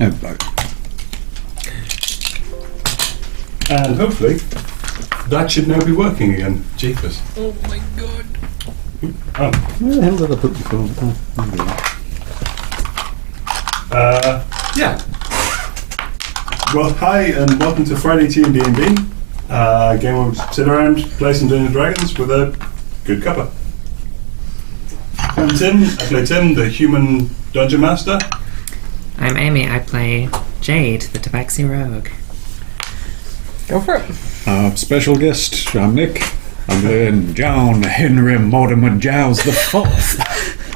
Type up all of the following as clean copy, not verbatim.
And hopefully, that should now be working again. Jeepers. Oh my god. Oh. Where the hell did I put the phone? Yeah. Well, hi and welcome to Friday Tea and DnD. Game where we sit around, play some Dungeons & Dragons with a good cuppa. I'm Tim. I play Tim, the human dungeon master. I'm Amy. I play Jade, the Tabaxi Rogue. Go for it. Special guest, I'm Nick. I'm playing John Henry Mortimer Giles the Fourth,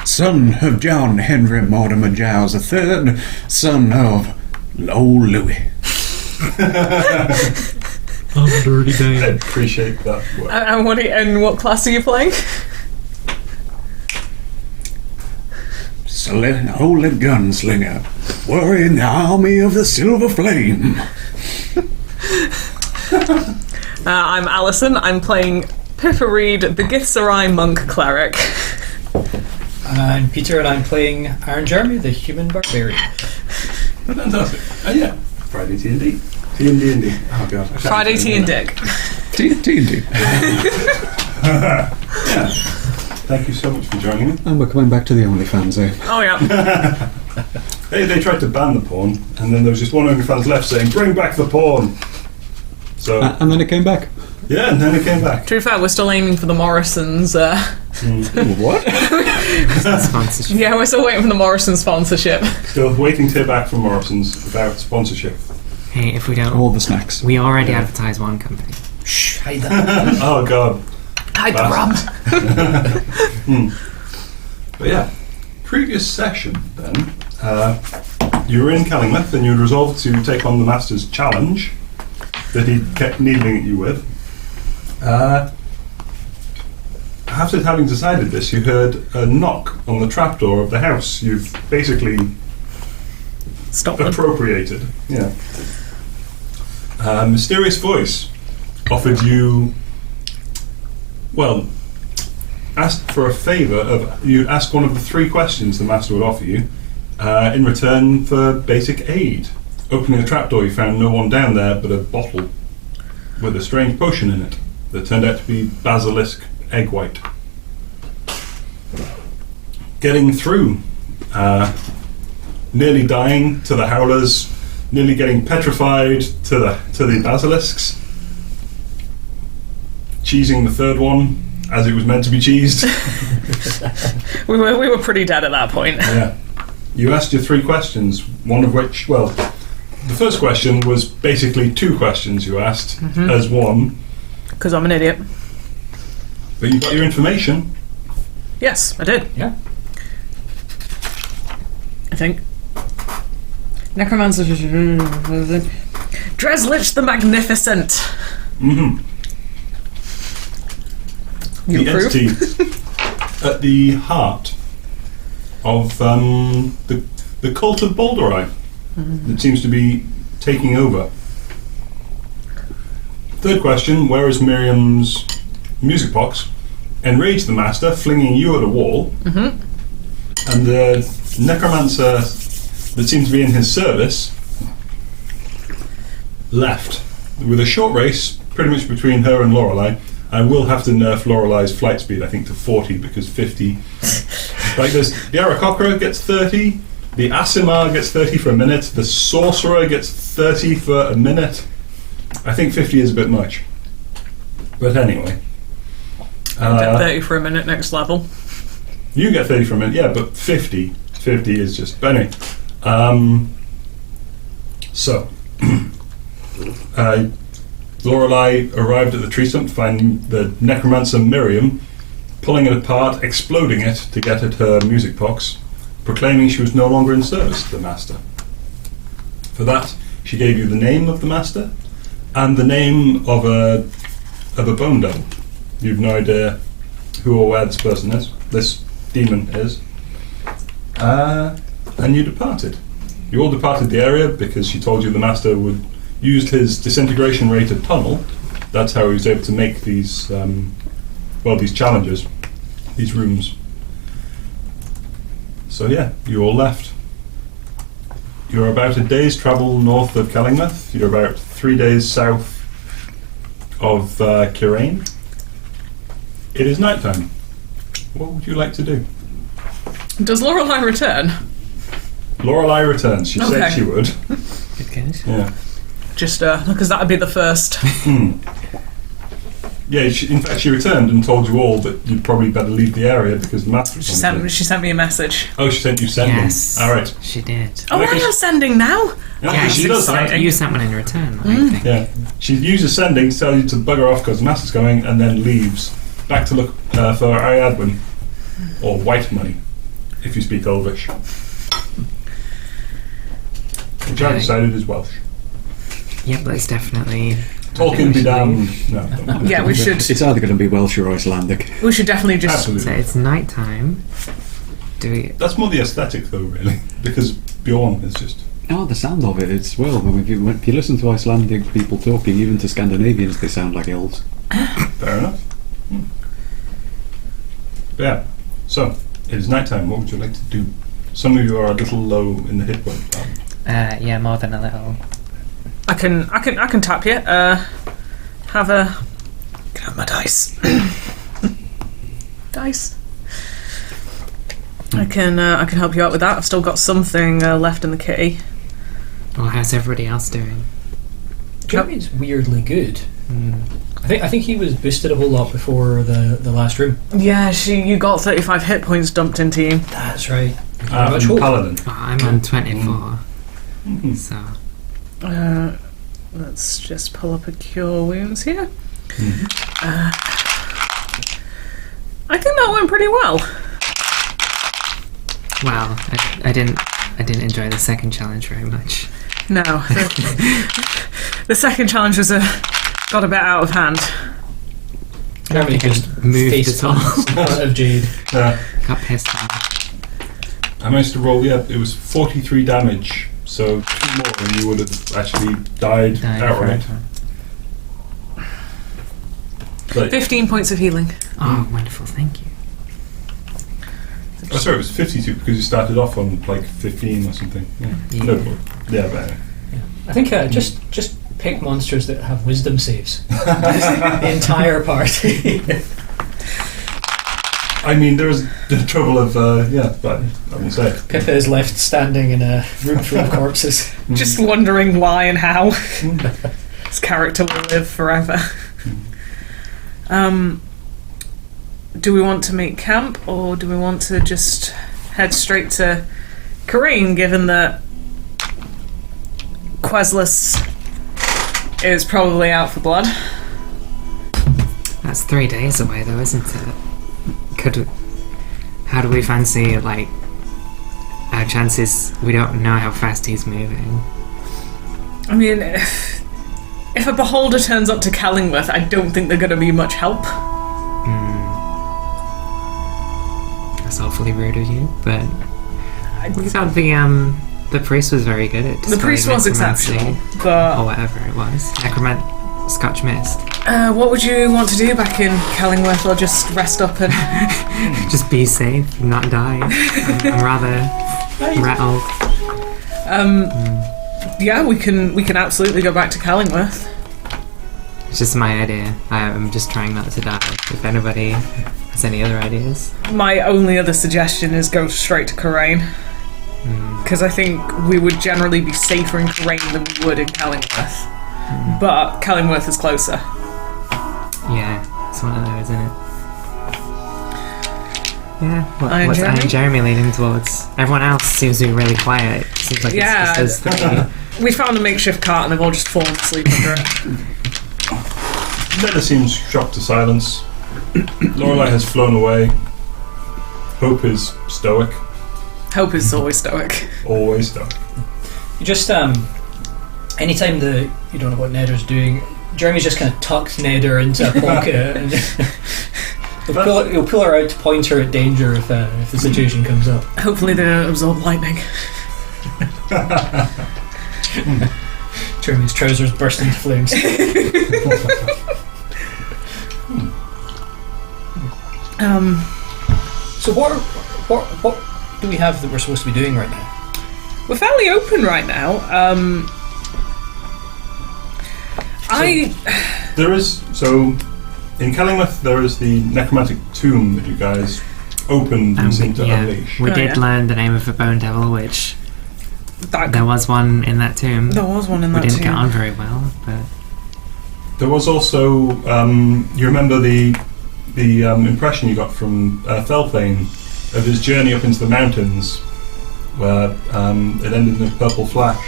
son of John Henry Mortimer Giles the Third, son of old Louis. Oh, dirty I day. appreciate that work. And what class are you playing? Holy gunslinger, warrior in the army of the Silver Flame. I'm Alison. I'm playing Pippa Reed, the Githzerai monk cleric. I'm Peter, and I'm playing Aaron Jeremy, the human barbarian. Fantastic. Yeah. Friday T&D. T&D. Oh god. I can't Friday say Tea and that. Dick. TNT. Yeah. Thank you so much for joining me. And we're coming back to the OnlyFans, eh? Oh yeah. They tried to ban the porn, and then there was just one OnlyFans left saying, "Bring back the porn." So And then it came back. yeah, and then it came back. To be fair, we're still aiming for the Morrisons. What? Sponsorship. Yeah, we're still waiting for the Morrison sponsorship. Still waiting to hear back from Morrison's about sponsorship. Hey, if we don't... All the snacks. We already Yeah. advertise one company. Shh, hide that. Oh god. Hide the rum. But yeah, previous session then, you were in Kellingmouth and you had resolved to take on the Master's challenge that he kept needling at you with. After having decided this, you heard a knock on the trapdoor of the house you've basically Stop them. appropriated. Yeah. A mysterious voice offered you, well, asked for a favour of, you'd ask one of the 3 questions the Master would offer you in return for basic aid. Opening the trapdoor, you found no one down there but a bottle with a strange potion in it that turned out to be basilisk egg white. Getting through, nearly dying to the howlers, nearly getting petrified to the basilisks, cheesing the 3rd one as it was meant to be cheesed. We were pretty dead at that point. Yeah. You asked your 3 questions, one of which, well, the first question was basically 2 questions you asked as one, Because I'm an idiot. but you got your information. Yes, I did. Yeah. I think. Necromancer. Dreslich the Magnificent. Mm-hmm. You The approve? entity at the heart of the cult of Balderai that seems to be taking over. 3rd question, where is Miriam's music box? Enraged the Master, flinging you at a wall, and the necromancer that seemed to be in his service left with a short race pretty much between her and Lorelei. I will have to nerf Lorelei's flight speed, I think, to 40 because 50. Like there's the Aarakocra gets 30, the Asimar gets 30 for a minute, the Sorcerer gets 30 for a minute. I think 50 is a bit much. But anyway. I'll get 30 for a minute next level. You get 30 for a minute, yeah, but 50 is just... But anyway. So. Lorelei arrived at the tree stump to find the necromancer Miriam pulling it apart, exploding it to get at her music box, proclaiming she was no longer in service to the Master. For that, she gave you the name of the Master and the name of a bone devil. You've no idea who or where this person is, this demon is. And you departed. You all departed the area because she told you the Master would used his disintegration rated tunnel. That's how he was able to make these, these challenges, these rooms. So yeah, you all left. You You're about a day's travel north of Kellingmouth. You're about 3 days south of Kirain. It is nighttime. What would you like to do? Does Lorelei return? Lorelei returns. She said Okay. she would. Good. Yeah. Just because that would be the first. Yeah, in fact, she returned and told you all that you'd probably better leave the area because the master was She on the sent me a message. Oh, she sent you sending. Yes. All right. She did. Oh, I am sending now. Yeah, she it's does that. exciting. You sent one in return, I think. Yeah. She uses sending to tell you to bugger off because the master's coming and then leaves. Back to look for Ariadne. Or white money, if you speak Elvish. Which I decided is Welsh. Yep, let's definitely... Tolkien be damned. No. Yeah, we should. It's either going to be Welsh or Icelandic. We should definitely just. So Absolutely. it's nighttime. Do we... That's more the aesthetic, though, really, because Bjorn is just. Oh, the sound of it, it's, well, if you listen to Icelandic people talking, even to Scandinavians, they sound like elves. Fair enough. But yeah. So it is nighttime. What would you like to do? Some of you are a little low in the hit point. yeah, more than a little. I can tap you. Have my dice. Dice. I can help you out with that. I've still got something left in the kitty. Well, how's everybody else doing? Jeremy's weirdly good. I think he was boosted a whole lot before the last room. Yeah, you got 35 hit points dumped into you. That's right. And Paladin. Oh, I'm on 24. So... Let's just pull up a cure wounds here. I think that went pretty well. Well, I didn't enjoy the second challenge very much. No, the second challenge was got a bit out of hand. Jeremy think I just moved face at all. plants in front of Jade. Got pissed off. I managed to roll. Yeah, it was 43 damage. So 2 more, and you would have actually died outright. But, 15 points of healing. Oh, wonderful! Thank you. oh, sorry, it was 52 because you started off on like 15 or something. Yeah. Yeah. No, yeah, but anyway. I think just pick monsters that have wisdom saves. The entire party. I mean, there's the trouble of but I won't say it. Pippa is left standing in a room full of corpses. Just wondering why and how this character will live forever. Do we want to make camp, or do we want to just head straight to Kirain, given that Questless is probably out for blood? That's 3 days away, though, isn't it? How do we fancy, like, our chances? We don't know how fast he's moving. I mean, if a beholder turns up to Kellingworth, I don't think they're going to be much help. That's awfully rude of you, but we thought the priest was very good at The priest was necromancy, exceptional, but or whatever it was. Scotch mist. what would you want to do back in Kellingworth, or just rest up and... Just be safe, not die. I'm rather rattled. Yeah, we can absolutely go back to Kellingworth. It's just my idea. I'm just trying not to die. If anybody has any other ideas. My only other suggestion is go straight to Kirain, because I think we would generally be safer in Kirain than we would in Kellingworth. But Kellingworth is closer. Yeah, it's one of those, isn't it? Yeah, Iron what's Jeremy? Iron Jeremy leading towards? Everyone else seems to be really quiet. It seems like Yeah. it's just us three. We found a makeshift cart and they've all just fallen asleep under it. Neda seems shocked to silence. Lorelei has flown away. Hope is stoic. Hope is always stoic. Always stoic. You just anytime you don't know what Neder's doing, Jeremy's just kind of tucked Neder into a pocket and he'll pull her out to point her at danger if the situation comes up. Hopefully they don't absorb lightning. Jeremy's trousers burst into flames. Um, So what do we have that we're supposed to be doing right now? We're fairly open right now. There is in Kellingworth there is the necromantic tomb that you guys opened and seemed to unleash. We Oh, did yeah. learn the name of the bone devil, which That, there was one in that tomb. there was one in We that didn't get too. on very well, but There was also you remember the impression you got from Thelfane of his journey up into the mountains, where it ended in a purple flash.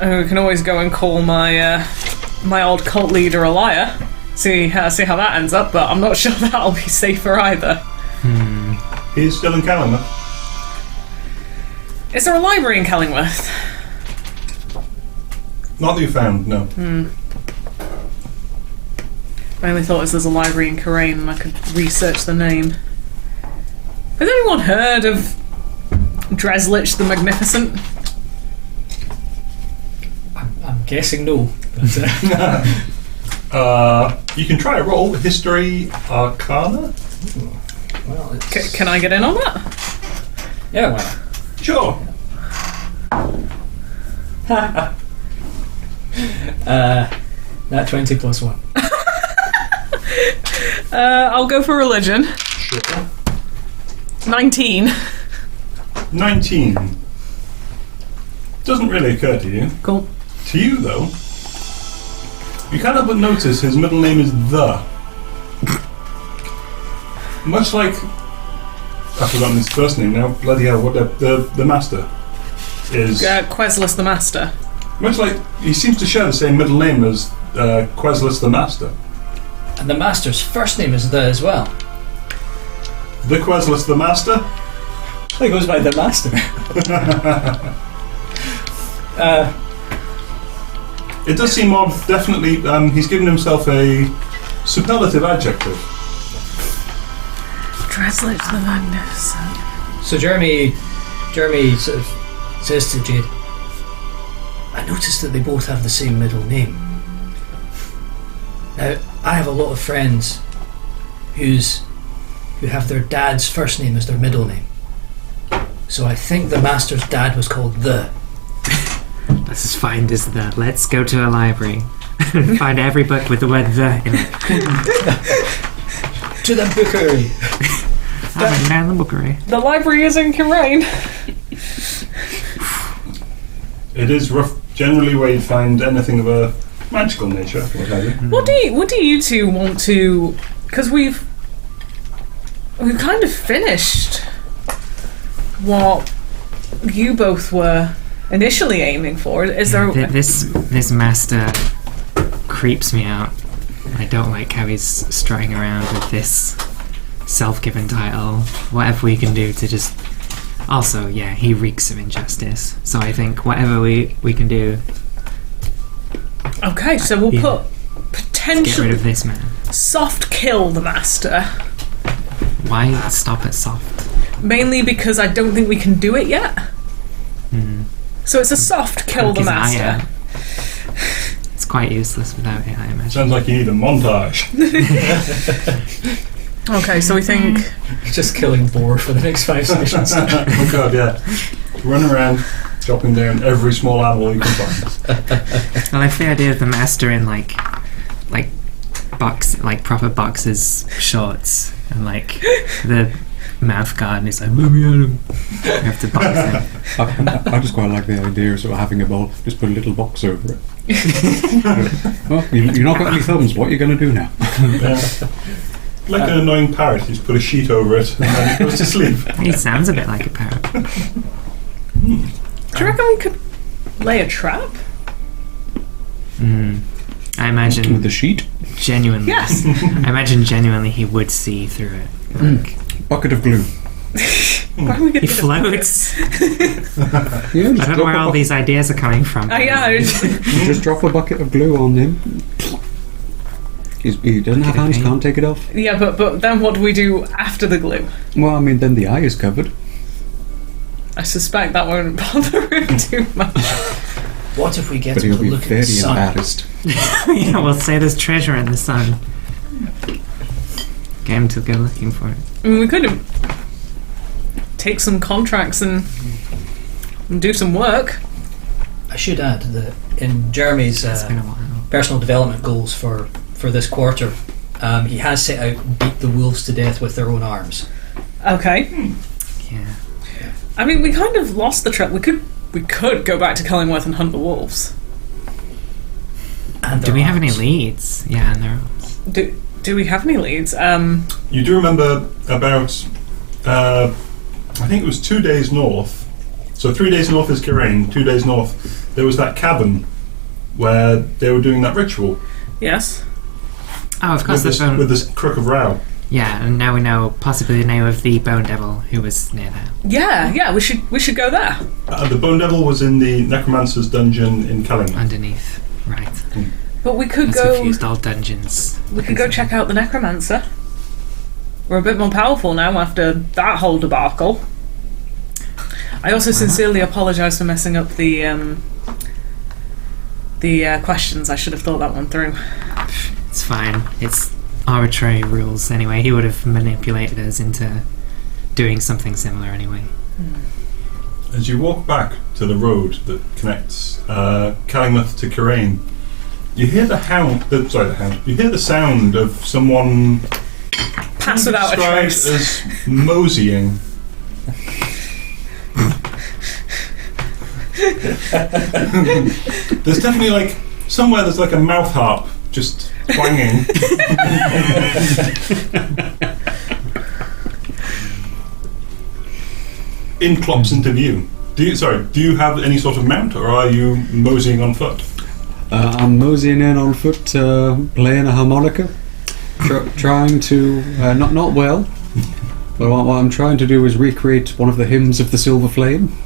We can always go and call my my old cult leader a liar. See how that ends up, but I'm not sure that'll be safer either. He's still in Kellingworth. Is there a library in Kellingworth? Not that you found, no. I only thought there's a library in Karain and I could research the name. Has anyone heard of Dreslich the Magnificent? I'm guessing no. But, You can try a roll. History Arcana? well, it's, Can I get in on that? yeah, well. Sure. That 20 plus 1. I'll go for religion. Sure. 19. 19. Doesn't really occur to you. Cool. To you, though, you can't help but notice his middle name is The. Much like... I've forgotten his first name now. Bloody hell, what the Master is... Quesless the Master. Much like... He seems to share the same middle name as Quesless the Master. And the master's first name is The as well. The Quesless the Master? He goes by The Master. It does seem odd, definitely. He's given himself a superlative adjective. Dreslich the Magnificent. So Jeremy sort of says to Jade, I noticed that they both have the same middle name. Now, I have a lot of friends who have their dad's first name as their middle name. So I think the master's dad was called The. let's just find this the. Let's go to a library and find every book with the word the in it. To the bookery. I'm down the bookery. The library is in Karain. It is rough, generally where you find anything of a magical nature, what have you. What do you two want to? Because we've kind of finished what you both were initially aiming for. Is there? This master creeps me out. I don't like how he's strutting around with this self-given title. Whatever we can do to just... Also, yeah, he reeks of injustice. So I think whatever we can do Okay, so we'll Yeah. put to get potentially rid of this man. soft kill the master. Why stop at soft? Mainly because I don't think we can do it yet. So it's a soft kill the Poke his eye master. out. It's quite useless without it, I imagine. Sounds like you need a montage. Okay, so we think Just killing boar for the next 5 sessions. Oh god, yeah. Run around, chopping down every small animal you can find. I like the idea of the master in like proper boxers shorts and like the mouth guard and he's like, let me at him. You have to box him. I just quite like the idea of sort of having a ball, just put a little box over it. Well, you've not got any thumbs, what are you going to do now? Yeah. Like an annoying parrot, you just put a sheet over it and then it goes to sleep. He sounds a bit like a parrot. do you reckon we could lay a trap? I imagine With the sheet? genuinely. Yes. I imagine genuinely he would see through it. Like, Bucket of glue. Why are we he gonna floats. Yeah, I don't know where all these ideas are coming from. Just drop a bucket of glue on him. He doesn't have hands, can't take it off. Yeah, but then what do we do after the glue? Well, I mean, then the eye is covered. I suspect that won't bother him too much. What if we get But him he'll to be look at very the sun? embarrassed. Yeah, we'll say there's treasure in the sun. Get him to go looking for it. I mean, we could take some contracts and and do some work. I should add that in Jeremy's It's been a while. personal development goals for this quarter, he has set out beat the wolves to death with their own arms. Okay. Yeah. I mean, we kind of lost the track. We could go back to Cullingworth and hunt the wolves. And Do we have any arms. leads? Yeah, and they're Do we have any leads? You do remember about, I think it was 2 days north. So 3 days north is Kirain, 2 days north. There was that cabin where they were doing that ritual Yes. oh, of course, with this crook of Rao. Yeah, and now we know possibly the name of the Bone Devil who was near there. Yeah. We should go there. The Bone Devil was in the Necromancer's dungeon in Kellingham. Underneath, right? But we could That's go. confused all dungeons. We could go check out the Necromancer. We're a bit more powerful now after that whole debacle. I also sincerely apologise for messing up the questions. I should have thought that one through. It's fine. It's arbitrary rules anyway. He would have manipulated us into doing something similar anyway. As you walk back to the road that connects Kellingmouth to Kirain, you hear the You hear the sound of someone Pass without a described trace. as moseying. There's definitely like somewhere there's like a mouth harp just twanging. In plops into view. Do you have any sort of mount, or are you moseying on foot? I'm moseying in on foot, playing a harmonica, trying to not well. But what I'm trying to do is recreate one of the hymns of the Silver Flame.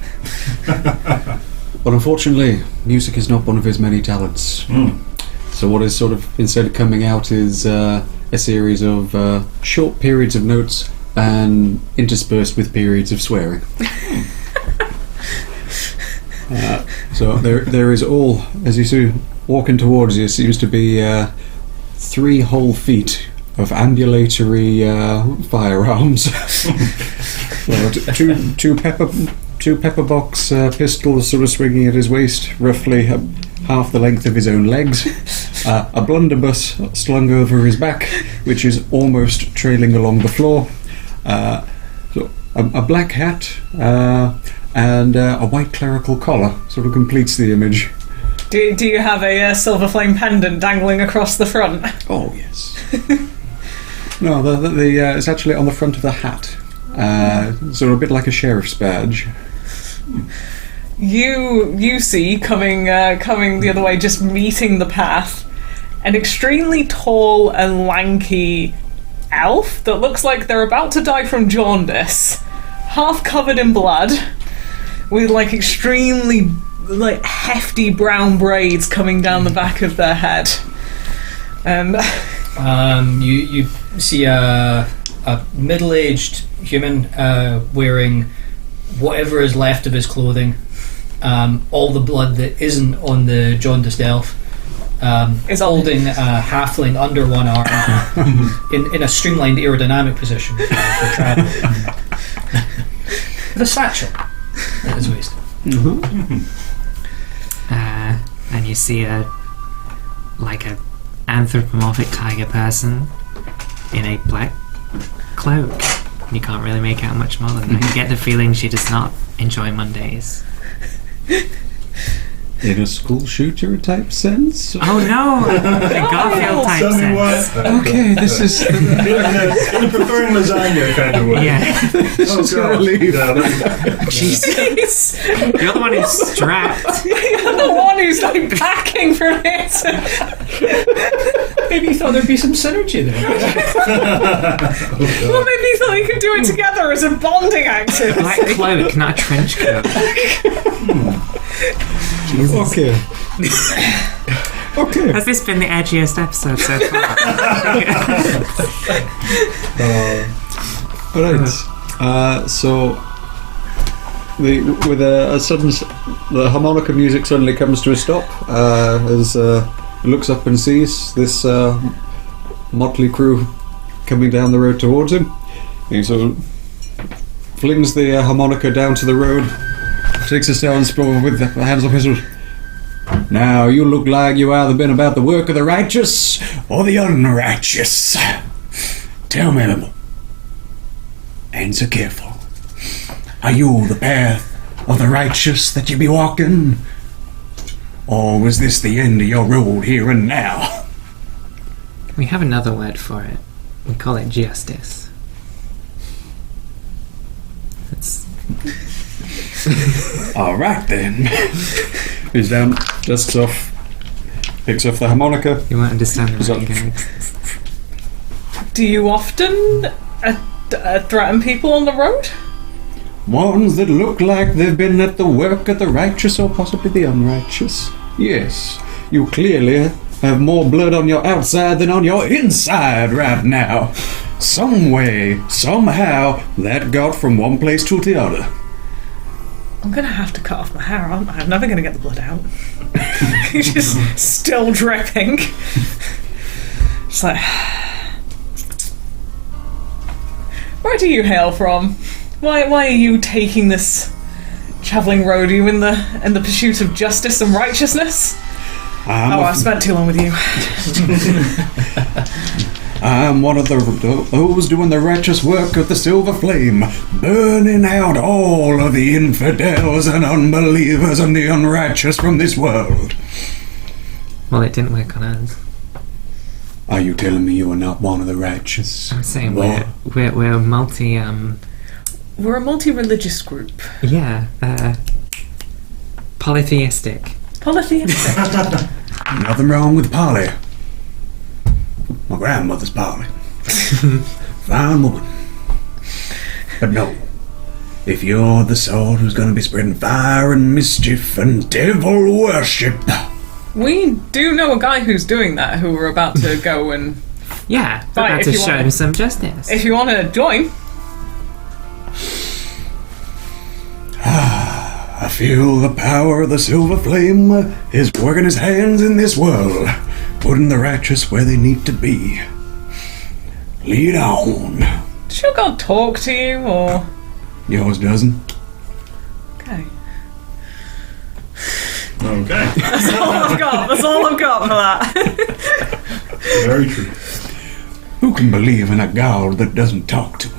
But unfortunately, music is not one of his many talents. So what is sort of instead coming out is a series of short periods of notes and interspersed with periods of swearing. So there is all, as you see, walking towards you, seems to be 3 whole feet of ambulatory firearms. Well, two pepper box pistols sort of swinging at his waist, roughly half the length of his own legs. A blunderbuss slung over his back, which is almost trailing along the floor. So a black hat and a white clerical collar sort of completes the image. Do you have a silver flame pendant dangling across the front? Oh yes. No, the it's actually on the front of the hat. Sort of a bit like a sheriff's badge. You see coming the other way, just meeting the path, an extremely tall and lanky elf that looks like they're about to die from jaundice, half covered in blood, with like extremely like hefty brown braids coming down the back of their head. You see a middle-aged human wearing whatever is left of his clothing, all the blood that isn't on the jaundiced elf, Is on- holding a halfling under one arm in a streamlined aerodynamic position for travel. With a satchel at his waist. And you see a anthropomorphic tiger person in a black cloak. You can't really make out much more than that. You get the feeling she does not enjoy Mondays. In a school shooter type sense? Oh no! A Garfield type Tell me sense. what. Okay, this is in a preferring lasagna kind of way. Yeah. Oh, is a God. relief. Yeah, that- Jesus. You're the one who's strapped. You're the one who's like packing for it. Maybe you thought there'd be some synergy there. Well, maybe you thought you could do it together as a bonding activity. Black cloak, not a trench coat. Jesus. okay. Okay. Has this been the edgiest episode so far? Alright. So with a sudden, the harmonica music suddenly comes to a stop as he looks up and sees this motley crew coming down the road towards him. He sort of flings the harmonica down to the road, takes a stone spoon with the hands on pistols. Now, you look like you either been about the work of the righteous or the unrighteous. Tell me, answer careful. Are you the path of the righteous that you be walking? Or was this the end of your road here and now? We have another word for it. We call it justice. It's All right then. He's down, dusts off, picks up the harmonica. you won't understand the Is that- right game. Do you often threaten people on the road? Ones that look like they've been at the work of the righteous or possibly the unrighteous. Yes, you clearly have more blood on your outside than on your inside right now. Some way, somehow, that got from one place to the other. I'm gonna have to cut off my hair, aren't I? I'm never gonna get the blood out. It's just still dripping. Just like, where do you hail from? Why are you taking this travelling road? Are you in the pursuit of justice and righteousness? I've spent too long with you. I'm one of those doing the righteous work of the silver flame, burning out all of the infidels and unbelievers and the unrighteous from this world. Well, it didn't work on us. Are you telling me you are not one of the righteous? I'm saying Well, we're multi We're a multi-religious group. polytheistic. Polytheistic. nothing wrong with Polly. My grandmother's Polly. Fine woman. But no, if you're the sort who's going to be spreading fire and mischief and devil worship, We do know a guy who's doing that, who we're about to go and... Yeah, we're Right, about if to you show want- him some justice. If you want to join, I feel the power of the silver flame is working his hands in this world, putting the righteous where they need to be. Lead on. does your god talk to you, or... Yours doesn't. Okay. Okay. That's all I've got. That's all I've got for that. Very true. Who can believe in a god that doesn't talk to him?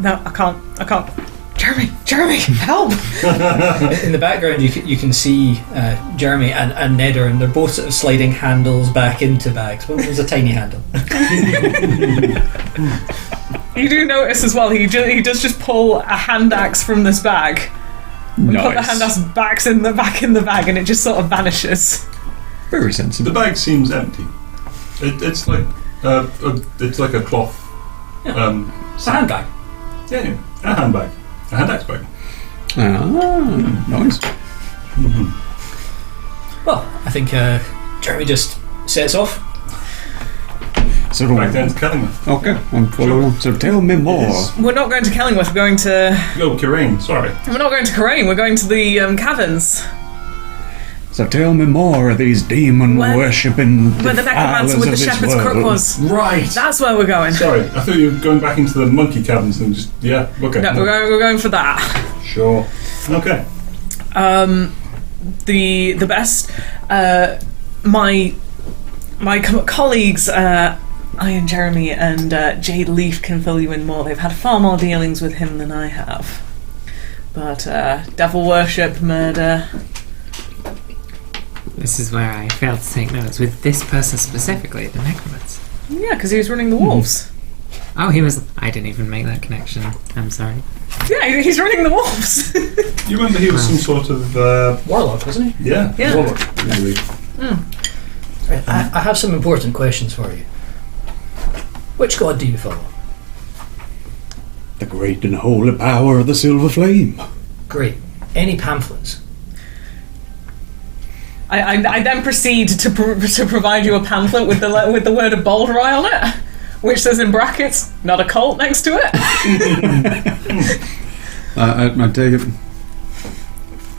No, I can't. Jeremy, help! In the background, you can see Jeremy and Neder, and they're both sort of sliding handles back into bags. One was a tiny handle. You do notice as well, he does just pull a hand axe from this bag and put the hand axe back in the bag, and it just sort of vanishes. Very The sensible. bag seems empty. It's like a cloth. Yeah. It's a handbag. Yeah, a handbag, a hand axe bag. Ah, nice. Well, I think Jeremy just sets off. So do Back down to Kellingworth. Okay, I'm following. So tell me more. We're not going to Kellingworth. We're going to. Oh, Kirain, sorry. We're not going to Karain. We're going to the caverns So tell me more of these demon worshipping where the necromancer with the shepherd's crook was. Right. That's where we're going. Sorry, I thought you were going back into the monkey cabins and just okay. No, we're going for that. Sure. Okay. The best. My colleagues, I and Jeremy and Jade Leaf can fill you in more. They've had far more dealings with him than I have. But devil worship, murder. This is where I failed to take notes with this person specifically, the necromancer. Yeah, because he was running the wolves. Oh, he was. I didn't even make that connection. I'm sorry. Yeah, he's running the wolves. You remember he was some sort of Warlock, wasn't he? yeah. Warlock, really. Right, I have some important questions for you. Which god do you follow? The great and holy power of the silver flame. Great. Any pamphlets? I then proceed to provide you a pamphlet with the word of Balderai on it, which says in brackets, not a cult next to it. I take it.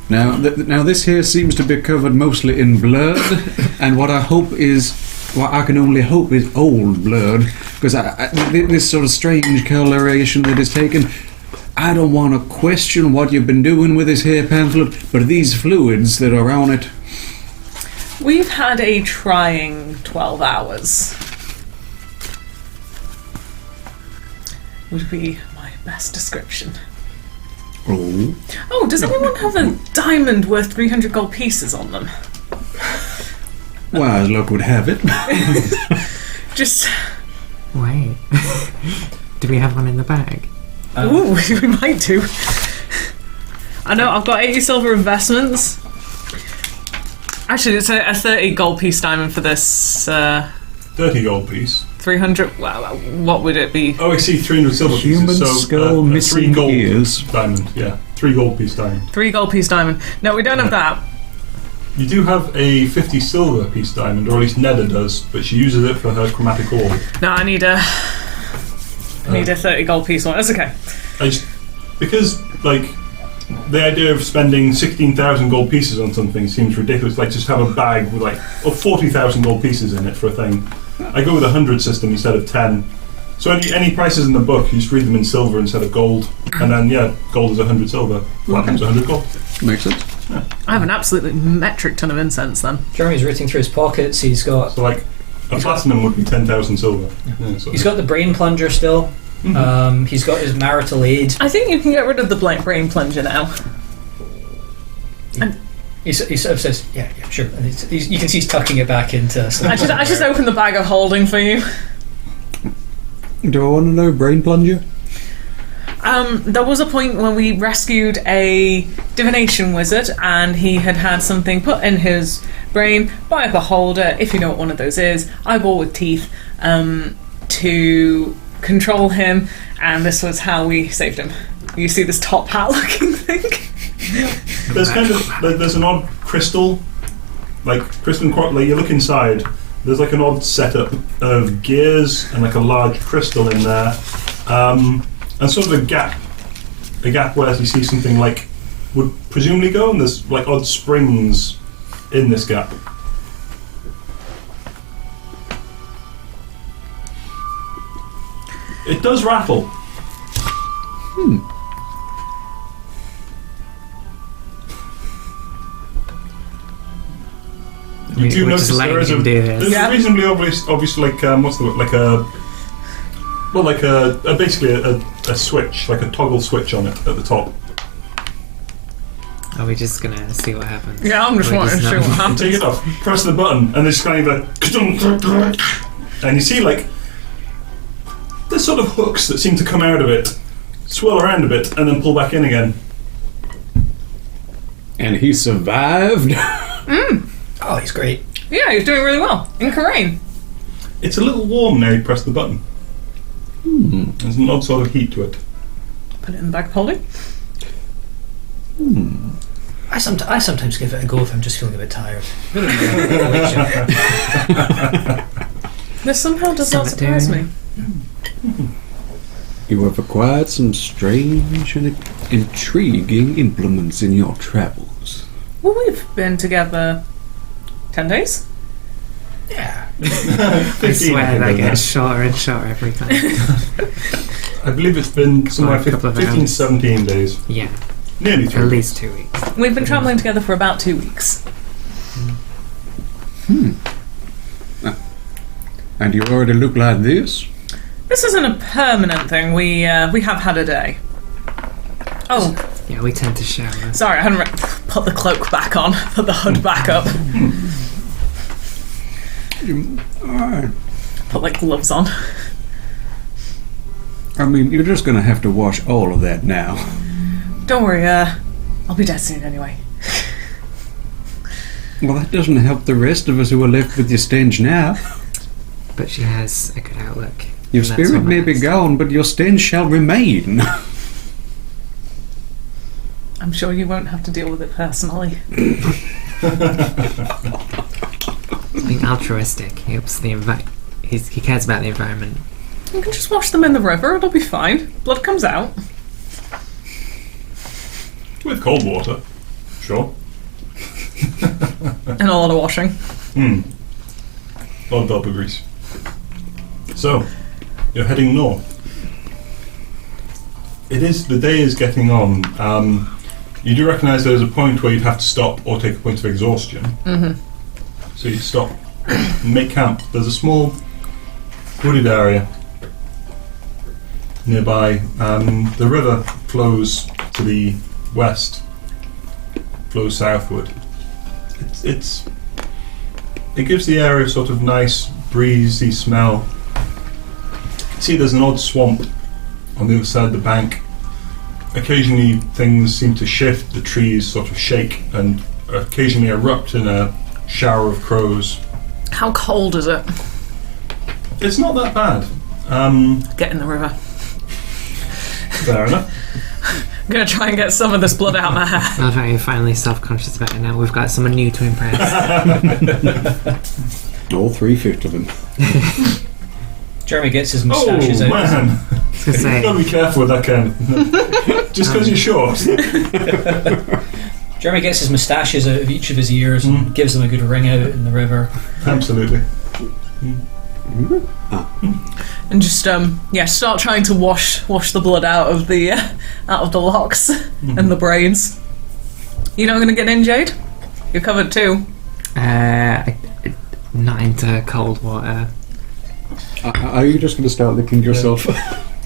Now this here seems to be covered mostly in blood, and what I can only hope is old blood, because this sort of strange coloration that is taken. I don't want to question what you've been doing with this here pamphlet, but these fluids that are on it, We've had a trying 12 hours. Would be my best description. oh, Oh, does anyone have a diamond worth 300 gold pieces on them? well, as luck would have it. Just, Wait. Do we have one in the bag? ooh, we might do. I know, I've got 80 silver investments. Actually, it's a 30 gold piece diamond for this 30 gold piece. 300. Well, what would it be? Oh, I see, 300 silver Human pieces. So, skull, a missing 3 gold ears. diamond. Yeah, 3 gold piece diamond. 3 gold piece diamond. No, we don't have that. You do have a 50 silver piece diamond, or at least Neda does, but she uses it for her chromatic orb. No, I need a 30 gold piece one. That's okay. Because, like, the idea of spending 16,000 gold pieces on something seems ridiculous. Like, just have a bag with, like, 40,000 gold pieces in it for a thing. I go with a 100 system instead of 10. So any prices in the book, you just read them in silver instead of gold. And then, yeah, gold is 100 silver. Platinum's 100 gold. Makes sense. I have an absolutely metric ton of incense then. Jeremy's rooting through his pockets. He's got So, like, a platinum would be 10,000 silver. Yeah, so he's got the brain plunger still. He's got his marital aid. I think you can get rid of the brain plunger now. He sort of says, "Yeah, sure." And you can see he's tucking it back into. I just opened the bag of holding for you. Do I want to know brain plunger? There was a point when we rescued a divination wizard and he had something put in his brain by a beholder, if you know what one of those is, eyeball with teeth, to control him, and this was how we saved him. You see this top hat looking thing? there's kind of there's an odd crystal, like you look inside. There's like an odd setup of gears and like a large crystal in there, and sort of a gap where you see something like would presumably go, and there's like odd springs in this gap. It does rattle. You do We're notice just letting there is him do this. there's Yeah. a reasonably obvious like what's the word? Like a basically a switch, like a toggle switch on it at the top. Are we just gonna see what happens? Yeah, I'm just We're wanting to see not- what You happens. take it off, press the button, and there's kind of a and you see like there's sort of hooks that seem to come out of it, swirl around a bit, and then pull back in again. And he survived? Oh, he's great. Yeah, you're doing really well. In Karain. It's a little warm now you press the button. There's an odd sort of heat to it. Put it in the bag of holding. I sometimes give it a go if I'm just feeling a bit tired. Really. This somehow does not surprise me. You have acquired some strange and intriguing implements in your travels. Well, we've been together 10 days. Yeah. I 15, swear think, that isn't gets it? shorter and shorter every time. I believe it's been somewhere Like a couple of 15, hours. 17 days. Yeah, Nearly at 3 least 2 weeks. We've been travelling together for about 2 weeks. And you already look like this? This isn't a permanent thing. We have had a day. Oh, Yeah, we tend to shower. sorry, I hadn't put the cloak back on. Put the hood back up. Alright. Put like gloves on. I mean, you're just gonna have to wash all of that now. Don't worry, I'll be dead soon anyway. Well, that doesn't help the rest of us who are left with your stench now. But she has a good outlook. Your and that's spirit what may be matters. gone, but your stench shall remain. I'm sure you won't have to deal with it personally. Being altruistic. He helps the he cares about the environment. You can just wash them in the river, it'll be fine. Blood comes out. With cold water. Sure. And a lot of washing. A lot of elbow grease. So, you're heading north. it is. The day is getting on. You do recognise there's a point where you'd have to stop or take a point of exhaustion. Mm-hmm. So you stop, and make camp. There's a small wooded area nearby. The river flows to the west, flows southward. It gives the area a sort of nice breezy smell. See, there's an odd swamp on the other side of the bank. Occasionally things seem to shift, the trees sort of shake and occasionally erupt in a shower of crows. How cold is it? It's not that bad. Get in the river. Fair enough. I'm gonna try and get some of this blood out my hair. I love how you're finally self-conscious about it now. We've got someone new to impress. All 350 of them. Jeremy gets his moustaches out. Man. You've got to be careful with that kind of... Just because you're short. Jeremy gets his moustaches out of each of his ears and gives them a good wring out in the river. Absolutely. And just start trying to wash the blood out of the locks and the braids. You not gonna get in, Jade? You're covered too. Not into cold water. Are you just going to start licking yourself?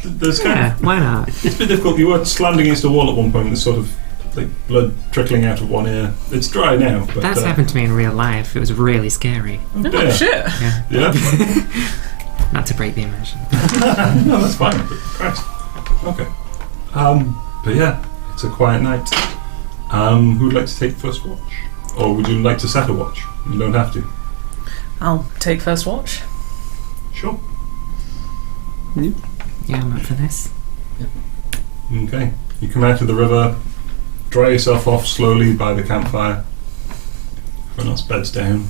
There's kind Yeah, why not? It's a bit difficult. You were slammed against a wall at one point. There's sort of like blood trickling out of one ear. It's dry now. But, That's happened to me in real life. It was really scary. Oh, Oh dear. shit! Yeah. Not to break the immersion. No, that's fine. But Christ. Okay. But yeah, it's a quiet night. Who'd like to take first watch, or would you like to set a watch? You don't have to. I'll take first watch. Sure. Yeah, I'm up for this. Okay. You come out of the river, dry yourself off slowly by the campfire. Everyone else beds down.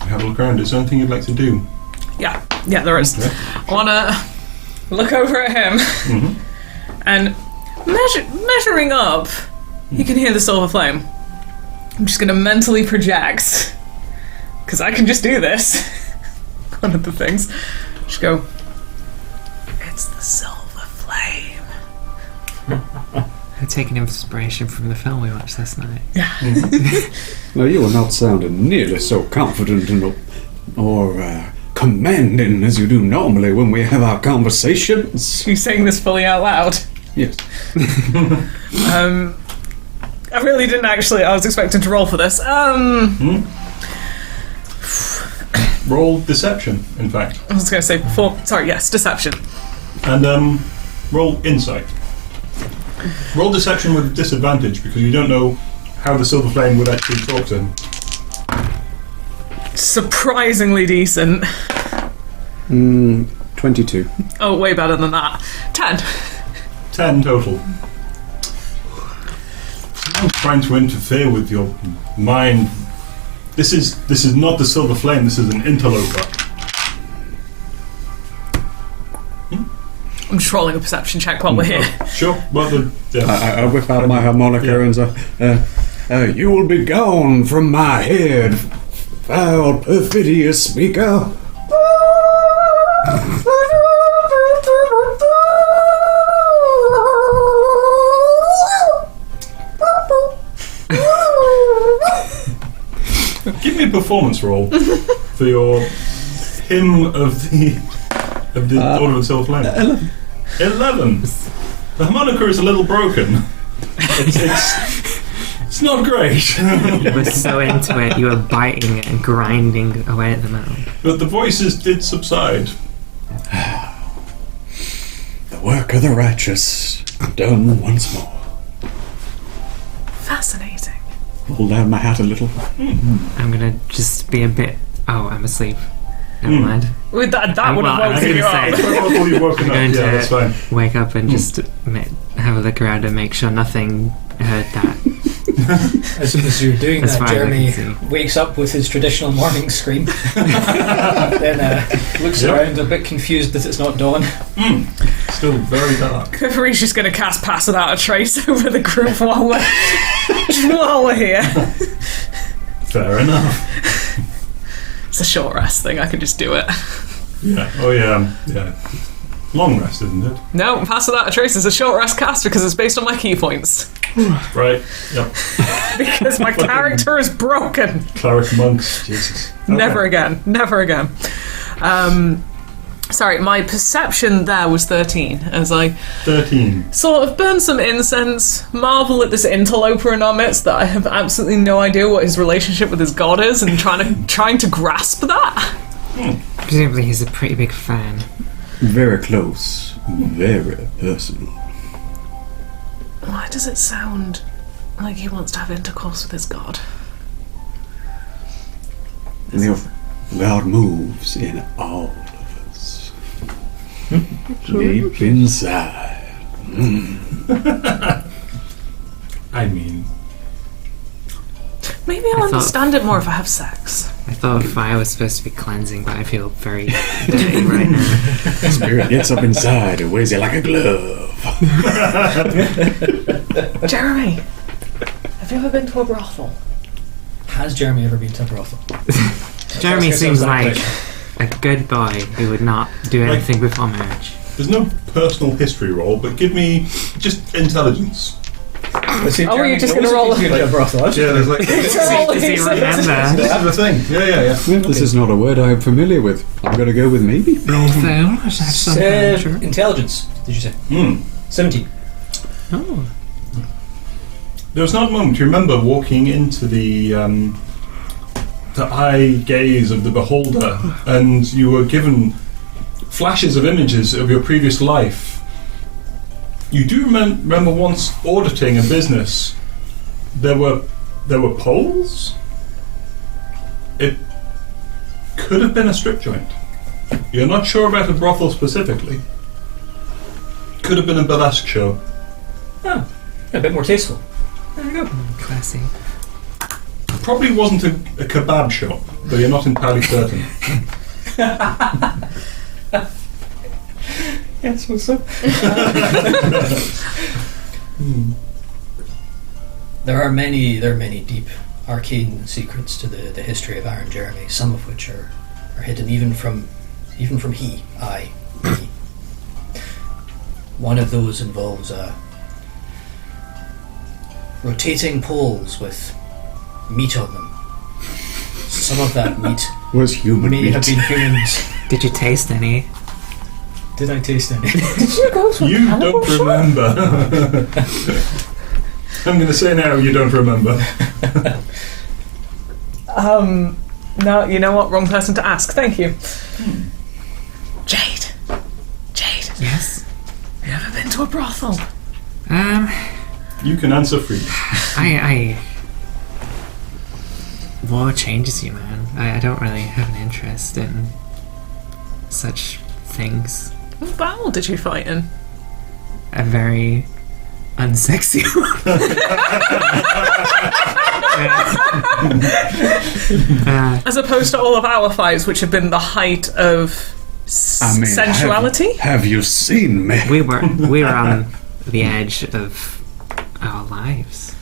You have a look around. Is there anything you'd like to do? Yeah, there is. Okay. I wanna look over at him Mm-hmm. and measuring up. You can hear the silver flame. I'm just gonna mentally project, because I can just do this. One of the things. Just go. It's the silver flame. I'm taking inspiration from the film we watched last night. No, you are not sounding nearly so confident or commanding as you do normally when we have our conversations. You saying this fully out loud? Yes. I really didn't actually. I was expecting to roll for this. Roll deception, in fact. I was going to say before. Sorry, yes, deception. And roll insight. Roll deception with disadvantage because you don't know how the silver flame would actually talk to him. Surprisingly decent. 22. Oh, way better than that. 10. 10 total. I'm trying to interfere with your mind. This is not the silver flame. This is an interloper. I'm just rolling a perception check while we're here. Sure. Well, I whip out my harmonica and say, you will be gone from my head, foul, perfidious speaker. give me a performance roll for your hymn of the Order of the Silver Flame. 11. The harmonica is a little broken. It's not great. You were so into it, you were biting it and grinding away at the metal. But the voices did subside. The work of the righteous done once more. Fascinating. Pull down my hat a little. I'm gonna just be a bit... Oh, I'm asleep. Never mind. With that I'm- would have well, I was woken you gonna up. say- Well, you've woken up. Going Yeah, to- that's fine. Wake up and just have a look around and make sure nothing heard that. As you're doing As that, far as I Jeremy can see. wakes up with his traditional morning scream. Then looks Yep. around a bit confused that it's not dawn. Still very dark. Coverie's just going to cast Pass Without a Trace over the group while we're here. Fair enough. It's a short rest thing. I can just do it. Yeah. Oh yeah. Yeah. long rest, isn't it? No, Pass Without a Trace is a short rest cast because it's based on my key points. Right. Yep. Because my character is broken. Cleric monks. Jesus. Okay. Never again. Never again. Sorry, my perception there was 13 as I 13. sort of burn some incense, marvel at this interloper in our midst that I have absolutely no idea what his relationship with his god is, and trying to grasp that. Presumably he's a pretty big fan. Very close. Very personal. Why does it sound like he wants to have intercourse with his god? God moves in all of us. Deep inside. I mean, Maybe I'll understand it more if I have sex. I thought fire was supposed to be cleansing, but I feel very dirty right now. Spirit gets up inside and wears it like a glove. Jeremy, have you ever been to a brothel? Has Jeremy ever been to a brothel? Jeremy Ask seems yourself that like question. a good boy who would not do anything before marriage. there's no personal history roll, but give me just intelligence. Let's see, Oh, Jeremy, you're just what gonna was roll it you did at a brothel? Yeah, there's like. Does he remember? This is the thing. Yeah. This is not a word I'm familiar with. I'm going to go with maybe. Roll fail? Is that something? Sure. Intelligence, did you say? 17. Oh. There was not a moment. You remember walking into the eye gaze of the beholder, and you were given flashes of images of your previous life. You do remember once auditing a business. There were poles. It could have been a strip joint. You're not sure about a brothel specifically. Could have been a burlesque show. Oh, a bit more tasteful. There you go. Classy. Probably wasn't a kebab shop, though you're not entirely certain. Yes, what's up? There are many deep arcane secrets to the history of Iron Jeremy, some of which are hidden even from he. One of those involves rotating poles with meat on them. Some of that meat Was human may meat. have been humans. Did you taste any? Did I taste any? You don't remember. I'm going to say now you don't remember. No, you know what? Wrong person to ask. Thank you. Jade. Yes. Have you ever been to a brothel? You can answer freely. War changes you, man. I don't really have an interest in such things. What battle did you fight in? A very unsexy one. As opposed to all of our fights, which have been the height of sensuality? Have you seen me? we were on the edge of our lives.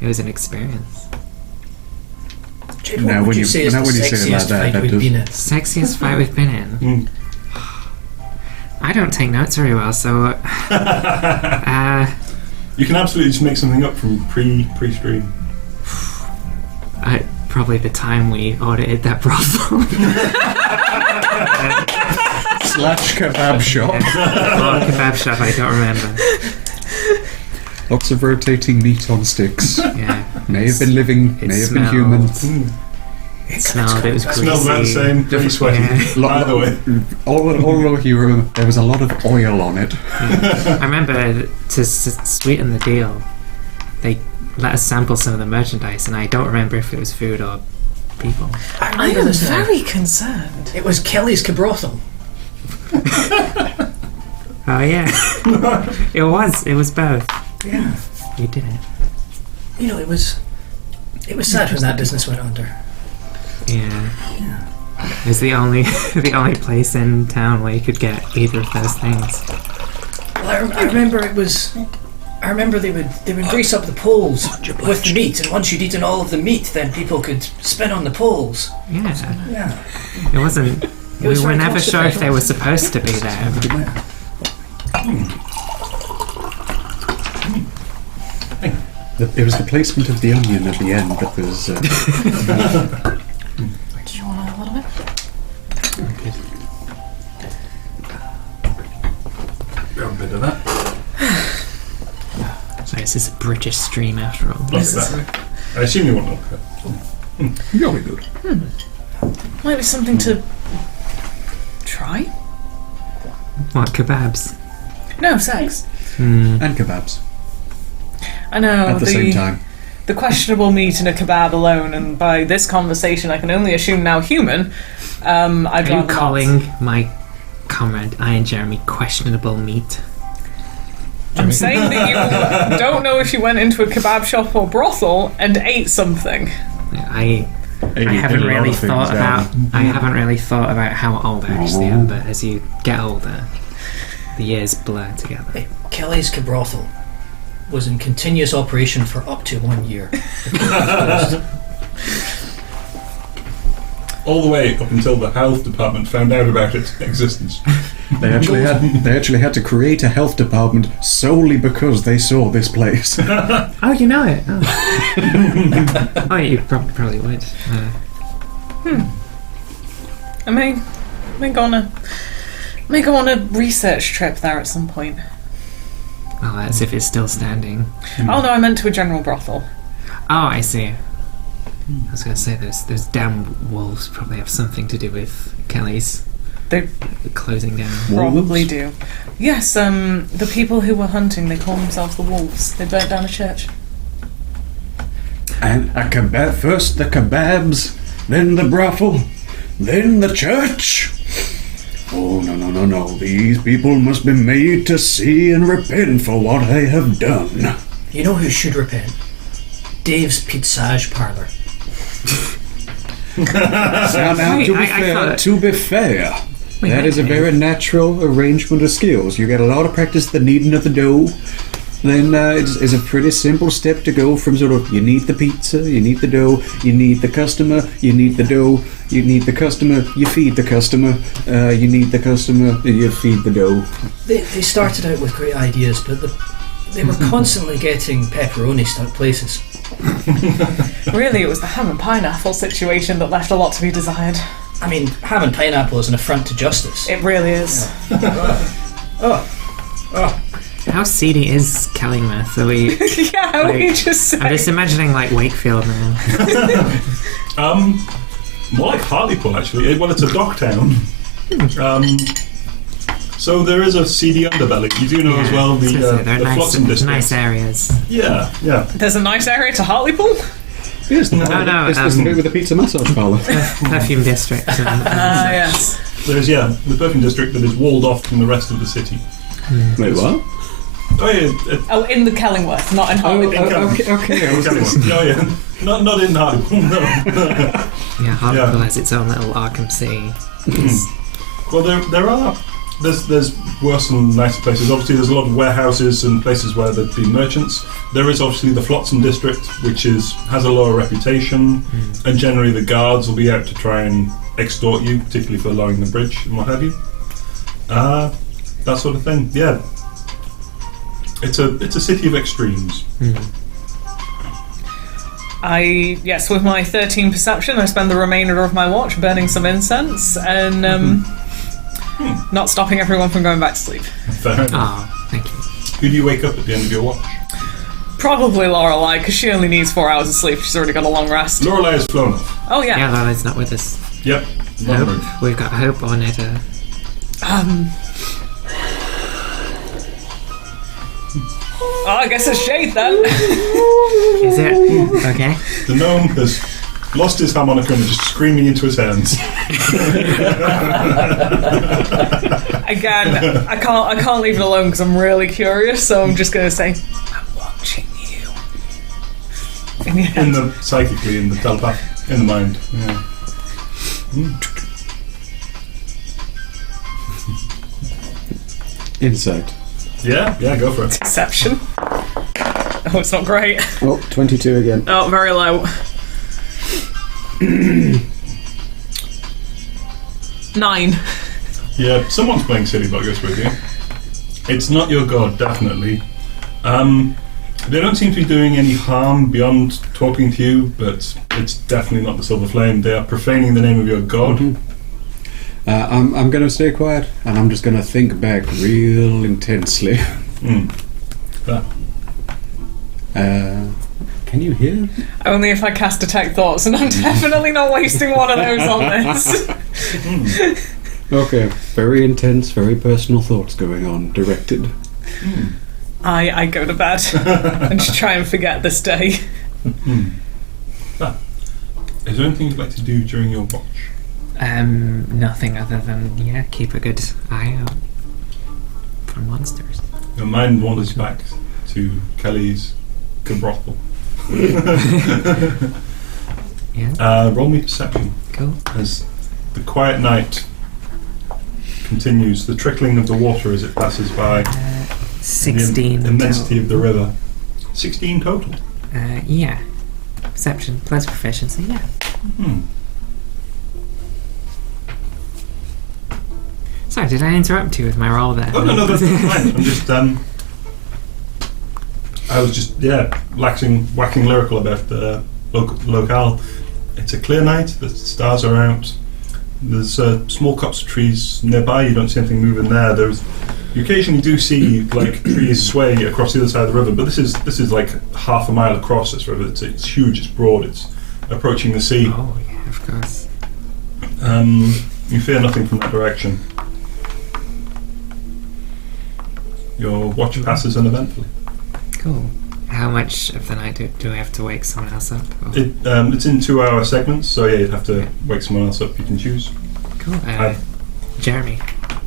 It was an experience. Jade, Now, what would when you you- say is now the when you say it like sexiest that, fight that we've does- been in? Sexiest fight we've been in. I don't take notes very well, so You can absolutely just make something up from pre-stream. probably the time we audited that brothel. Slash kebab shop. Kebab shop, I don't remember. Lots of rotating meat on sticks. Yeah. May have been living, It may have been smelled. human. It smelled, it was greasy. Smells about the same. Pretty sweaty. Yeah. Either way. All you remember, there was a lot of oil on it. I remember to sweeten the deal, they let us sample some of the merchandise, and I don't remember if it was food or people. I remember am this now. very concerned. It was Kelly's Cabrothel. Oh yeah, it was both. Yeah. We did it. You know, it was sad when that business went under. Yeah. It was the only place in town where you could get either of those things. Well, I remember it was. I remember they would grease up the poles with the meat, and once you'd eaten all of the meat, then people could spin on the poles. Yeah. Yeah. It wasn't. It was We were very never sure if they constipating. were supposed to be there. It was the placement of the onion at the end that was. Do you want a little bit? Grab a bit of that. So this is a British stream after all. Look at that. I assume you want to look at that. Jolly good. Might be something to try? What, kebabs? No, sex. Hmm. And kebabs I know, at the same time. the questionable meat in a kebab alone, and by this conversation I can only assume now human. I'd Are you rather calling my comrade Iron Jeremy questionable meat? I'm saying that you don't know if you went into a kebab shop or brothel and ate something. I haven't really thought about. I haven't really thought about how old I actually am, but as you get older, the years blur together. Hey, Kelly's Cabrothel was in continuous operation for up to 1 year. All the way up until the health department found out about its existence. They actually had to create a health department solely because they saw this place. Oh, you know it. Oh, oh you probably would. I may go on a research trip there at some point. Well, that's if it's still standing. Oh no, I meant to a general brothel. Oh, I see. I was going to say those damn wolves probably have something to do with Kelly's. They closing down. probably do. Yes, the people who were hunting, they call themselves the wolves. They burnt down a church. And a kebab, first the kebabs, then the brothel, then the church. Oh, no. These people must be made to see and repent for what they have done. You know who should repent? Dave's Pizzage Parlour. Now, to be fair, that is a very natural arrangement of skills. You get a lot of practice the kneading of the dough. Then it's a pretty simple step to go from sort of you need the pizza, you need the dough, you need the customer, you need the dough, you need the customer, you feed the customer, you need the customer, you feed the dough. They started out with great ideas, but they were constantly getting pepperoni stuck places. Really, it was the ham and pineapple situation that left a lot to be desired. I mean, ham and pineapple is an affront to justice. It really is. How seedy is Kellingworth? Are we? Yeah, we just say. I'm just imagining like Wakefield now. More like Hartlepool, actually. Well, it's a dock town. So there is a seedy underbelly. You do know as well the Flotsam district. Nice areas. Yeah. There's a nice area to Hartlepool? Yes, no, it's the bit with the pizza massage parlour. Perfume district. Yes. There's the perfume district that is walled off from the rest of the city. Wait, what? Oh yeah. Oh, in the Kellingworth, not in Hartlepool. Okay. Oh yeah. Not in Hartlepool. No. Yeah, Hartlepool has its own little Arkham City. Well, there are. There's worse and nicer places. Obviously, there's a lot of warehouses and places where there'd be merchants. There is obviously the Flotsam district, which has a lower reputation, and generally the guards will be out to try and extort you, particularly for lowering the bridge and what have you. That sort of thing. Yeah, it's a city of extremes. With my 13 perception, I spend the remainder of my watch burning some incense and not stopping everyone from going back to sleep. Fair enough. Oh, thank you. Who do you wake up at the end of your watch? Probably Lorelei, because she only needs 4 hours of sleep. She's already got a long rest. Lorelei has flown off. Oh yeah. Yeah, Lorelai's not with us. Yep. Hope. We've got Hope on it. I guess it's Shade then. Is it? Okay. The gnome has lost his harmonica and is just screaming into his hands. Again, I can't leave it alone because I'm really curious. So I'm just gonna say, I'm watching you. Psychically, in the telepath, in the mind. Yeah. Insight. Yeah, go for it. Deception. Oh, it's not great. Oh, 22 again. Oh, very low. 9. Yeah, someone's playing Silly Buggers with you. It's not your god, definitely. They don't seem to be doing any harm beyond talking to you, but it's definitely not the Silver Flame. They are profaning the name of your god. Mhm. I'm going to stay quiet, and I'm just going to think back real intensely. Ah. Can you hear? Only if I cast Detect Thoughts, and I'm definitely not wasting one of those on this. Okay, very intense, very personal thoughts going on, directed. I go to bed and just try and forget this day. Is there anything you'd like to do during your watch? Nothing other than, keep a good eye out for monsters. Your mind wanders back to Kelly's brothel. Yeah, Roll me perception. cool. As the quiet night continues, the trickling of the water as it passes by, 16. the immensity total. of the river. 16 total. Yeah. Perception plus proficiency, yeah. Sorry, did I interrupt you with my roll there? Oh, no, that's fine. I'm just, I was just, whacking lyrical about the locale. It's a clear night, the stars are out, there's small copse of trees nearby, you don't see anything moving there. You occasionally do see, like, trees sway across the other side of the river, but this is like half a mile across this river. It's huge, it's broad, it's approaching the sea. Oh, yeah, of course. You fear nothing from that direction. Your watch passes uneventfully. Cool. How much of the night do I have to wake someone else up? Or? It's in 2-hour segments, so yeah, you'd have to wake someone else up. You can choose. Cool. Hi. Jeremy,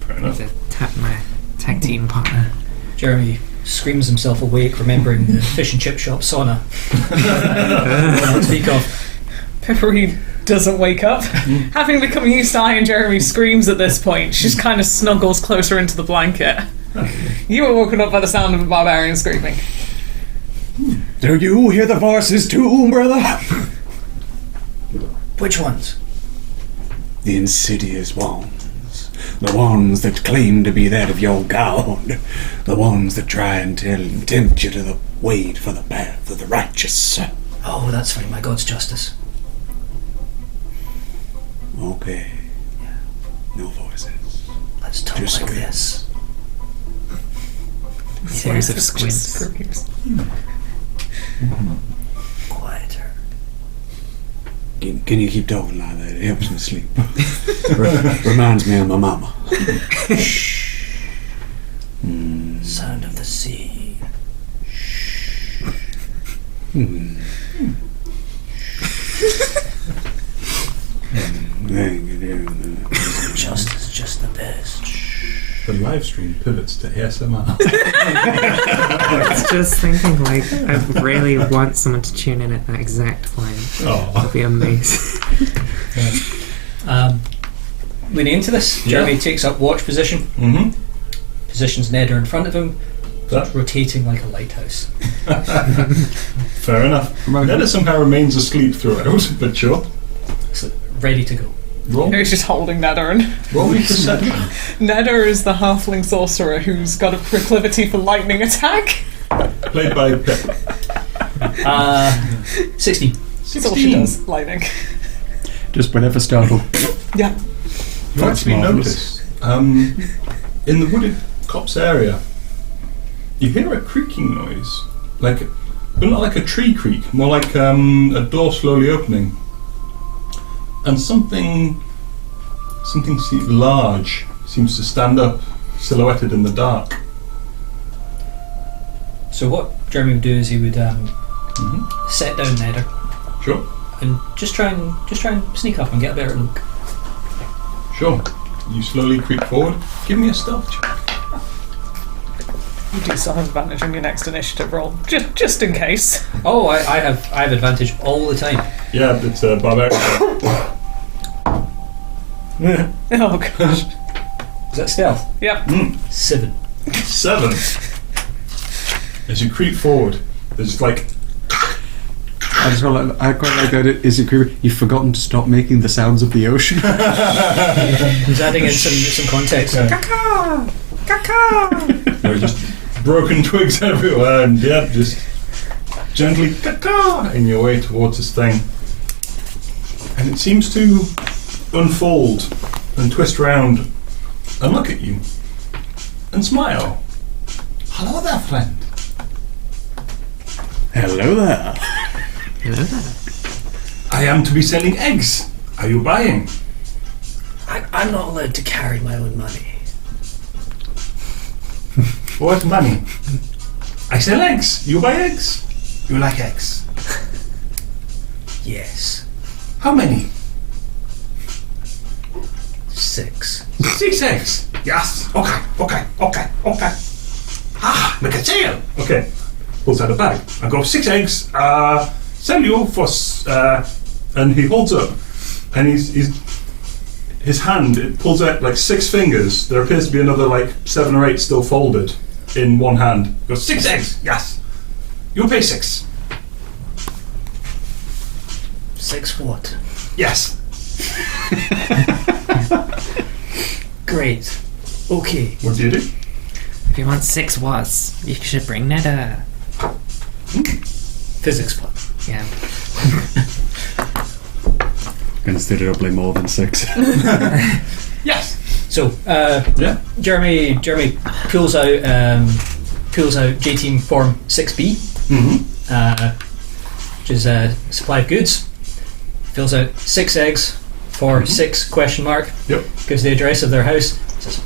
Fair enough. to tap my tag team partner. Jeremy screams himself awake, remembering the fish and chip shop sauna. Not speak of. Pippery doesn't wake up. Having become used to Iron Jeremy screams at this point. She just kind of snuggles closer into the blanket. You were woken up by the sound of a barbarian screaming. Do you hear the voices too, brother? Which ones? The insidious ones. The ones that claim to be that of your god. The ones that try and tempt you to wade for the path of the righteous. Oh, that's fine. My god's justice. Okay. No voices. Let's talk Just like scream. this. Series of Just squints. screams. Quieter. Can you keep talking like that? It helps me sleep. Reminds me of my mama. Sound of the sea. Justice, just the best. The live stream pivots to ASMR. I was just thinking, like, I really want someone to tune in at that exact point. Oh. That'd be amazing. Leaning into this, Jeremy takes up watch position, Mm-hmm. positions Neder in front of him, That, rotating like a lighthouse. fair enough. Neda somehow remains asleep throughout, but sure. So, ready to go. Roll He's just holding Nedder, and me perception. Nedder is the halfling sorcerer who's got a proclivity for lightning attack. Played by Pip. 16. That's all she does, lightning. Just whenever startled. Yeah. You That's actually marvellous. notice, in the wooded copse area, you hear a creaking noise. But not like a tree creak, more like a door slowly opening. And something large seems to stand up, silhouetted in the dark. So what Jeremy would do is he would Mm-hmm. set down Neder Sure, and just try and sneak up and get a better look. sure. You slowly creep forward. Give me a stealth check. You do still have advantage on your next initiative roll, just in case. Oh, I have advantage all the time. Yeah, it's a barbarian. Oh gosh. Is that stealth? Yep. 7. 7. As you creep forward, there's like I quite like that. Is it creepy? You've forgotten to stop making the sounds of the ocean. He's adding in some context. Yeah. Caca! Caca! There are just broken twigs everywhere, and just gently in your way towards this thing. And it seems to unfold and twist around and look at you and smile. Hello there, friend. Hello there. Hello there. I am to be selling eggs. Are you buying? I'm not allowed to carry my own money. What money? I sell eggs. You buy eggs? You like eggs? Yes. How many? 6. 6 eggs. Yes. Okay. Make a sale. Okay. Pulls out a bag. I go 6 eggs. Sell you for. And he holds up, and his hand. It pulls out like 6 fingers. There appears to be another like 7 or 8 still folded in one hand. Goes 6 eggs. Yes. You pay 6. 6 what? Yes. Great. Okay. What do you do? If you want 6 watts, you should bring Neda. Physics club. Yeah. Considerably more than 6. Yes. So, Yeah. Jeremy pulls out J Team Form 6B, which is a supply of goods. Fills out 6 eggs for 6 question mark. Yep. Gives the address of their house. Says,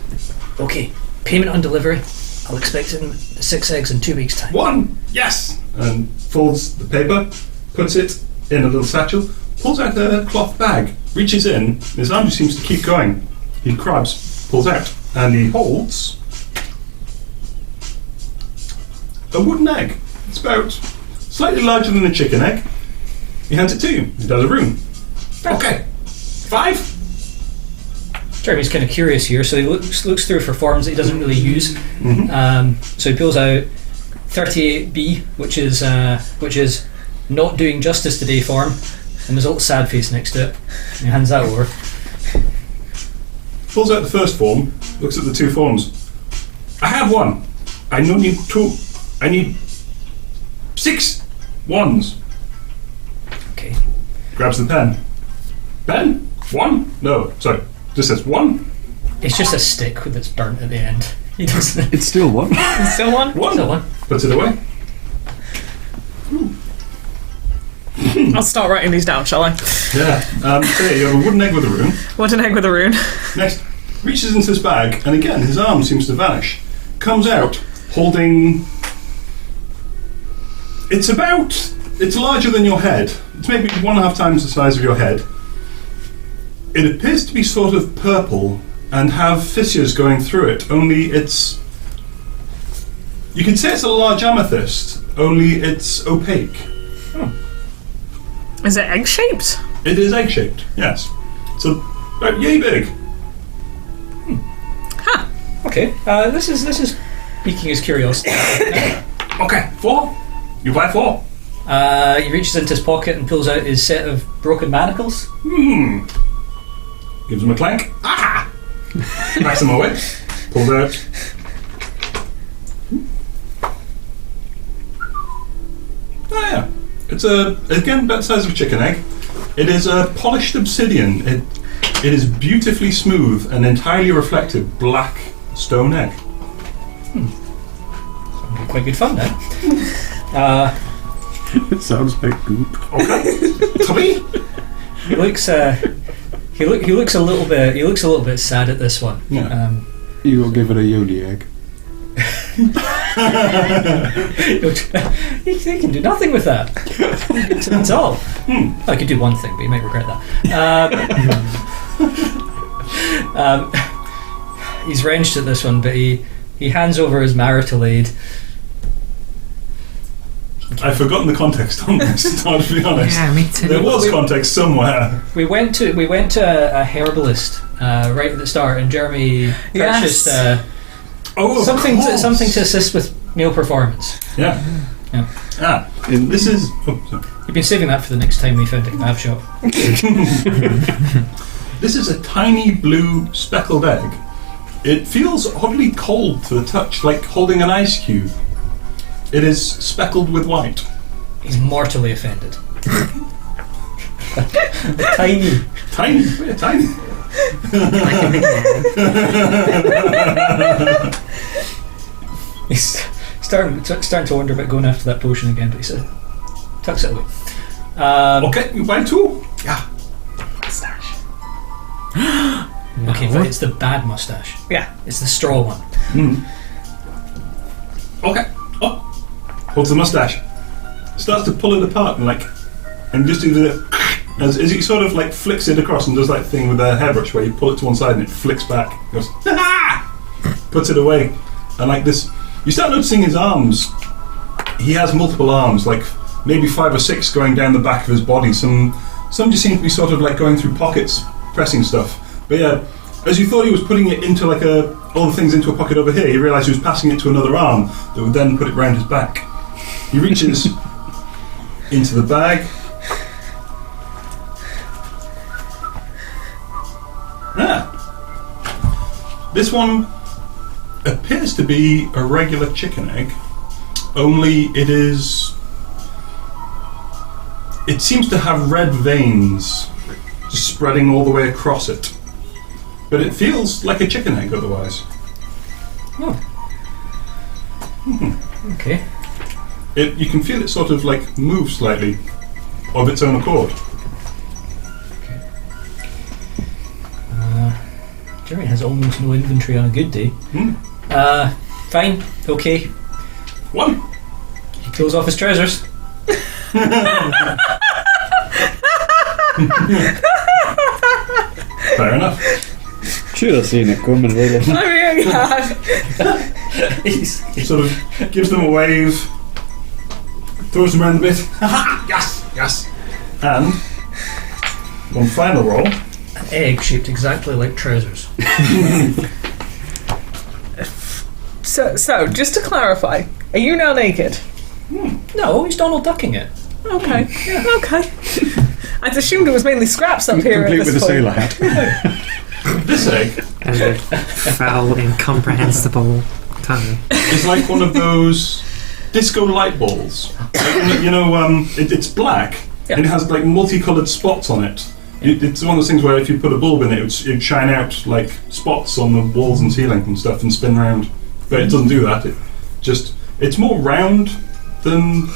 "Okay, payment on delivery. I'll expect 6 eggs in 2 weeks' time." 1. Yes. And folds the paper, puts it in a little satchel, pulls out a cloth bag, reaches in. His arm just seems to keep going. He grabs, pulls out, and he holds a wooden egg. It's about slightly larger than a chicken egg. He hands it to you. He does a room. Okay. 5. Jeremy's kind of curious here, so he looks through for forms that he doesn't really use. So he pulls out 38B, which is not doing justice today form, and there's a little sad face next to it. And he hands that over. Pulls out the first form, looks at the 2 forms. I have 1. I don't need 2. I need 6 ones. Okay. Grabs the pen. Pen? 1? No, sorry. Just says 1. It's just a stick that's burnt at the end. He doesn't. It's still 1. Still one? 1. Still 1. Puts it away. I'll start writing these down, shall I? Yeah. So you have a wooden egg with a rune. Wooden egg with a rune. Next, reaches into his bag, and again, his arm seems to vanish. Comes out, holding... It's larger than your head. It's maybe 1.5 times the size of your head. It appears to be sort of purple and have fissures going through it, only it's... You can say it's a large amethyst, only it's opaque. Is it egg shaped? It is egg-shaped, yes. It's about yay big. Okay. This is piquing his curiosity. Okay, 4. You buy 4. He reaches into his pocket and pulls out his set of broken manacles. Gives him a clank. Ah! Knocks him away. Pulls out. Oh yeah. It's again about the size of a chicken egg. It is a polished obsidian. It is beautifully smooth and entirely reflective black stone egg. Quite good fun then. It sounds like goop. Okay. Tubby? He looks he looks a little bit sad at this one. Yeah. You will give it a uni egg. He can do nothing with that. That's all. I could do one thing, but you might regret that. He's wrenched at this one, but he hands over his marital aid. I've forgotten the context on this, to be honest. Yeah, me too. There was context somewhere. We went to a herbalist right at the start, and Jeremy purchased something to assist with meal performance. Yeah. Yeah. Ah, this is... Oh, sorry. We've been saving that for the next time we found a kebab shop. This is a tiny blue speckled egg It feels oddly cold to the touch, like holding an ice cube. It is speckled with white. He's mortally offended. Tiny. Tiny, yeah, tiny. Like a minion. He's starting to wonder about going after that potion again, but he said, tucks it away. Okay, you buy two? Yeah. Mustache. Okay, but it's the bad mustache. Yeah. It's the straw one. Okay. Oh. Holds the mustache. Starts to pull it apart and just do the as he sort of like flicks it across and does that thing with a hairbrush where you pull it to one side and it flicks back. Goes, ha! Puts it away. And like this, you start noticing his arms. He has multiple arms, like maybe 5 or 6 going down the back of his body. Some just seem to be sort of like going through pockets, pressing stuff. But yeah, as you thought he was putting it into like all the things into a pocket over here, he realised he was passing it to another arm that would then put it round his back. He reaches into the bag. This one appears to be a regular chicken egg, only it seems to have red veins just spreading all the way across it. But it feels like a chicken egg otherwise. Oh. Okay. You can feel it sort of like move slightly of its own accord. Jeremy has almost no inventory on a good day. Fine, okay. 1. He pulls off his trousers. Fair enough. Should have seen it coming, really. Oh my god. He sort of gives them a wave, throws them around a bit. Haha! Yes! Yes! And one final roll. An egg shaped exactly like trousers. So, just to clarify, are you now naked? No, he's Donald Ducking it. Okay. Yeah. Okay. I'd assumed it was mainly scraps up here Complete at with this a point. sailor hat. This egg And a foul, incomprehensible tongue. is like one of those disco light balls. Like, it's black Yeah. and it has like multicoloured spots on it. It's one of those things where if you put a bulb in it, it'd shine out like spots on the walls and ceiling and stuff and spin round. But it doesn't do that. It's more round than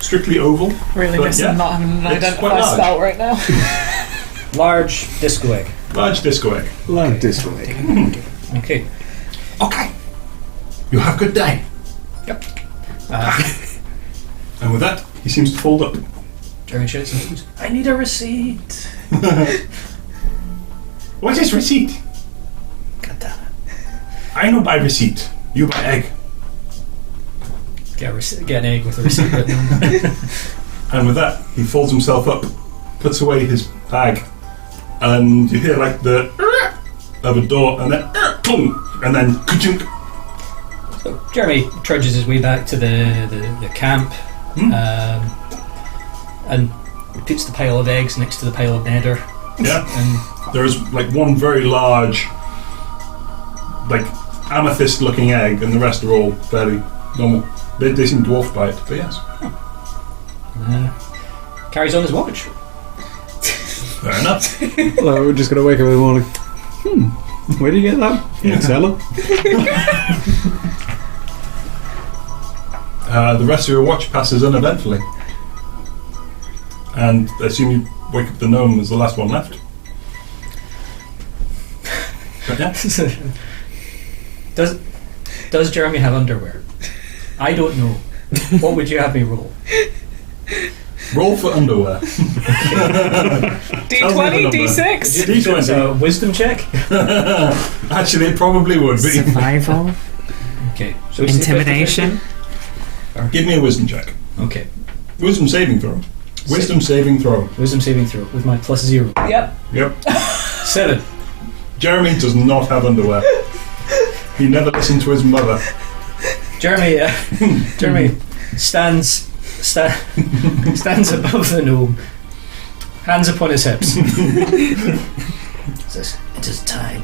strictly oval. Really But miss yeah, not having an it's quite identify large. spell right now. Large disco egg. Large disco egg. Like this way. Okay. Okay. You have a good day. Yep. And with that, he seems to fold up. Jeremy shouts and goes, I need a receipt. What is receipt? God damn it. I know buy receipt. You buy egg. Get an egg with a receipt written on it. And with that, he folds himself up, puts away his bag, and you hear like the of a door, and then and then ka-chunk. So Jeremy trudges his way back to the camp, and puts the pile of eggs next to the pile of nether. Yeah. And There's like one very large, like amethyst-looking egg, and the rest are all fairly normal. They seem dwarfed by it, but yes. carries on his watch. Fair enough. Well, we're just going to wake up in the morning. Where do you get that? Yeah. Cellar? The rest of your watch passes uneventfully. And I assume you wake up the gnome as the last one left. But yeah. Does Jeremy have underwear? I don't know. What would you have me roll? Roll for underwear. D20, D6. D20. Wisdom check. Actually, it probably would be. Survival? Okay. So Intimidation? Give me a wisdom check. Okay. Wisdom saving throw. Wisdom saving throw. Wisdom saving throw with my +0. Yep. Yep. 7. Jeremy does not have underwear. He never listened to his mother. Jeremy stands above the gnome, hands upon his hips. Says, It is time.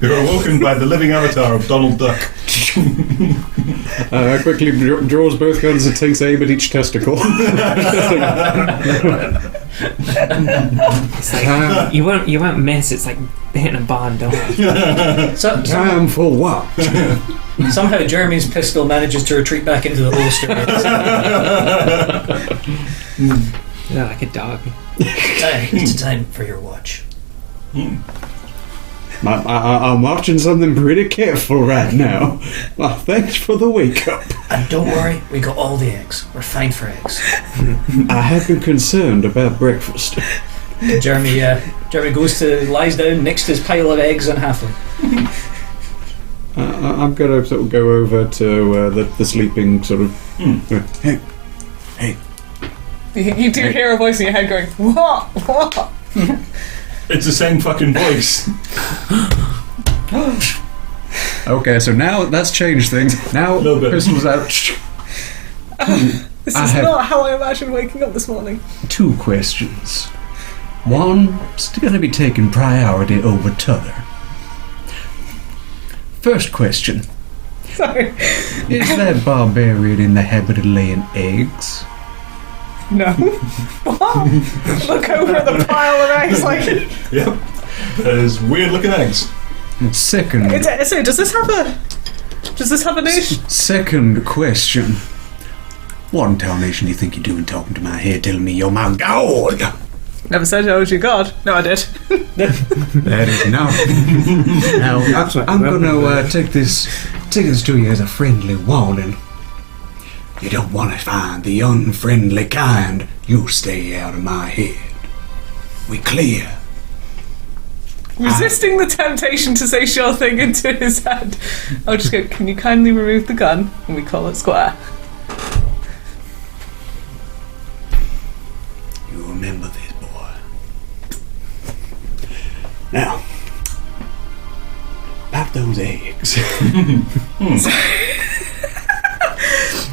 You're awoken by the living avatar of Donald Duck. Quickly draws both guns and takes aim at each testicle. It's like you won't miss. It's like hitting a barn door. Time for what? Somehow Jeremy's pistol manages to retreat back into the holster. Yeah, like a dog. It's time for your watch. I'm watching something pretty careful right now. Well, thanks for the wake up. And don't worry, we got all the eggs. We're fine for eggs. I have been concerned about breakfast. Jeremy goes to lies down next to his pile of eggs and halfling. I'm gonna sort of go over to the sleeping sort of. Hey. You do hear a voice in your head going, what? What? It's the same fucking voice. Okay, so now that's changed things. Now Little bit. pistols out. This I is have- not how I imagined waking up this morning. 2 questions. One, still going to be taking priority over t'other. First question. Sorry. Is that barbarian in the habit of laying eggs? No. What? Look over at the pile of eggs like... Yep. There's weird looking eggs. Second, So does this have a niche? second question. What in tarnation do you think you're doing talking to my head telling me you're my god? Never said I was your god. No, I did. That is not. Now, I'm going to take this to you as a friendly warning. You don't want to find the unfriendly kind. You stay out of my head. We clear. Resisting the temptation to say sure thing into his head. I'll just go, can you kindly remove the gun? And we call it square. You remember this, boy. Now, about those eggs.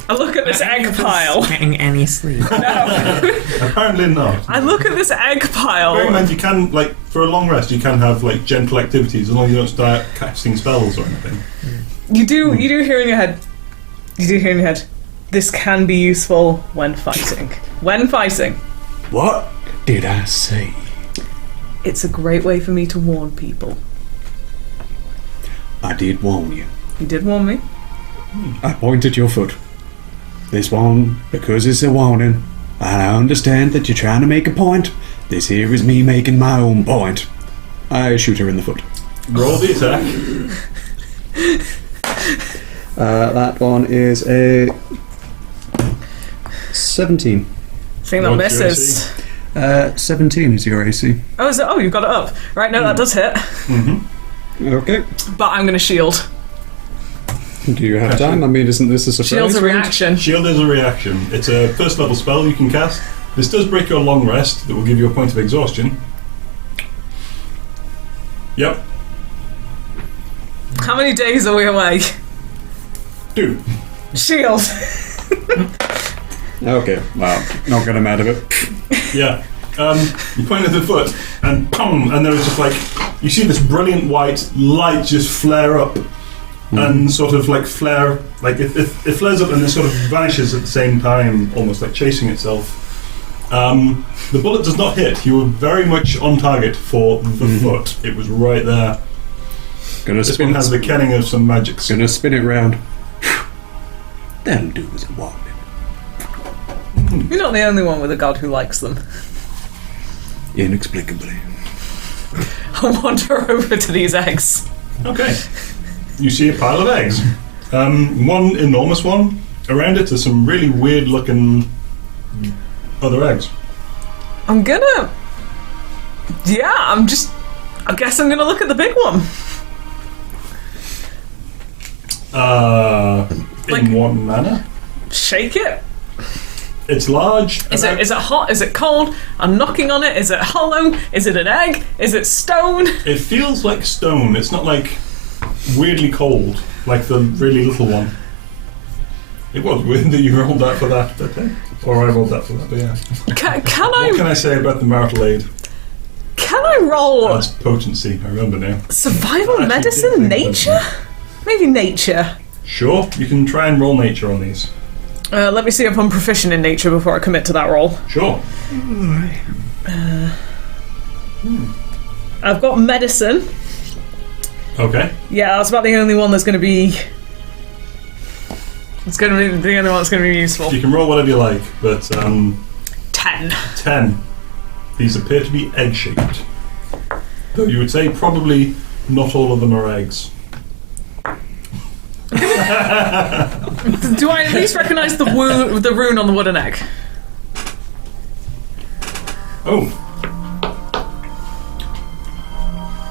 I look at this egg pile. Getting any sleep? Apparently not. I look at this egg Bear in pile. mind, you can, like, for a long rest, you can have, like, gentle activities as long as you don't start casting spells or anything. You do hear in your head. You do hear in your head. This can be useful when fighting. When fighting. What did I say? It's a great way for me to warn people. I did warn you. You did warn me. I pointed your foot. This one, because it's a warning. And I understand that you're trying to make a point. This here is me making my own point. I shoot her in the foot. Roll the attack. That one is a 17. I think that What's your misses. 17 is your AC. Oh, is it? Oh, you've got it up. Right, no, that does hit. Okay. But I'm going to shield. Do you have time? I mean, isn't this a surprise? Shield's a round? reaction. Shield is a reaction. It's a first level spell you can cast. This does break your long rest that will give you a point of exhaustion. Yep. How many days are we away? 2. Shield. Okay, well, not gonna matter, but Yeah. You point at the foot, and boom, and there is just like you see this brilliant white light just flare up, and sort of like flare, like it flares up and then sort of vanishes at the same time, almost like chasing itself. The bullet does not hit. You were very much on target for the foot. It was right there. gonna This spin one has the kenning of some magics. Gonna spin it round. That'll do as a warning. You're not the only one with a god who likes them. Inexplicably. I wander over to these eggs. Okay. You see a pile of eggs. One enormous one. Around it are some really weird looking other eggs. I'm gonna... Yeah, I guess I'm gonna look at the big one. Like- In what manner? Shake it. It's large. Is it hot? Is it cold? I'm knocking on it. Is it hollow? Is it an egg? Is it stone? It feels like stone. It's not like weirdly cold, like the really little one. It was weird that you rolled that for that, but or I rolled that for that, but yeah. Can What can I I say about the marital aid? Can I roll That's potency, I remember now. survival, I actually medicine, did think nature? Maybe nature. Sure, you can try and roll nature on these. Let me see if I'm proficient in nature before I commit to that roll. Sure. I've got medicine. Okay. Yeah, that's about the only one that's going to be... It's going to be the only one that's going to be useful. You can roll whatever you like, but 10. 10. These appear to be egg-shaped. Though you would say probably not all of them are eggs. Do I at least recognise the rune on the wooden egg? Oh.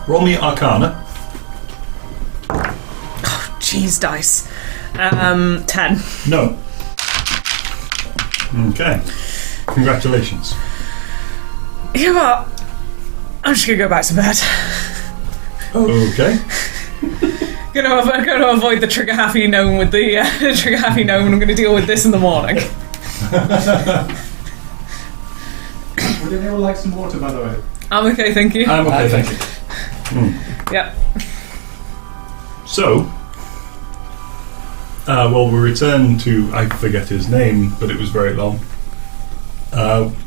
Roll me Arcana. Jeez, dice. 10. No. Okay. Congratulations. You know what? I'm just going to go back to bed. Okay. Gonna avoid the trigger happy gnome with the trigger happy gnome, and I'm gonna deal with this in the morning. Would anyone like some water, by the way? I'm okay, thank you. I'm okay, thank you. Yep. So, well, we return to, I forget his name, but it was very long.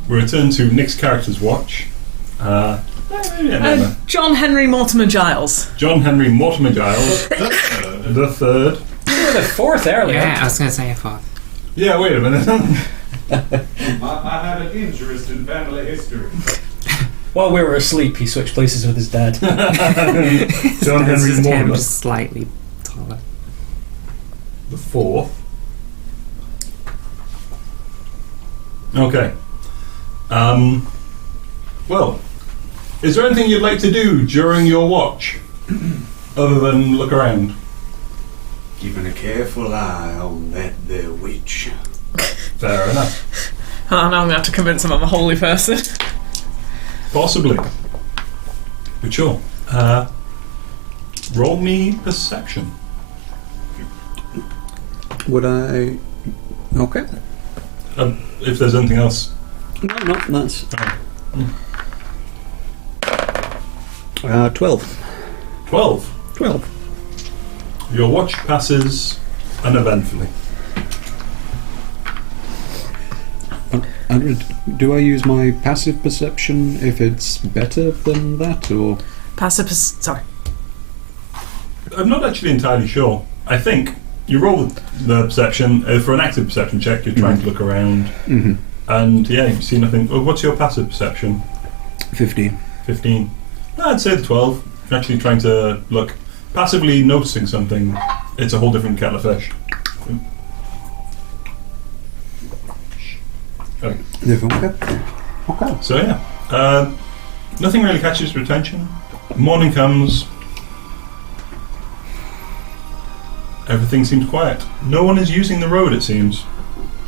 We return to Nick's character's watch. John Henry Mortimer Giles. John Henry Mortimer Giles, the third. You were the fourth earlier. Yeah, I was going to say a 4. Yeah, wait a minute. I have an interest in family history. While we were asleep, he switched places with his dad. John Henry His Mortimer, was slightly taller. the fourth. Okay. Well, is there anything you'd like to do during your watch, other than look around? Keeping a careful eye on that there witch. Fair enough. Oh, now I'm gonna have to convince him I'm a holy person. Possibly. But sure. Roll me perception. Would I... Okay. If there's anything else. No, that's... Oh. 12. 12. 12. Your watch passes uneventfully. Do I use my passive perception if it's better than that, or...? Sorry. I'm not actually entirely sure. I think you roll the perception. For an active perception check, you're trying to look around. Mm-hmm. And yeah, you see nothing. Well, what's your passive perception? 15. 15. No, I'd say the 12. If you're actually trying to look, passively noticing something, it's a whole different kettle of fish. Okay. Okay. So yeah, nothing really catches your attention. Morning comes. Everything seems quiet. No one is using the road, it seems.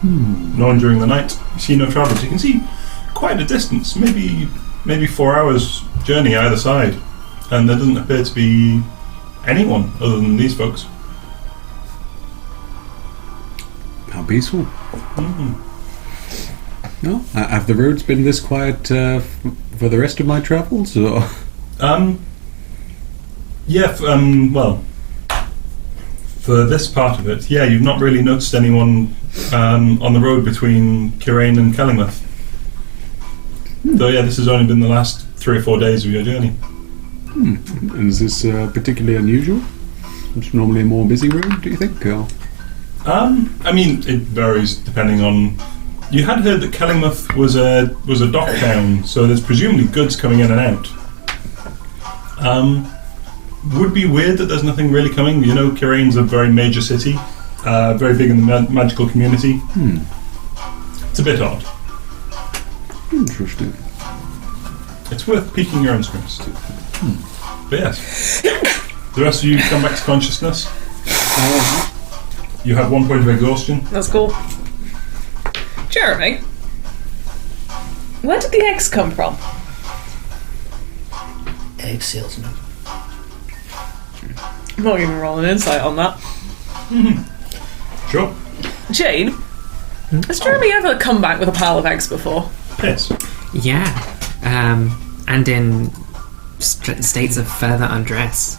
No one during the night. You see no travellers. You can see quite a distance, maybe 4 hours journey either side, and there doesn't appear to be anyone other than these folks. How peaceful. Mm-hmm. No? Have the roads been this quiet for the rest of my travels, or...? Yeah, well, for this part of it, yeah, you've not really noticed anyone on the road between Kirain and Kellingworth. Though, yeah, this has only been the last 3 or 4 days of your journey. And is this particularly unusual? It's normally a more busy road, do you think? Or? I mean, it varies depending on... You had heard that Kellingworth was a dock town, so there's presumably goods coming in and out. Would be weird that there's nothing really coming. You know, Kirain's a very major city, very big in the magical community. It's a bit odd. Interesting. It's worth piquing your interest. But yes, the rest of you come back to consciousness. You have 1 point of exhaustion. That's cool. Jeremy, where did the eggs come from? Egg salesman. I'm not even rolling insight on that. Sure. Jane, has Jeremy ever come back with a pile of eggs before? Yes. Yeah. and in states of further undress,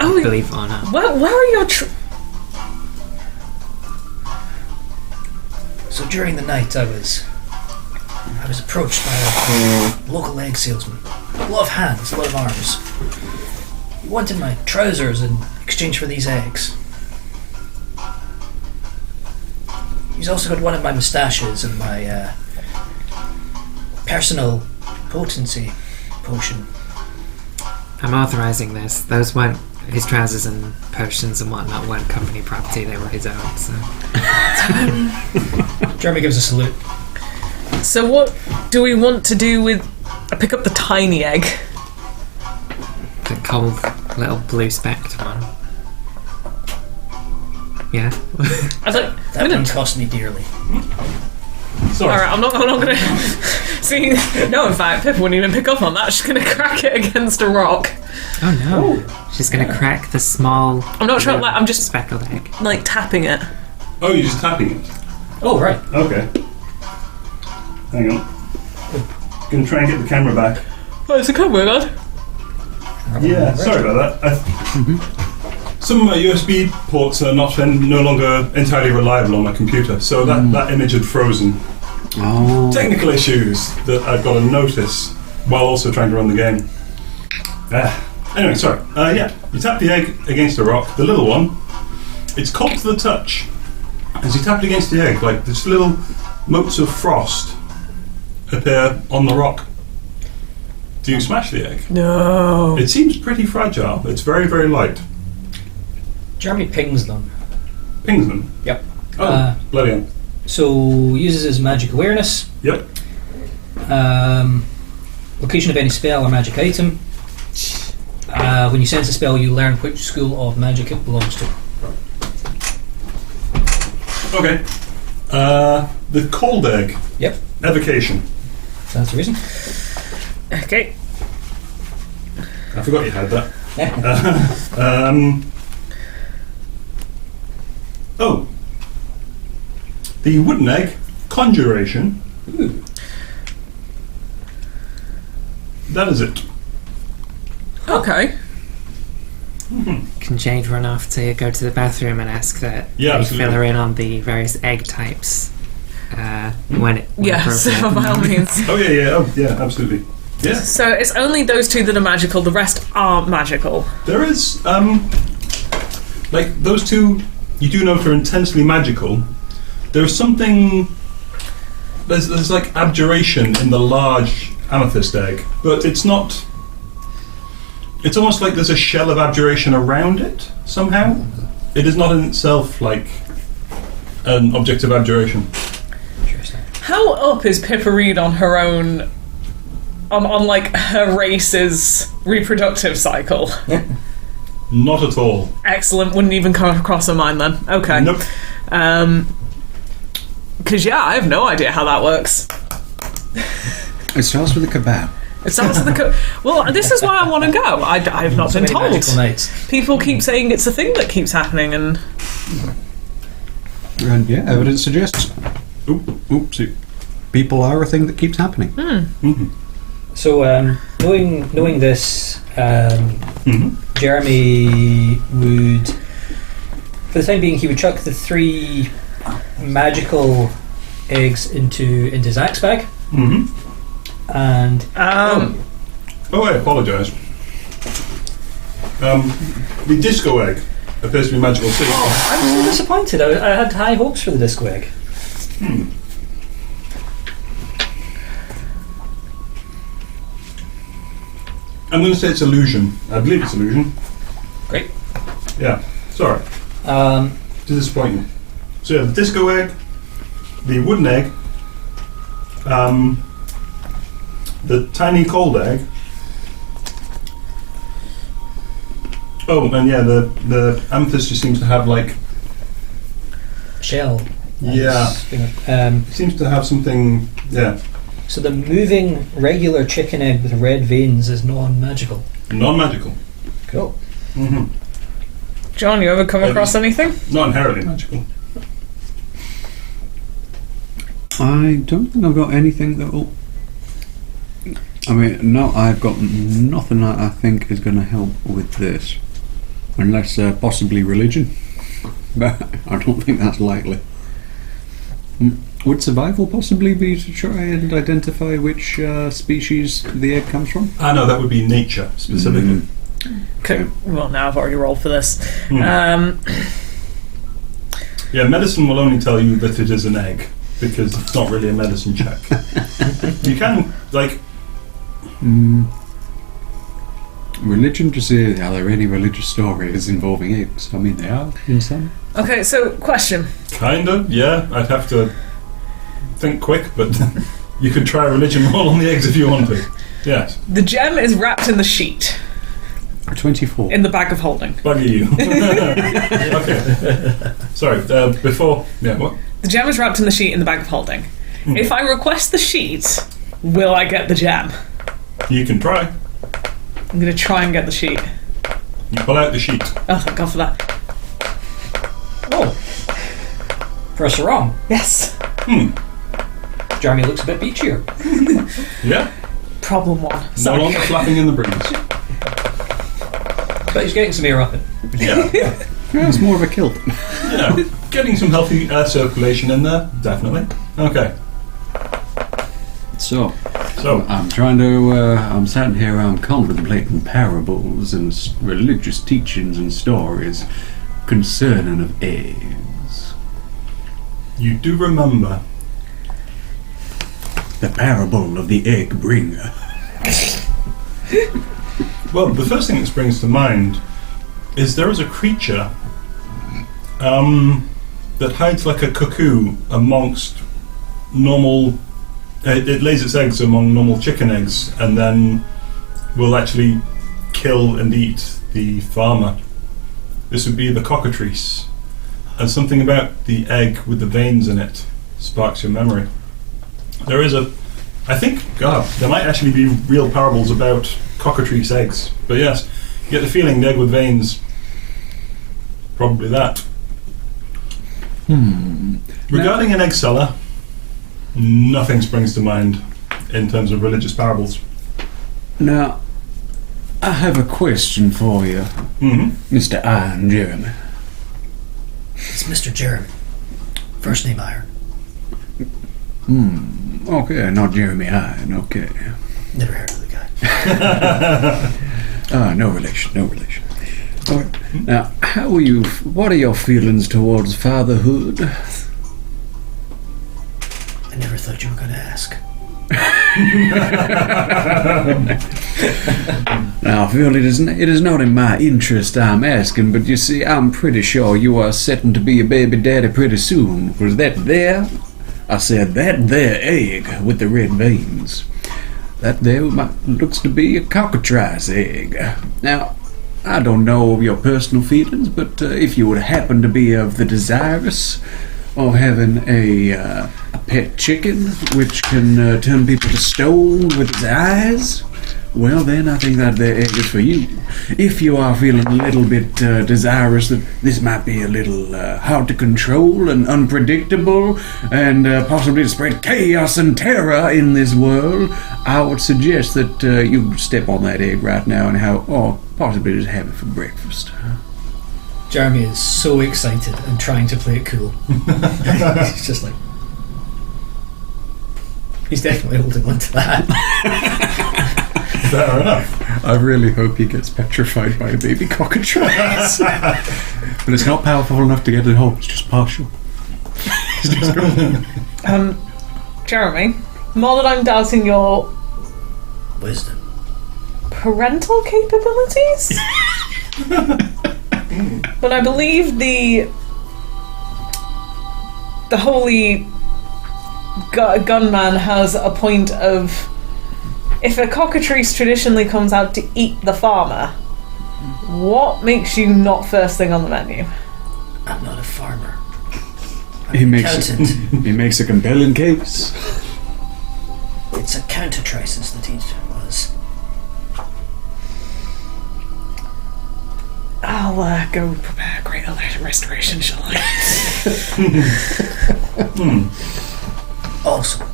Oh, believe it or not. where are your... So during the night, I was approached by a local egg salesman. A lot of hands, a lot of arms. He wanted my trousers in exchange for these eggs. He's also got one of my moustaches and my personal potency potion. I'm authorizing this. Those weren't his trousers and potions and whatnot weren't company property. They were his own. So Jeremy gives a salute. So what do we want to do with... I pick up the tiny egg. the cold little blue specked one. Yeah. I was like, That one cost me dearly. Sorry. alright, I'm not gonna... See, no, in fact, Pippa wouldn't even pick up on that. She's gonna crack it against a rock. Oh no. She's gonna crack the small I'm not sure, like, I'm just, speckled egg. like, tapping it. Oh, you're just tapping it. Oh, right. Okay. Hang on. Gonna try and get the camera back. Oh, it's a camera, God. Yeah, sorry about that. Some of my USB ports are no longer entirely reliable on my computer, so that image had frozen. Oh. Technical issues that I've got to notice while also trying to run the game. Anyway, sorry. Yeah, you tap the egg against a rock. The little one, it's cold to the touch. As you tap it against the egg, like just little motes of frost appear on the rock. Do you smash the egg? No. It seems pretty fragile. It's very, very light. Jeremy pings them. Pings them. Yep. Oh, bloody hell. So uses his magic awareness. Yep. Location of any spell or magic item. When you sense a spell, you learn which school of magic it belongs to. Okay. The cold egg. Yep. Evocation. That's the reason. Okay. I forgot you had that. Oh. The wooden egg. Conjuration. Ooh. That is it. Okay. Can Jade run off to go to the bathroom and ask that Yeah, we absolutely. fill her in on the various egg types when Yes, appropriate? by all means. Oh yeah, absolutely. Yeah. So it's only those two that are magical, the rest aren't magical. There is like those two you do note are intensely magical. There's something there's like abjuration in the large amethyst egg, but it's not. It's almost like there's a shell of abjuration around it somehow. It is not in itself like an object of abjuration. Interesting. How up is Pippa Reed on her own, on like her race's reproductive cycle? Not at all. Excellent, wouldn't even come across her mind then. Okay. Nope. Because yeah, I have no idea how that works. It starts with a kebab. It starts with the well, this is why I want to go. I have not So been many magical told. nights. People keep saying it's a thing that keeps happening, and And yeah, evidence suggests. Oopsie. People are a thing that keeps happening. So knowing this, Mm-hmm. Jeremy would, for the time being, he would chuck the 3 magical eggs into Zach's bag, Mm-hmm. and Oh, I apologise. The disco egg appears to be magical too. I'm so disappointed. I had high hopes for the disco egg. I'm going to say it's illusion. I believe it's illusion. Great. Yeah. Sorry to disappoint you. So yeah, the disco egg, the wooden egg, the tiny cold egg. Oh, and yeah, the amethyst just seems to have like Shell. Yeah. Um, it seems to have something. Yeah, so the moving regular chicken egg with red veins is non-magical. non-magical. Cool. Mm-hmm. John, you ever come across anything? Not inherently magical. I don't think I've got anything that will. I mean, no, I've got nothing that I think is going to help with this. Unless possibly religion. But I don't think that's likely. Would survival possibly be to try and identify which species the egg comes from? No, that would be nature, specifically. Okay. Well, now I've already rolled for this. Yeah, medicine will only tell you that it is an egg, because it's not really a medicine check. You can, like... Religion, to see, are there any religious stories involving eggs? I mean, they are in some. Okay, so question. Kinda, yeah. I'd have to think quick, but you could try a religion roll on the eggs if you want to. Yes. The gem is wrapped in the sheet 24. in the bag of holding. Buggy you. Okay. Sorry, before... Yeah, what? The gem is wrapped in the sheet in the bag of holding. If I request the sheet, will I get the gem? You can try. I'm going to try and get the sheet. You pull out the sheet. Oh, thank God for that. Oh. First wrong. Yes. Jeremy looks a bit beachier. Yeah. Problem one. No Sorry. longer flapping in the breeze. But he's getting some air up it. Yeah. Yeah, it's more of a kilt. Getting some healthy air circulation in there, definitely. Okay. So, So, I'm trying to, I'm sat here, I'm contemplating parables and religious teachings and stories concerning of eggs. you do remember. The parable of the egg bringer. Well, the first thing that springs to mind is there is a creature that hides like a cuckoo amongst normal... It lays its eggs among normal chicken eggs and then will actually kill and eat the farmer. This would be the cockatrice. And something about the egg with the veins in it sparks your memory. There is I think, God, there might actually be real parables about cockatrice eggs. But yes, you get the feeling the egg with veins, probably that. Regarding an egg seller, nothing springs to mind in terms of religious parables. Now, I have a question for you, Mr. Iron Jeremy. It's Mr. Jeremy. First name Iron. Okay, not Jeremy Iron, okay. Never heard of the guy. No relation, no relation. Okay. Now, what are your feelings towards fatherhood? I never thought you were going to ask. Now, Phil, it is not in my interest I'm asking, but you see, I'm pretty sure you are setting to be a baby daddy pretty soon. Was that there? I said that there egg with the red veins. That there looks to be a cockatrice egg. Now, I don't know your personal feelings, but if you would happen to be of the desirous of having a pet chicken which can turn people to stone with its eyes, well then I think that the egg is for you. If you are feeling a little bit desirous that this might be a little hard to control and unpredictable and possibly spread chaos and terror in this world, I would suggest that you step on that egg right now or possibly just have it for breakfast. Jeremy is so excited and trying to play it cool. He's just like... He's definitely holding on to that. Fair enough. I really hope he gets petrified by a baby cockatrice. But it's not powerful enough to get it home, it's just partial. It's just Jeremy, more that I'm doubting your Wisdom. parental capabilities, but I believe the holy gunman has a point of, if a cockatrice traditionally comes out to eat the farmer, what makes you not first thing on the menu? I'm not a farmer. I'm He an makes accountant. he makes a compelling case. It's a countertrices that he was. I'll go prepare a great restoration, shall I? Awesome.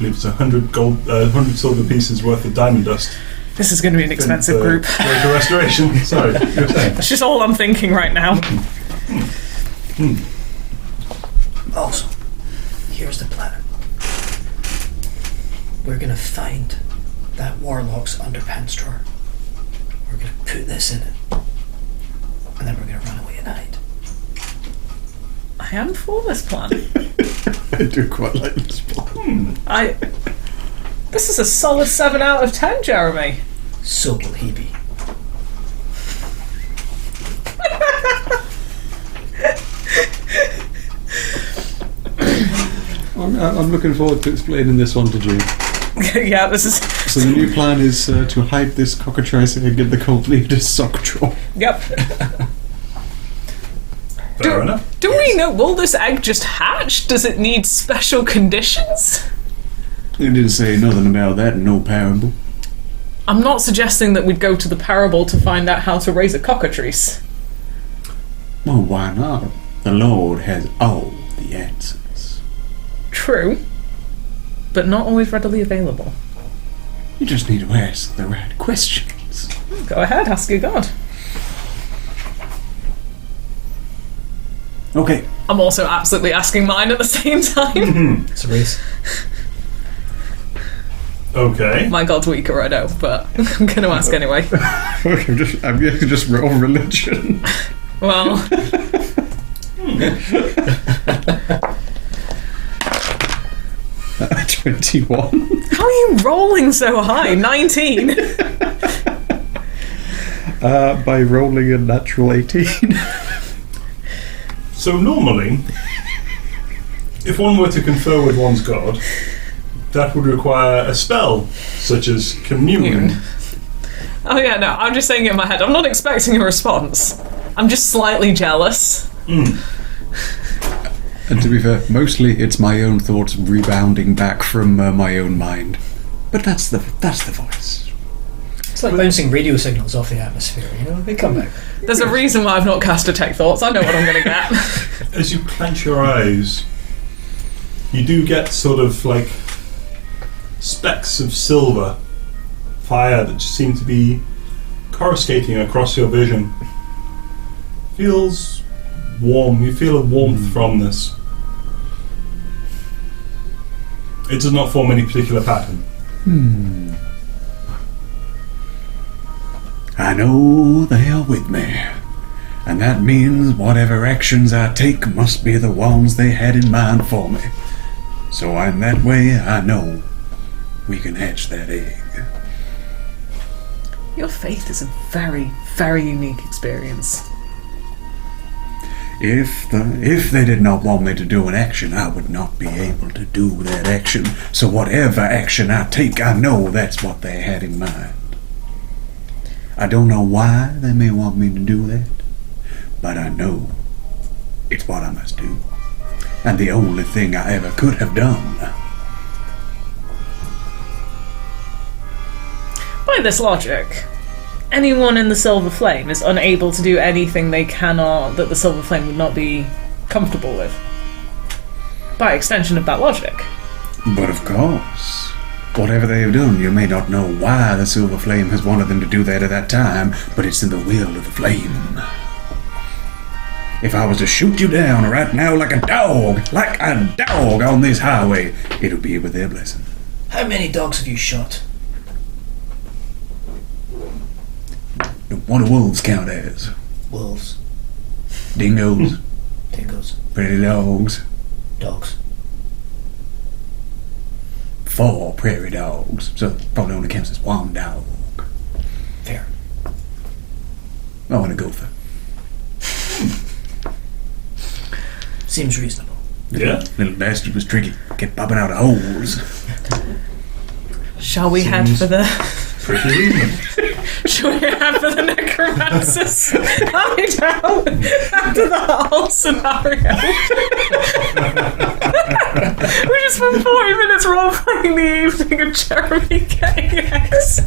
believe it's 100 silver pieces worth of diamond dust. This is going to be an expensive group. For restoration. Sorry, you were saying. That's just all I'm thinking right now. Also, here's the plan. We're gonna find that warlock's underpants drawer. We're gonna put this in it. And then we're gonna run away at night. I am for this plan. I do quite like this plan. This is a solid 7 out of 10, Jeremy. So will he be. I'm looking forward to explaining this one to June. Yeah, this is... So the new plan is to hide this cockatrice and get the cult leader's sock drawer. Yep. Fair enough. Do we know, will this egg just hatch? Does it need special conditions? It didn't say nothing about that in no parable. I'm not suggesting that we'd go to the parable to find out how to raise a cockatrice. Well, why not? The Lord has all the answers. True, but not always readily available. You just need to ask the right questions. Go ahead, ask your god. Okay. I'm also absolutely asking mine at the same time. It's a race. Okay. My god's weaker, I know, but I'm going to ask anyway. Okay, I'm going to just roll religion. Well... 21. How are you rolling so high? 19? By rolling a natural 18. So normally, if one were to confer with one's god, that would require a spell, such as commune. Oh yeah, no, I'm just saying it in my head. I'm not expecting a response. I'm just slightly jealous. And to be fair, mostly it's my own thoughts rebounding back from my own mind. But that's the voice. It's like bouncing radio signals off the atmosphere, you know? They come back. There's a reason why I've not cast Detect Thoughts. I know what I'm going to get. As you clench your eyes, you do get sort of like specks of silver fire that just seem to be coruscating across your vision. Feels warm. You feel a warmth from this. It does not form any particular pattern. I know they are with me. And that means whatever actions I take must be the ones they had in mind for me. So in that way, I know we can hatch that egg. Your faith is a very, very unique experience. If they did not want me to do an action, I would not be able to do that action. So whatever action I take, I know that's what they had in mind. I don't know why they may want me to do that, but I know it's what I must do. And the only thing I ever could have done. By this logic, anyone in the Silver Flame is unable to do anything they cannot, that the Silver Flame would not be comfortable with. By extension of that logic. But of course, whatever they have done, you may not know why the Silver Flame has wanted them to do that at that time, but it's in the will of the Flame. If I was to shoot you down right now like a dog on this highway, it would be with their blessing. How many dogs have you shot? What do wolves count as? Wolves. Dingoes? Dingoes. Pretty dogs? Dogs. 4 prairie dogs, so probably only counts as 1 dog. Fair. I want to go for. Seems reasonable. Yeah? Little bastard was tricky. Kept popping out of holes. Shall we head for the... Pretty reasonable. Shall we head for the necromancer's hideout after that whole scenario? We just spent 40 minutes role-playing the evening of Jeremy getting X.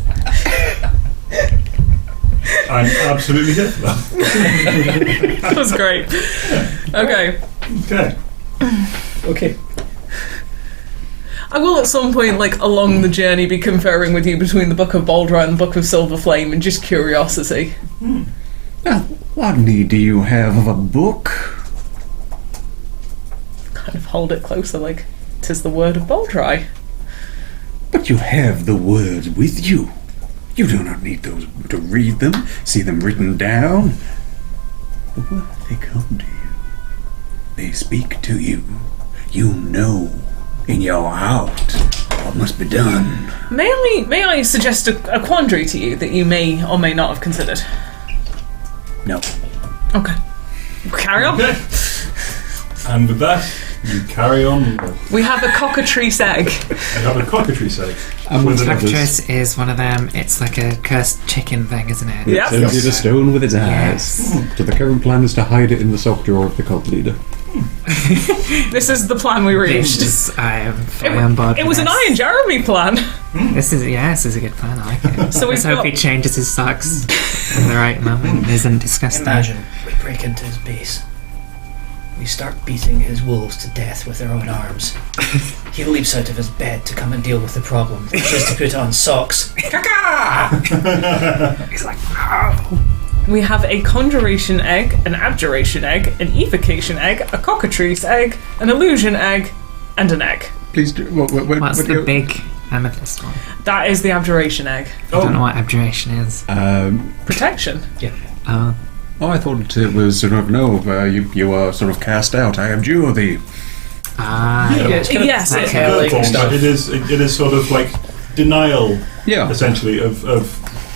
I'm absolutely here for that. That was great. Okay. Okay. Okay. I will at some point, like, along the journey, be conferring with you between the Book of Baldra and the Book of Silver Flame, and just curiosity. Now, what need do you have of a book? Kind of hold it closer, like, 'tis the word of Baldry. But you have the words with you. You do not need those to read them, see them written down. But when they come to you, they speak to you. You know in your heart what must be done. May I suggest a quandary to you that you may or may not have considered? No. Okay. Carry on. Okay. And with that, you carry on. We have a cockatrice egg. I have a cockatrice egg. And With with an- Cockatrice is one of them. It's like a cursed chicken thing, isn't it? Yeah. It sends you the stone with its eyes. Yes. So the current plan is to hide it in the sock drawer of the cult leader. This is the plan we reached. I am fully on board. It for was an this. I and Jeremy plan. This is a good plan. I like it. So Let's we've hope got- he changes his socks at the right moment. Isn't disgusting. Imagine we break into his base. We start beating his wolves to death with our own arms. He leaps out of his bed to come and deal with the problem, just to put on socks. He's like, oh. We have a conjuration egg, an abjuration egg, an evocation egg, a cockatrice egg, an illusion egg, and an egg. Please do. What's the big amethyst one? That is the abjuration egg. I don't know what abjuration is. Protection. Oh, I thought it was sort of you are sort of cast out. I abjure thee. ah, Yeah. yeah. It's kind of Yes, like it- Hell-like Good form, stuff. but it is sort of like denial, Yeah. essentially, of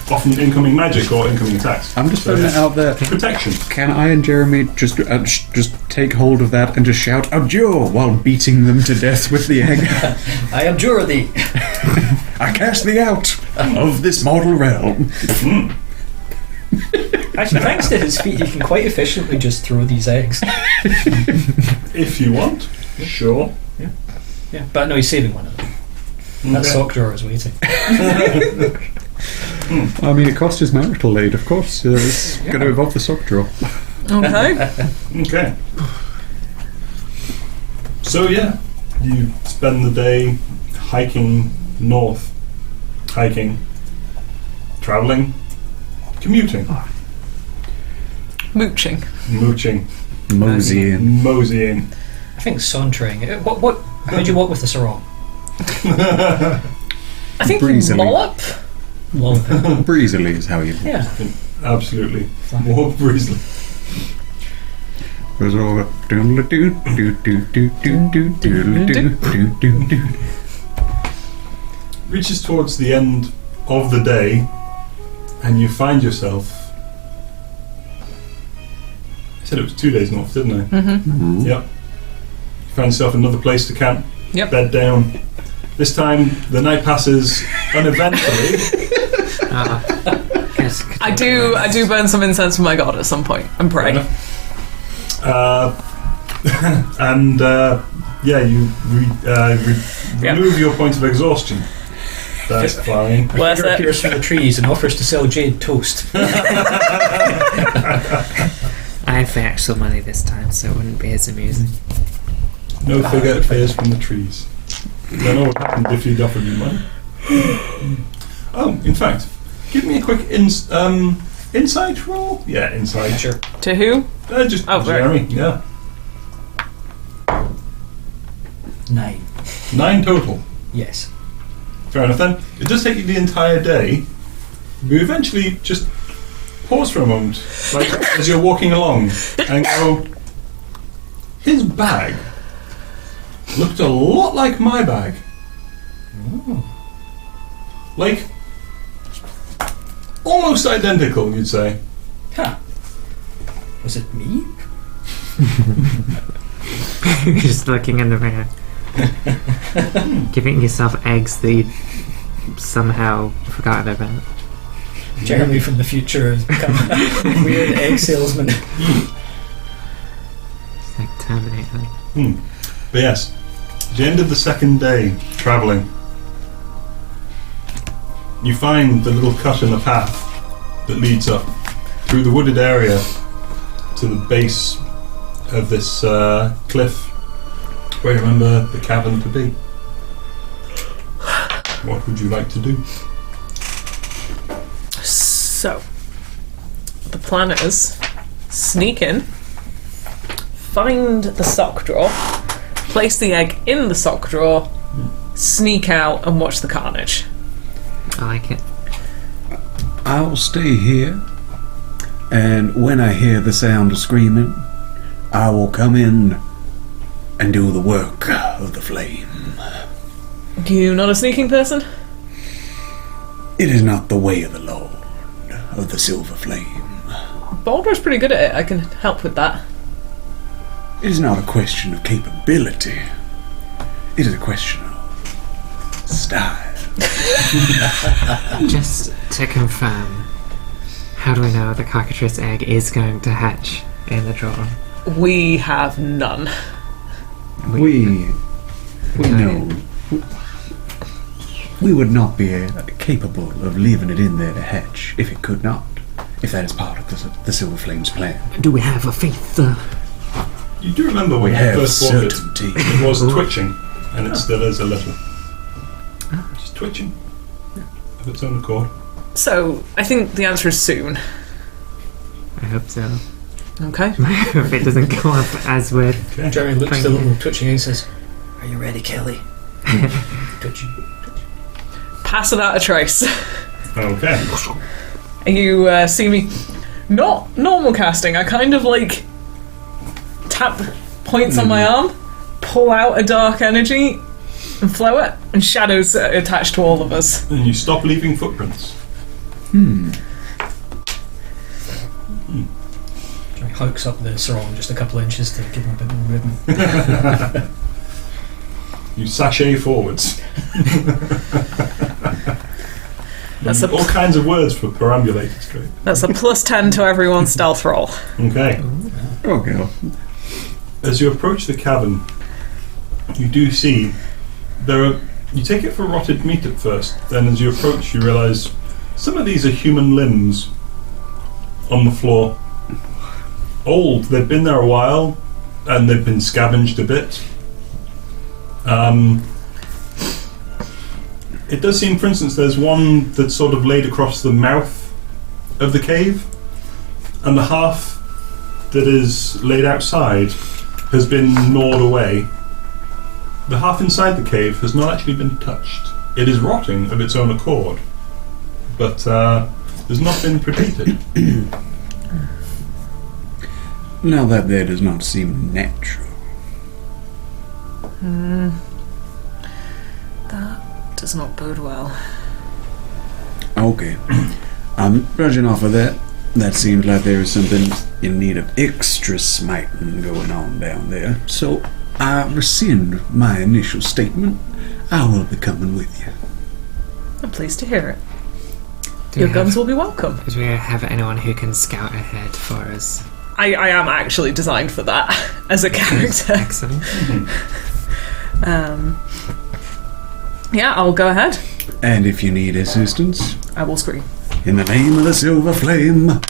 often incoming magic or incoming attacks. I'm just So putting it it's out there. protection. Can I and Jeremy just take hold of that and just shout abjure while beating them to death with the egg? I abjure thee. I cast thee out of this mortal realm. Actually, thanks to his feet, he can quite efficiently just throw these eggs. If you want, sure. Yeah, but no, he's saving one of them. That Okay. sock drawer is waiting. I mean, it cost his marital aid, of course. It's going to involve the sock drawer. Okay. Okay. So yeah, you spend the day hiking north, traveling, commuting, Mooching. mooching, Moseying. I think sauntering. What? How do you walk with a sarong? I think you Breezily. mollop. Lollipop. Breezily is how you. Yeah. Absolutely. More breezily. Goes over. Doodle-doo-doo-doo-doo-doo-doo-doo-doo-doo-doo. Reaches towards the end of the day, and you find yourself. I said it was 2 days north, didn't I? Mm-hmm. Yep. You find yourself another place to camp. Yep. Bed down. This time the night passes uneventfully. Ah. Guess- I do burn some incense for my god at some point and pray. And yeah, you remove your point of exhaustion. That's fine. A Worth figure it. appears from the trees and offers to sell Jade toast. I have the actual money this time, so it wouldn't be as amusing. No figure appears from the trees. Don't know what happened if you'd offered me money. Oh, in fact, give me a quick insight roll. Yeah, insight. Sure. To who? Just Oh, right. Jeremy. Yeah, 9. 9 total. Yes. Fair enough then. It does take you the entire day. You eventually just pause for a moment, like as you're walking along, and go, his bag looked a lot like my bag. Like, almost identical, you'd say. Huh. Was it me? Just looking in the mirror. Giving yourself eggs that you somehow forgotten about. Jeremy from the future has become a weird egg salesman. It's like Terminator. But yes, at the end of the second day travelling, you find the little cut in the path that leads up through the wooded area to the base of this cliff where you remember the cavern to be. What would you like to do? So, the plan is sneak in, find the sock drawer, place the egg in the sock drawer, sneak out, and watch the carnage. I like it. I'll stay here, and when I hear the sound of screaming, I will come in and do the work of the flame. You not a sneaking person? It is not the way of the Lord of the Silver Flame. Baldur's pretty good at it. I can help with that. It is not a question of capability. It is a question of style. Just to confirm, how do we know the cockatrice egg is going to hatch in the drawer? We have none. We know. We would not be capable of leaving it in there to hatch if it could not. If that is part of the Silver Flame's plan. Do we have a faith? You do remember when We you have first bought it, certainty. it was twitching, and it still is a little. Just twitching of its own accord. So, I think the answer is soon. I hope so. Okay. I hope it doesn't go up as we're... Okay. Jeremy looks Thank a you. little twitching and says, "Are you ready, Kelly?" Twitchy. Pass without a trace. Okay. You see me, not normal casting. I kind of like tap points on my arm, pull out a dark energy, and flow it, and shadows attached to all of us. And you stop leaving footprints. Jeremy hikes up the sarong just a couple inches to give him a bit more movement. You sashay forwards. That's all kinds of words for perambulate. It's great. That's a +10 to everyone's stealth roll. Okay. Okay. As you approach the cavern, you do see there are. You take it for rotted meat at first. Then, as you approach, you realise some of these are human limbs on the floor. Old. They've been there a while, and they've been scavenged a bit. It does seem, for instance, there's one that's sort of laid across the mouth of the cave, and the half that is laid outside has been gnawed away. The half inside the cave has not actually been touched. It is rotting of its own accord, but has not been predated. Now that there does not seem natural. That does not bode well. Okay. I'm brushing off of that. That seems like there is something in need of extra smiting going on down there. So I rescind my initial statement. I will be coming with you. I'm pleased to hear it. Do Your we guns have, will be welcome. do we have anyone who can scout ahead for us? I am actually designed for that as a character. Excellent. Yeah, I'll go ahead. And if you need assistance, I will scream. in the name of the Silver Flame.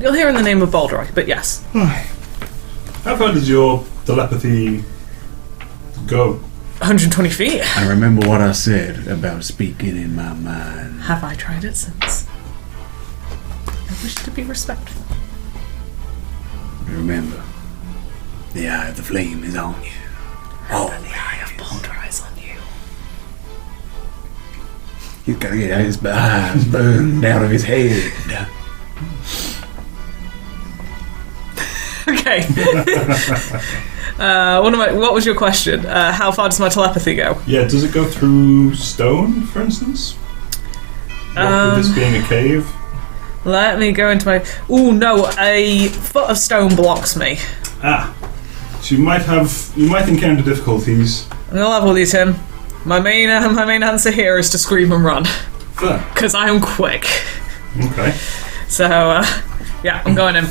You'll hear in the name of Baldroy, but yes. How far does your telepathy go? 120 feet. I remember what I said about speaking in my mind. Have I tried it since? I wish to be respectful. Remember, the eye of the flame is on you. Oh, And the eye of Baldroy is on you. he's got to get his eyes burned out of his head. Okay. What was your question? How far does my telepathy go? Yeah, does it go through stone, for instance? With this being a cave? Let me go into my... Ooh, no, a foot of stone blocks me. Ah. So you might encounter difficulties. I'm gonna level with you, Tim. My main answer here is to scream and run. Fair. Because I am quick. Okay. So, yeah, I'm going in.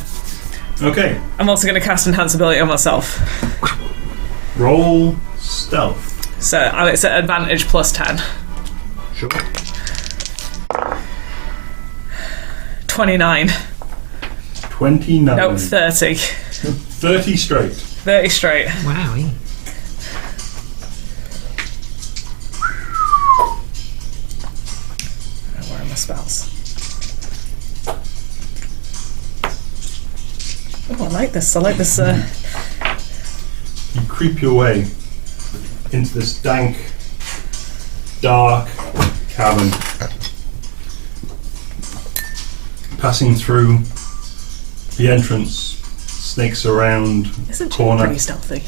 Okay. I'm also going to cast Enhance Ability on myself. Roll stealth. So, it's at advantage +10. Sure. 29. 29. No, 30. 30 straight. 30 straight. Wow. I like this. You creep your way into this dank, dark cavern, passing through the entrance, snakes around Isn't she corner. pretty stealthy?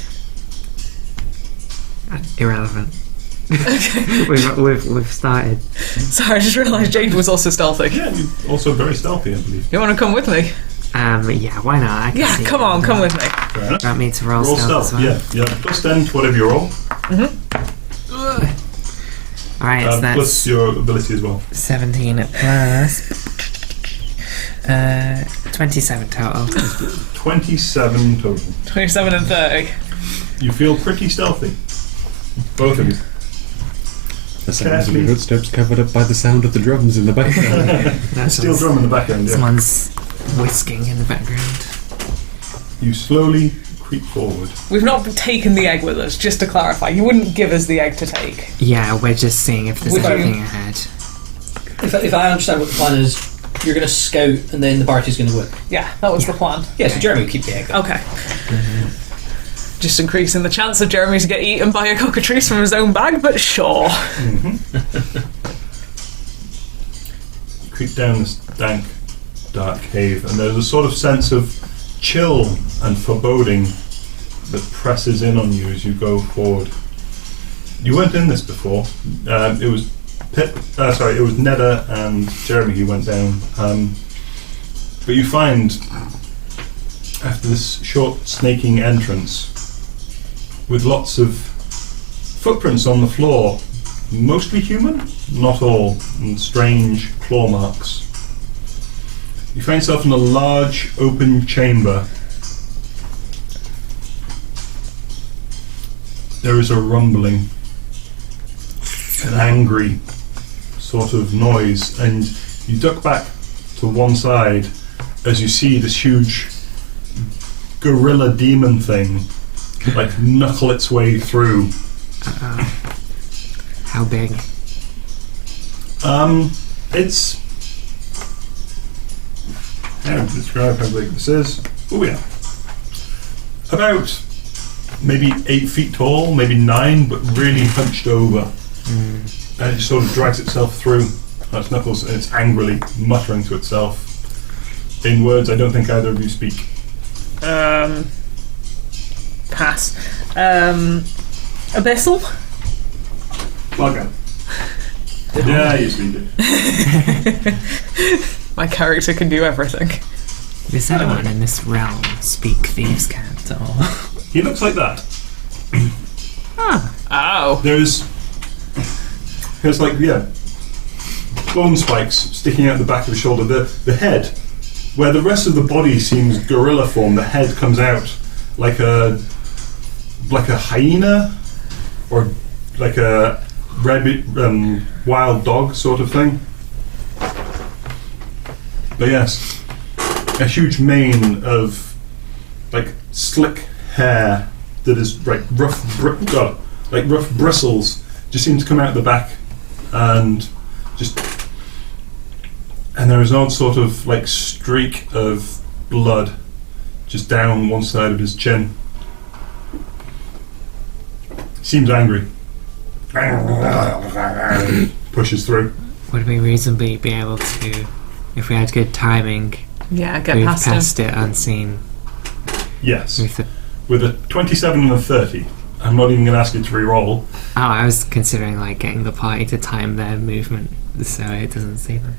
Irrelevant. Okay. We've started. Sorry, I just realised Jade was also stealthy. Yeah, you're also very stealthy, I believe. You want to come with me? Yeah, why not? I can Yeah, see come it. on, come with me. Fair enough. Want me to roll, Roll stealth stealth, as well? yeah. Plus 10 to whatever you roll. Alright, so that's Plus your ability as well. 17 plus 27 total. 27 total. 27 and 30. You feel pretty stealthy. Both of you. The sounds of the footsteps covered up by the sound of the drums in the background. That's Steel drum in the background, yeah. Someone's whisking in the background. You slowly creep forward. We've not taken the egg with us, just to clarify. You wouldn't give us the egg to take. Yeah, we're just seeing if there's Would you- anything ahead. If I understand what the plan is, you're going to scout and then the party's going to win. Yeah, that was the plan. Yeah, so Jeremy will keep the egg. Then. Okay. Just increasing the chance of Jeremy to get eaten by a cockatrice from his own bag, but sure. You creep down this dank, dark cave, and there's a sort of sense of chill and foreboding that presses in on you as you go forward. You weren't in this before. It was it was Neda and Jeremy who went down. But you find, after this short snaking entrance, with lots of footprints on the floor, mostly human, not all, and strange claw marks. You find yourself in a large open chamber. There is a rumbling, an angry sort of noise, and you duck back to one side as you see this huge gorilla demon thing like knuckle its way through. How big? It's how to describe how big this is. Oh yeah, about maybe 8 feet tall, maybe 9, but really hunched over. And it sort of drags itself through its knuckles, and it's angrily muttering to itself in words I don't think either of you speak. Pass. Abyssal? Bugger. Yeah, you speak it. My character can do everything. Does anyone in this realm speak thieves' cant at all? He looks like that. Oh. There's like, bone spikes sticking out the back of his shoulder. The head, where the rest of the body seems gorilla form, the head comes out like a hyena or like a rabbit, wild dog sort of thing. But yes, a huge mane of like slick hair that is like rough bristles just seem to come out the back, and there is an odd sort of like streak of blood just down one side of his chin. Seems angry. Pushes through. Would we reasonably be able to, if we had good timing, Yeah, get move past him. past it unseen? Yes. With the, With a 27 and a 30. I'm not even going to ask you to re-roll. I was considering like getting the party to time their movement so it doesn't see them.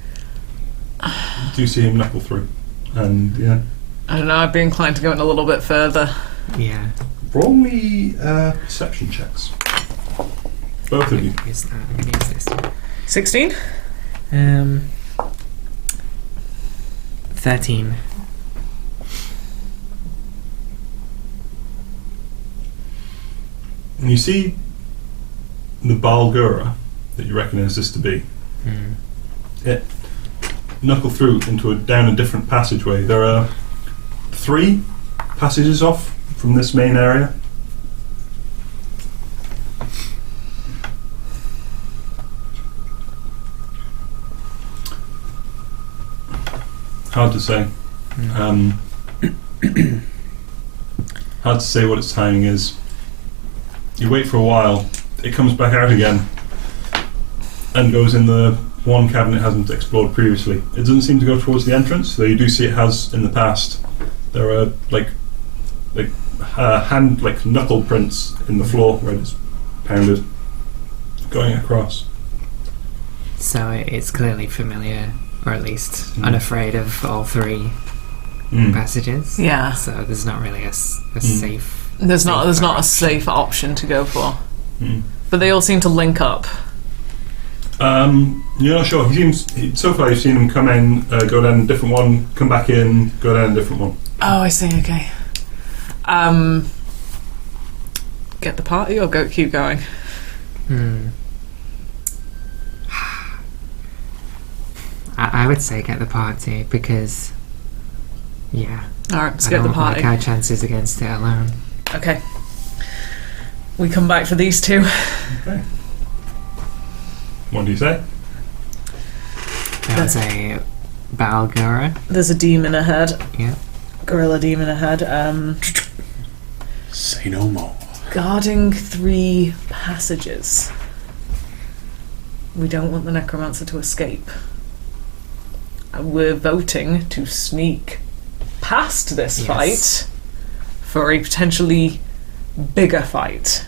Do you see him knuckle through? And yeah. I don't know, I'd be inclined to go in a little bit further. Yeah. Roll me perception checks. Both of you. Use that. I'm gonna use this. 16? 13. And you see the Balgura that you recognise this to be. It knuckle through down a different passageway. There are 3 passages off from this main area. Hard to say. Hard to say what its timing is. You wait for a while, it comes back out again and goes in the one cabin it hasn't explored previously. It doesn't seem to go towards the entrance, though you do see it has in the past. There are hand knuckle prints in the floor where it's pounded, going across. So it's clearly familiar, or at least unafraid of all three passages. Yeah. So there's not really a safe. There's not a option. safe option to go for. Mm. But they all seem to link up. You're not sure. So far you've seen him come in, go down a different one, come back in, go down a different one. Oh, I see. Okay. Get the party or keep going? I would say get the party because, yeah. All right, let's I get don't the party. like our chances against it alone. Okay. We come back for these two. Okay. What do you say? I would say Balgura. There's a demon ahead. Yeah. Gorilla demon ahead. Say no more. Guarding 3 passages. We don't want the necromancer to escape. We're voting to sneak past this Yes. fight for a potentially bigger fight.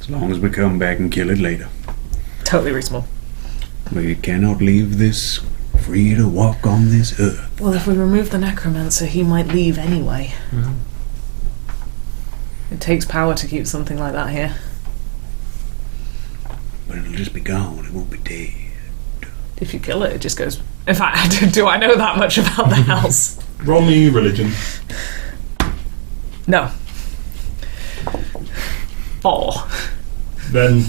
As long as we come back and kill it later. Totally reasonable. We cannot leave this free to walk on this earth. Well, if we remove the necromancer, he might leave anyway. It takes power to keep something like that here. But it'll just be gone. It won't be dead. If you kill it, it just goes... In fact, do I know that much about the house? Roll me religion. No. 4. Then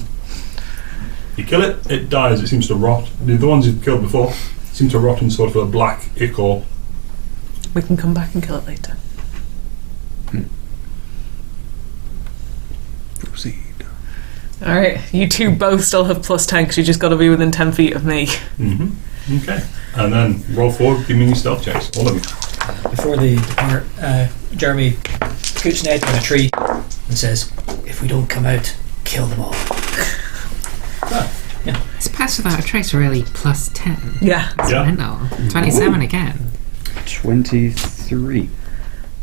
you kill it, it dies, it seems to rot. The ones you've killed before seem to rot in sort of a black ichor. We can come back and kill it later. Proceed. Alright, you two both still have +10 because you just got to be within 10 feet of me. Okay. And then roll forward, give me any stealth checks, all of you. Before they depart, Jeremy scoots Ned on a tree and says, "If we don't come out, kill them all." Is Pass Without a Trace really +10? Yeah. It's Yeah. mental. 27 again. 23.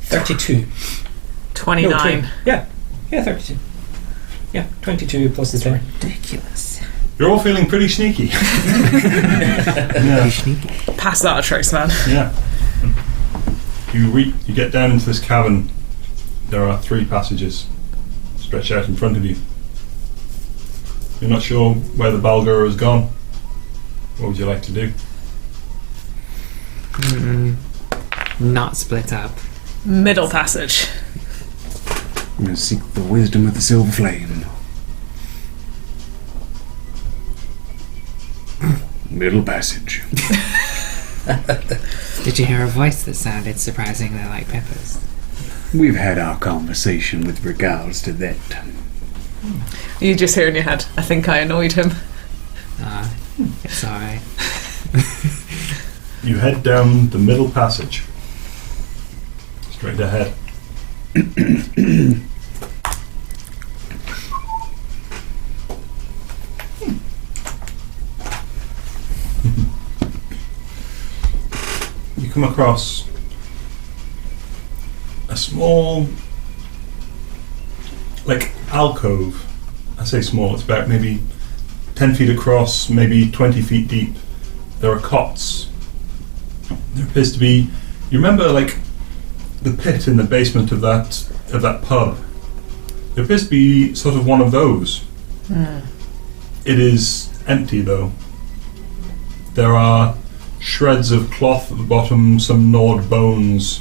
32. 29. No, yeah, 32. Yeah, 22 plus the 10. Ridiculous. You're all feeling pretty sneaky. Yeah. Sneaky. Pass that a trace, man. Yeah. You get down into this cavern. There are 3 passages stretched out in front of you. You're not sure where the Balgura has gone. What would you like to do? Not split up. Middle passage. I'm going to seek the wisdom of the silver flame. Middle passage. Did you hear a voice that sounded surprisingly like Pepper's? We've had our conversation with regards to that. You just hear in your head, I think I annoyed him. It's alright. You head down the middle passage. Straight ahead. You come across a small, alcove. I say small, it's about maybe 10 feet across, maybe 20 feet deep. There are cots. There appears to be, you remember the pit in the basement of that pub? There appears to be sort of one of those. It is empty though. There are shreds of cloth at the bottom, some gnawed bones,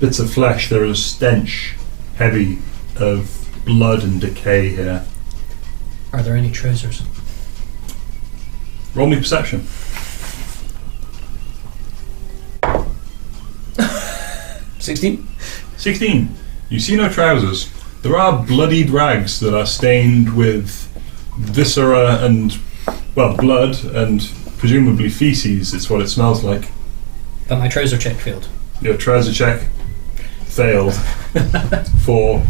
bits of flesh. There is a stench, heavy, of blood and decay here. Are there any trousers? Roll me perception. 16. You see no trousers. There are bloodied rags that are stained with viscera and, blood and presumably feces. It's what it smells like. But my trouser check failed. Your treasure check failed for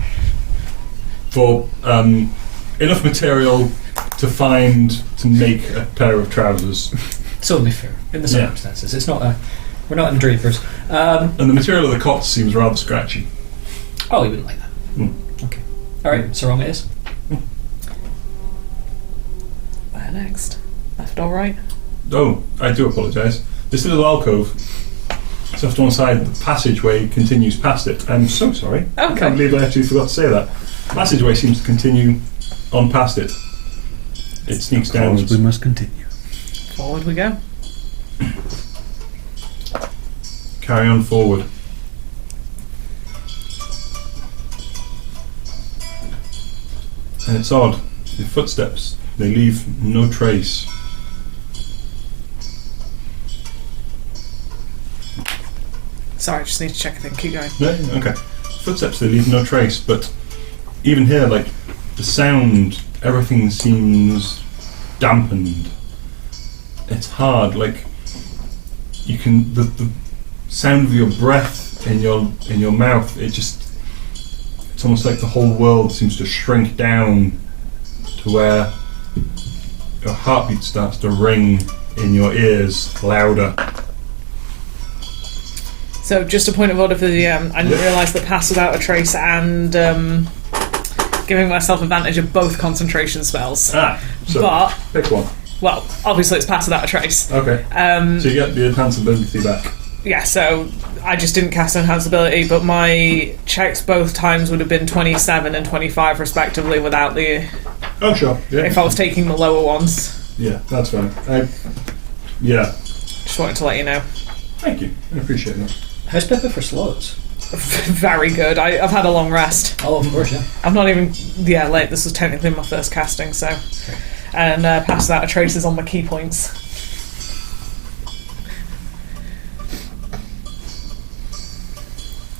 enough material to make a pair of trousers. It's only fair in the circumstances. It's not we're not in Drapers. And the material of the cot seems rather scratchy. Oh, you wouldn't like that. Okay. All right. So wrong it is. Where next? Left or right? Oh, I do apologise. This little alcove, just to one side, the passageway continues past it. I'm so sorry. I Okay. can't believe I actually forgot to say that. The passageway seems to continue on past it. It sneaks downwards. We must continue. Forward we go. Carry on forward. And it's odd. The footsteps, they leave no trace. Sorry, I just need to check a thing. Keep going. No? Okay. Footsteps, they leave no trace, but even here, like, the sound, everything seems dampened. It's hard, like, you can, the sound of your breath in your mouth, it's almost like the whole world seems to shrink down to where your heartbeat starts to ring in your ears louder. So, just a point of order for the I didn't realise that pass without a trace and giving myself advantage of both concentration spells. So But, pick one. well, obviously it's pass without a trace. Okay. So you get the enhanced ability back. Yeah, so I just didn't cast enhanced ability, but my checks both times would have been 27 and 25 respectively without the... Oh, sure. Yeah. If I was taking the lower ones. Yeah, that's fine. Yeah. Just wanted to let you know. Thank you. I appreciate that. How's Pippa for slows? Very good. I've had a long rest. Oh, of course, yeah. I'm not even... Yeah, late. This was technically my first casting, so... And pass without a trace is on my key points.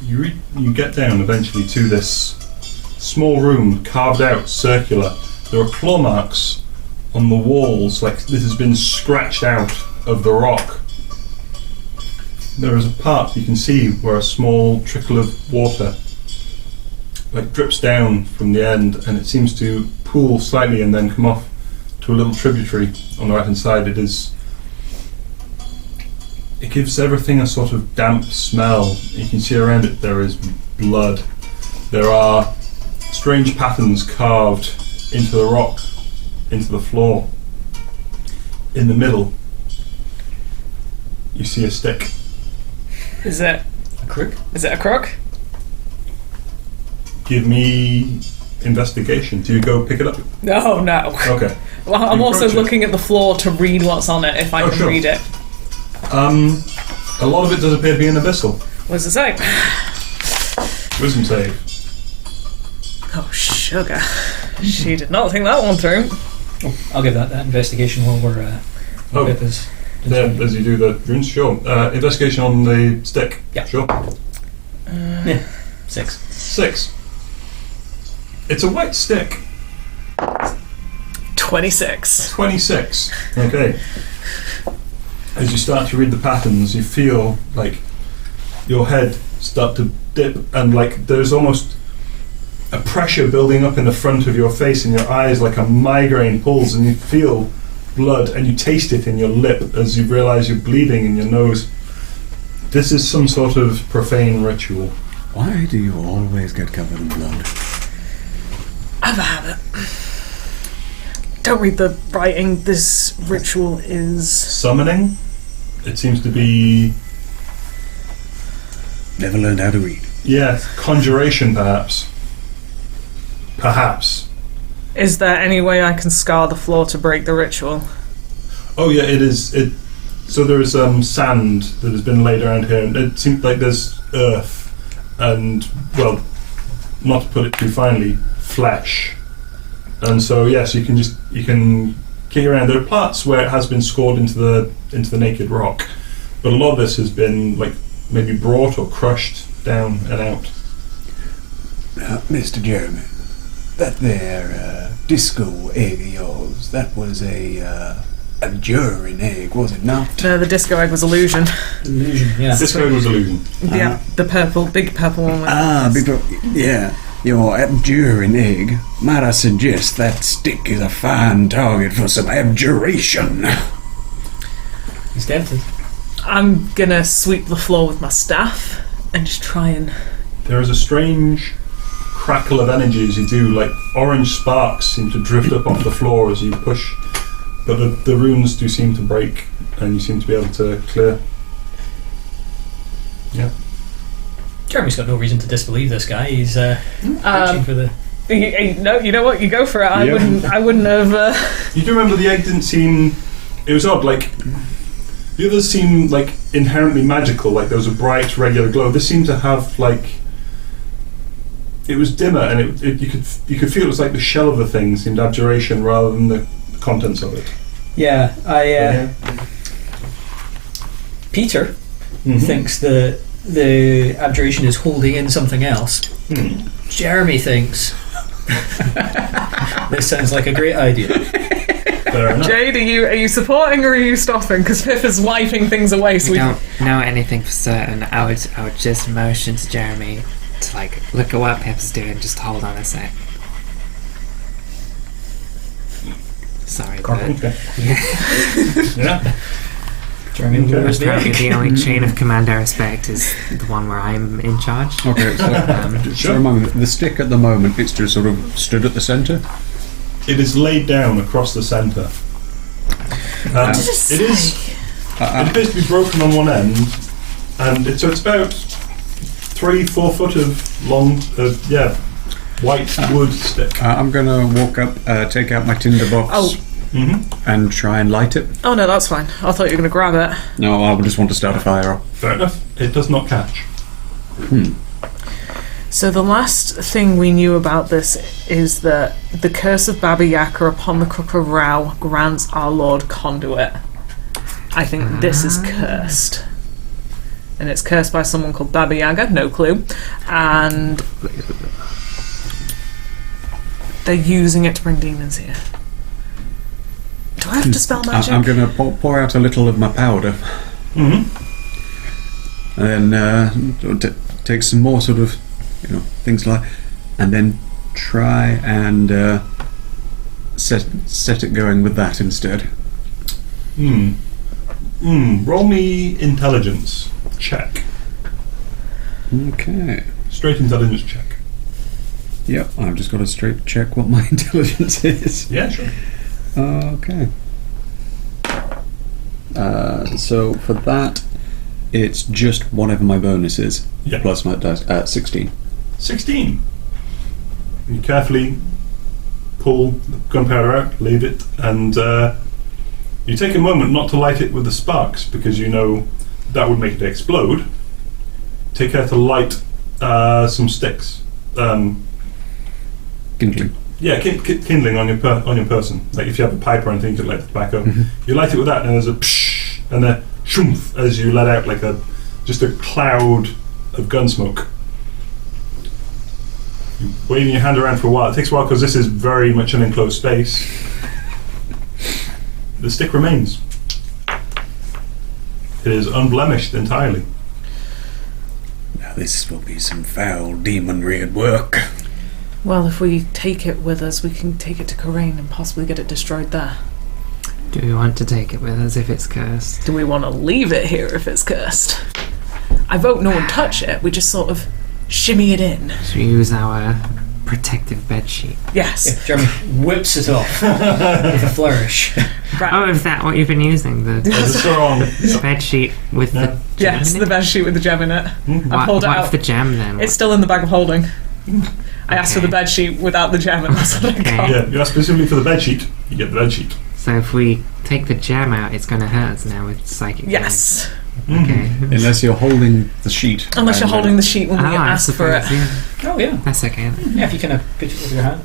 You get down eventually to this small room, carved out, circular. There are claw marks on the walls, like this has been scratched out of the rock. There is a part you can see where a small trickle of water like drips down from the end, and it seems to pool slightly and then come off to a little tributary on the right hand side. It gives everything a sort of damp smell. You can see around it there is blood. There are strange patterns carved into the rock, into the floor. In the middle, you see a stick. Is it... A crook? Is it a crook? Give me investigation. Do you go pick it up? No. Okay. Well, I'm You also approach it. looking at the floor to read what's on it, if I Oh, can sure. read it. A lot of it does appear to be an abyssal. What does it say? Wisdom save. Oh, sugar. She did not think that one through. Oh, I'll give that investigation while we're Oh. Pippa's. Yeah, as you do the runes, sure. Investigation on the stick. Yeah. Sure. Yeah. 6. 6. It's a white stick. 26. 26. Okay. As you start to read the patterns, you feel like your head start to dip, and like there's almost a pressure building up in the front of your face and your eyes, like a migraine pulls, and you feel blood and you taste it in your lip as you realise you're bleeding in your nose. This is some sort of profane ritual. Why do you always get covered in blood? I have a habit. Don't read the writing. This ritual is... Summoning? It seems to be... Never learned how to read. Yeah, conjuration perhaps. Perhaps. Is there any way I can scar the floor to break the ritual? Oh yeah, it is. So there is sand that has been laid around here, and it seems like there's earth, and well, not to put it too finely, flesh. And so yes, you can kick around. There are parts where it has been scored into the naked rock, but a lot of this has been like maybe brought or crushed down and out. Now, Mr. Jeremy, that there disco egg of yours, that was a abjuring egg, was it not? No, the disco egg was illusion. Illusion, yeah. This code was illusion. Yeah, the big purple one. Yeah. Your abjuring egg. Might I suggest that stick is a fine target for some abjuration? He's tempted. I'm gonna sweep the floor with my staff and just try and. There is a strange crackle of energy as you do, like orange sparks seem to drift up off the floor as you push, but the runes do seem to break and you seem to be able to clear. Yeah. Jeremy's got no reason to disbelieve this guy. He's reaching for the. No, you know what? You go for it. I wouldn't have. You do remember the egg didn't seem. It was odd. Like the others seemed like inherently magical. Like there was a bright, regular glow. This seemed to have like. It was dimmer, and you could feel it was like the shell of the thing seemed abjuration rather than the contents of it. Yeah, Peter thinks the abjuration is holding in something else. Jeremy thinks this sounds like a great idea. Fair enough. Jade, are you supporting or are you stopping? Because Pip is wiping things away. So We don't know anything for certain. I would just motion to Jeremy to like look at what Pip's doing. Just hold on a sec. Sorry, but Okay. Yeah. Jeremy, Okay. where's the apparently egg? the only chain of command I respect is the one where I'm in charge. Okay, so just remind me, the stick at the moment, it's just sort of stood at the centre. It is laid down across the centre. It is. It appears to be broken on one end, and it's about 3-4 foot of long, white wood stick. I'm going to walk up, take out my tinder box, Oh. and try and light it. Oh no, that's fine. I thought you were going to grab it. No, I just want to start a fire off. Fair enough. It does not catch. So the last thing we knew about this is that the curse of Baba Yaga upon the Crook of Rao grants our Lord conduit. I think this is cursed. And it's cursed by someone called Baba Yaga, no clue. And they're using it to bring demons here. Do I have to spell magic? I'm going to pour out a little of my powder. And then take some more sort of, things like, and then try and set it going with that instead. Roll me intelligence check. Okay. Straight intelligence check. Yep, I've just got to straight check what my intelligence is. Yeah, sure. Okay. So for that, it's just whatever my bonus is, Yeah. plus my dice. 16. 16. You carefully pull the gunpowder out, leave it, and you take a moment not to light it with the sparks because you know that would make it explode. Take care to light some sticks. Kindling. Yeah, kindling on your person. Like if you have a pipe or anything, you could light the tobacco. You light it with that, and there's a psh, and a shumph as you let out like just a cloud of gun smoke. You're waving your hand around for a while. It takes a while because this is very much an enclosed space. The stick remains. It is unblemished entirely. Now this will be some foul demonry at work. Well, if we take it with us, we can take it to Coraine and possibly get it destroyed there. Do we want to take it with us if it's cursed? Do we want to leave it here if it's cursed? I vote no one touch it. We just sort of shimmy it in. Should we use our protective bedsheet? Yes. Yeah, Jeremy whips it off with a flourish. Oh, is that what you've been using? The There's a song. bedsheet with the gem Yes, in the it? bed sheet with the gem in it. I pulled it What out. of the gem then? It's still in the bag of holding. I asked for the Okay. bed sheet without the gem, and that's what I Okay. got. Yeah, you ask specifically for the bed sheet, you get the bed sheet. So if we take the gem out, it's going to hurt us now with psychic Yes, damage. Okay. Unless you're holding the sheet. unless you're And, holding the sheet when we I ask for it. suppose, yeah. Oh yeah. That's okay. Yeah, if you kind of put it with your hand.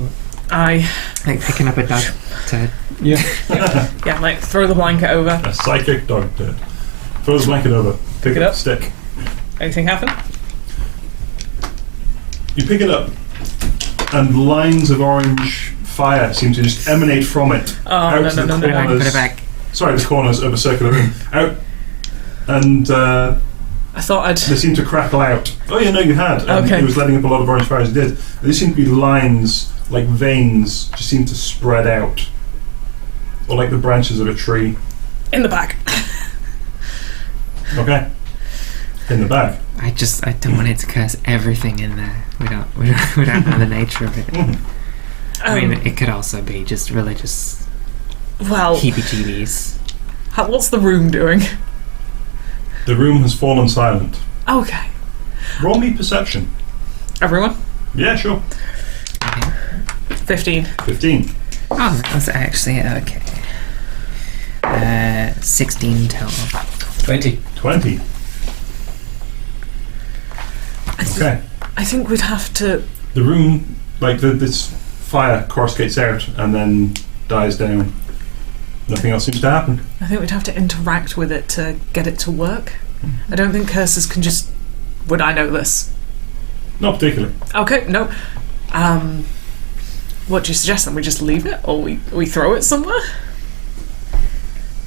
Like picking up a dog turd. Yeah, like throw the blanket over. A psychic dog turd. Throw the blanket over. Pick it up up. the stick. Anything happen? You pick it up, and lines of orange fire seem to just emanate from it. Oh, out no, to no, the no, no. Put corners. it back. sorry, the corners of a circular room. Out, and I thought I'd. they seem to crackle out. Oh yeah, no, you had. Okay. It was letting up a lot of orange fire as it did. There seem to be lines, like veins, just seem to spread out, or like the branches of a tree. In the back. Okay. In the bag. I don't want it to curse everything in there. We don't know the nature of it. Mhm. I mean, it could also be just religious Well, heebie-jeebies. what's the room doing? The room has fallen silent. Okay. Roll me perception. Everyone? Yeah, sure. Okay. 15. 15. Oh, that was actually okay. 16 total. 20. 20. Okay. I think we'd have to. The room, like this fire coruscates out and then dies down. Nothing else seems to happen. I think we'd have to interact with it to get it to work. I don't think curses can just. Would I know this? Not particularly. Okay, no. What do you suggest then? We just leave it, or we throw it somewhere?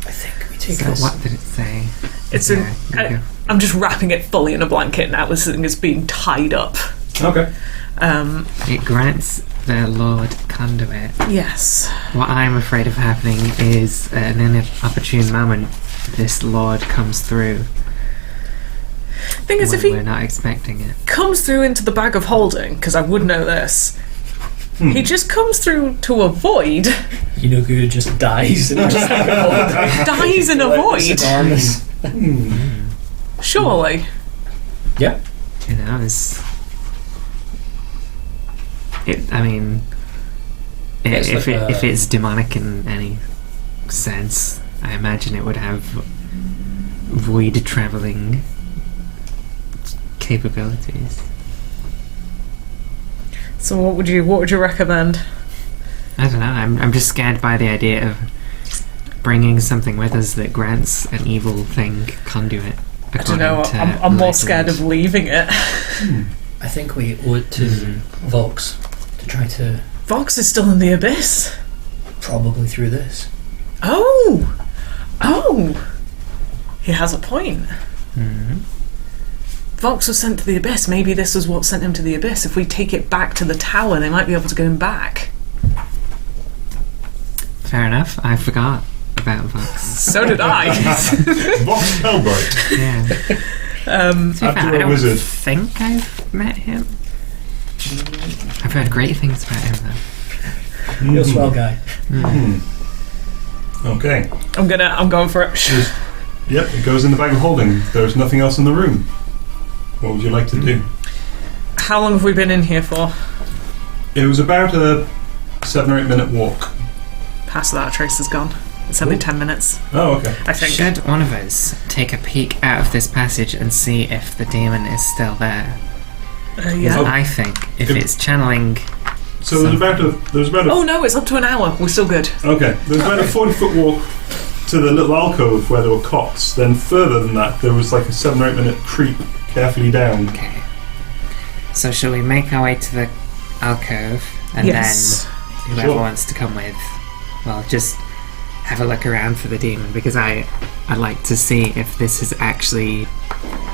I think we take So this. what did it say? It's Yeah, in. you go. I'm just wrapping it fully in a blanket now. This thing is being tied up. Okay. It grants the Lord conduit. Yes. What I'm afraid of happening is an inopportune moment this Lord comes through Thing is, when if he we're not expecting it. comes through into the bag of holding, because I would know this, he just comes through to a void, You know, good just dies. And just dies in a void. It's enormous. Surely. Yeah. You know, I mean, It's if like if it's demonic in any sense, I imagine it would have void traveling capabilities. So what would you recommend? I don't know. I'm just scared by the idea of bringing something with us that grants an evil thing conduit. I don't know. according to I'm more legend. scared of leaving it. I think we owe it to Vox to try to Vox is still in the abyss. probably through this. Oh, he has a point. Mhm. Vox was sent to the abyss. Maybe this was what sent him to the abyss. If we take it back to the tower, they might be able to get him back. Fair enough. I forgot about Vox. So did I. Vox Hellbright. Yeah. To be fair, After I a don't wizard. think I've met him. I've heard great things about him though. Real swell guy. Okay. I'm going for it. Yep, it goes in the bag of holding. There's nothing else in the room. What would you like to do? How long have we been in here for? It was about a 7 or 8 minute walk. Past that, Trace is gone. It's only Cool. 10 minutes, Oh, okay. I think. Should one of us take a peek out of this passage and see if the demon is still there? Yeah. Oh. I think if If- it's channeling. So there's about a Oh no, it's up to an hour. We're still good. okay. There's about a 40-foot walk to the little alcove where there were cots. Then further than that, there was like a 7 or 8 minute creep carefully down. Okay. So shall we make our way to the alcove and Yes. then whoever Sure. wants to come with, well, just have a look around for the demon because I'd like to see if this is actually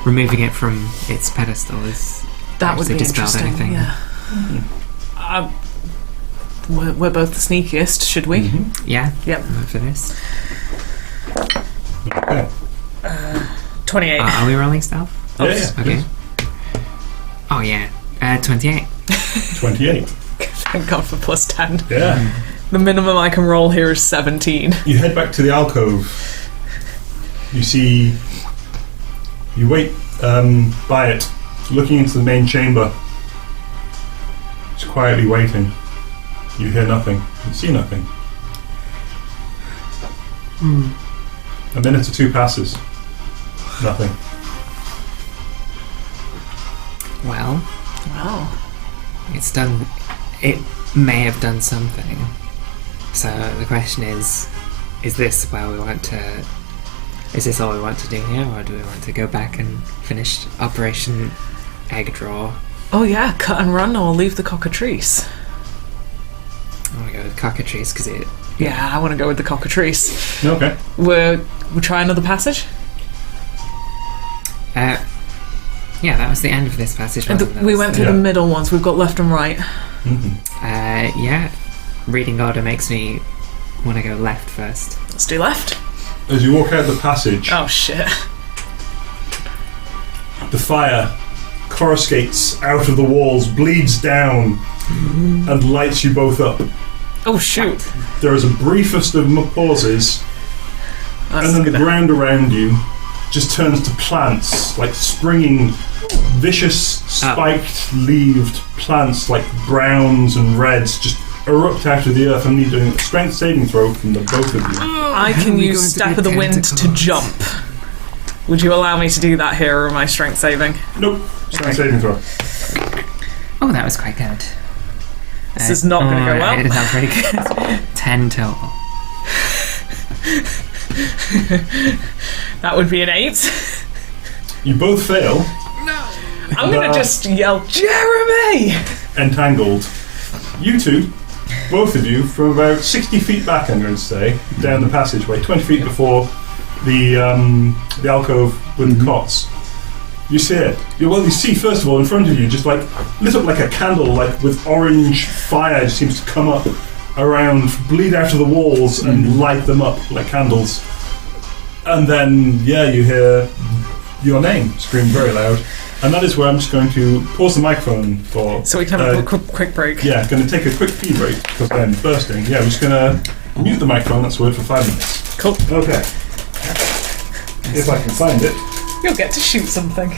removing it from its pedestal is That would actually be dispelled interesting. anything. Yeah. We're both the sneakiest, should we? Mhm. Yeah. Yep. For this. Okay. 28. Are we rolling stealth? Yeah, Okay. yes. Oh yeah. 28. 28. Thank God for plus 10. Yeah. The minimum I can roll here is 17. You head back to the alcove. You wait by it, looking into the main chamber. It's quietly waiting. You hear nothing. You see nothing. A minute or two passes. Nothing. Well, Wow. it's done. It may have done something. So the question is this where we want to? Is this all we want to do here, or do we want to go back and finish Operation Egg Draw? Oh yeah, cut and run or leave the cockatrice. I want to go with cockatrice because it Yeah, I want to go with the cockatrice. Okay. We'll try another passage. Yeah, that was the end of this passage. And wasn't it? we went through Yeah. the middle ones. We've got left and right. Yeah, reading order makes me want to go left first. Let's do left. As you walk out the passage, Oh shit. the fire coruscates out of the walls, bleeds down, and lights you both up. Oh shoot. There is a briefest of pauses, That's and then the gonna- ground around you just turns to plants, like springing, vicious, spiked-leaved plants, like browns and reds, just erupt out of the earth and need doing a strength saving throw from the both of you. I can we use going to Step be of the Wind to tentacles? jump. Would you allow me to do that here, or am I strength saving? Nope. Strength saving throw. Oh, that was quite good. This is not gonna go well. It is not very good. 10 total. That would be an 8. You both fail, I'm gonna just yell, Jeremy! entangled. You two, both of you, from about 60 feet back, I'm going to say, down the passageway, 20 feet before the alcove with the cots. You see it. You see, first of all, in front of you, just like lit up like a candle, like with orange fire, just seems to come up around, bleed out of the walls, and light them up like candles. And then, yeah, you hear your name screamed very loud. And that is where I'm just going to pause the microphone for... So we can have a quick break. Yeah, going to take a quick pee break because I'm bursting. Yeah, I'm just going to mute the microphone, that's the word, for 5 minutes. Cool. Okay. If I can find it. You'll get to shoot something.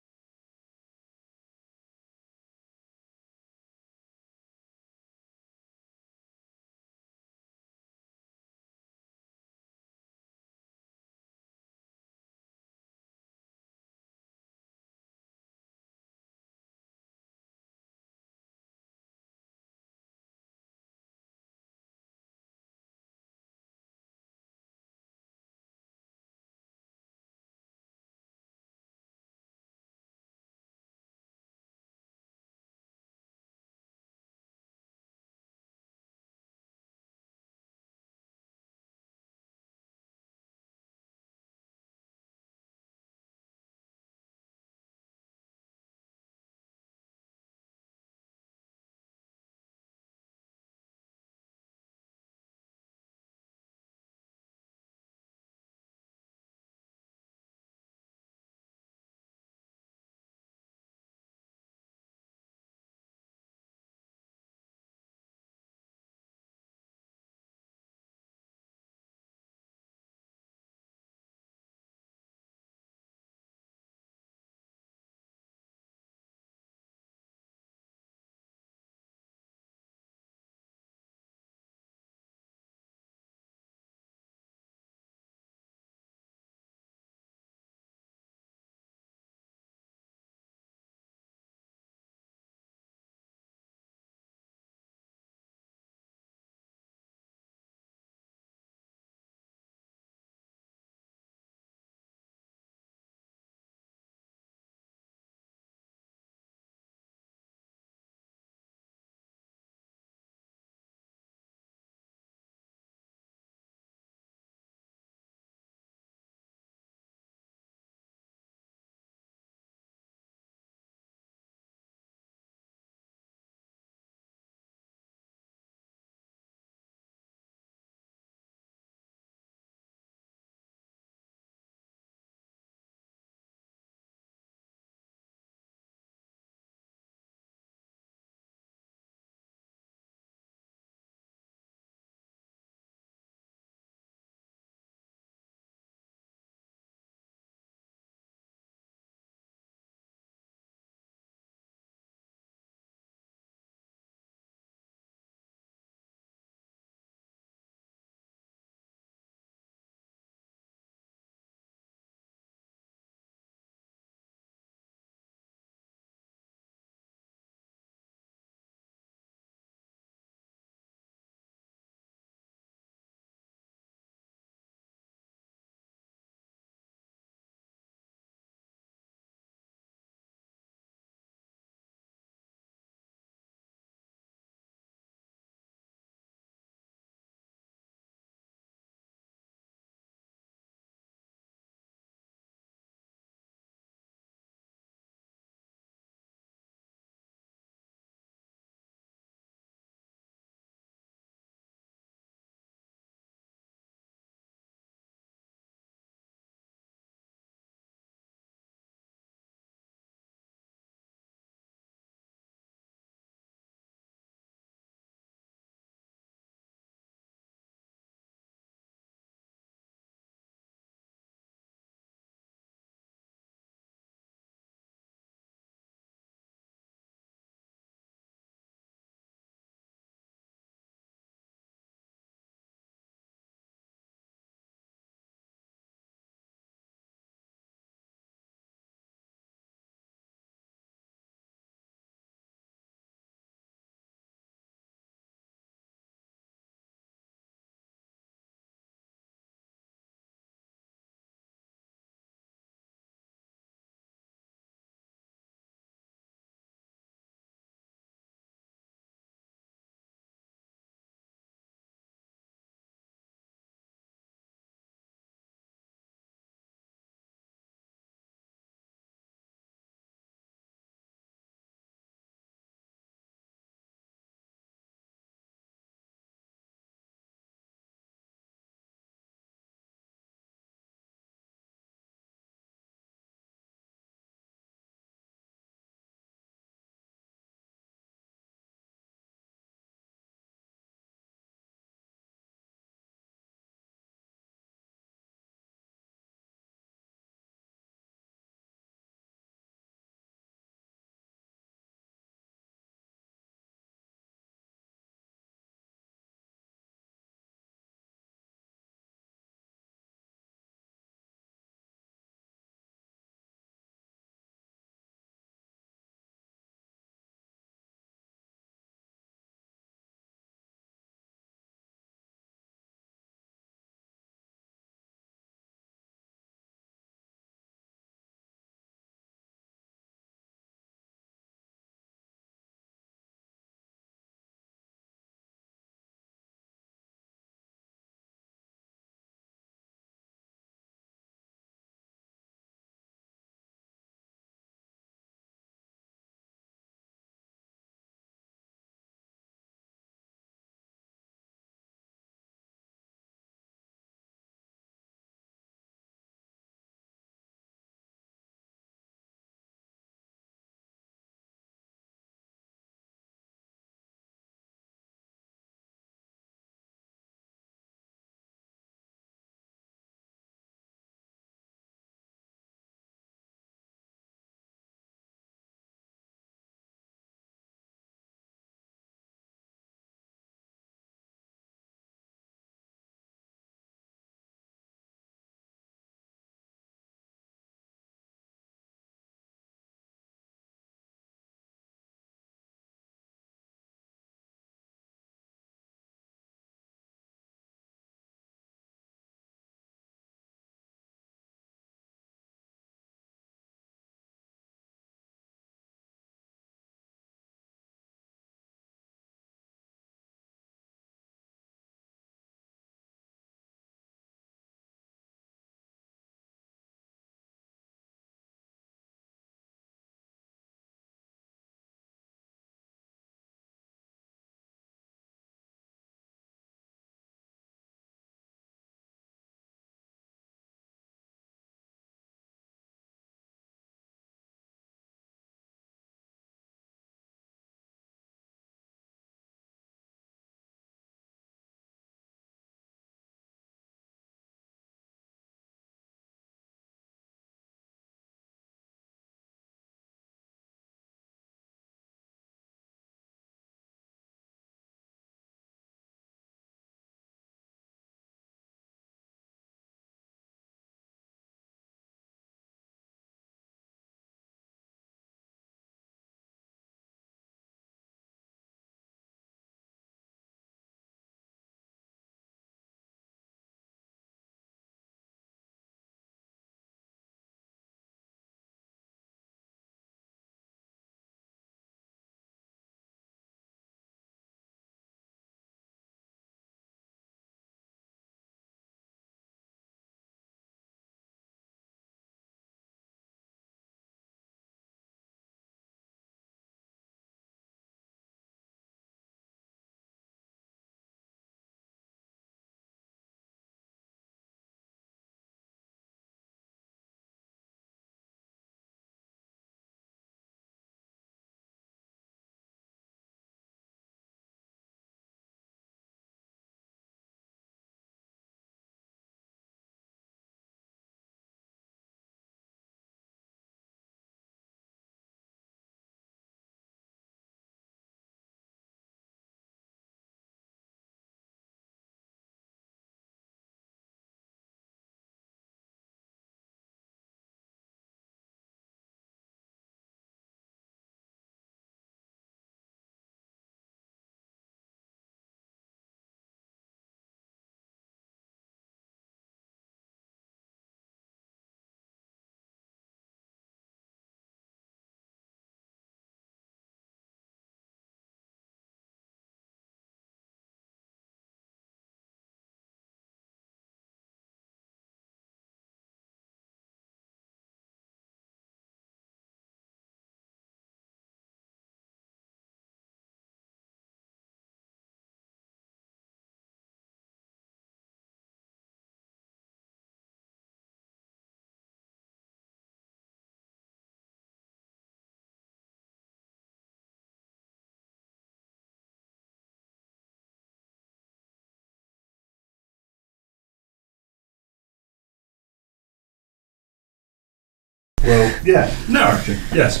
Well, yeah. No, actually, yes.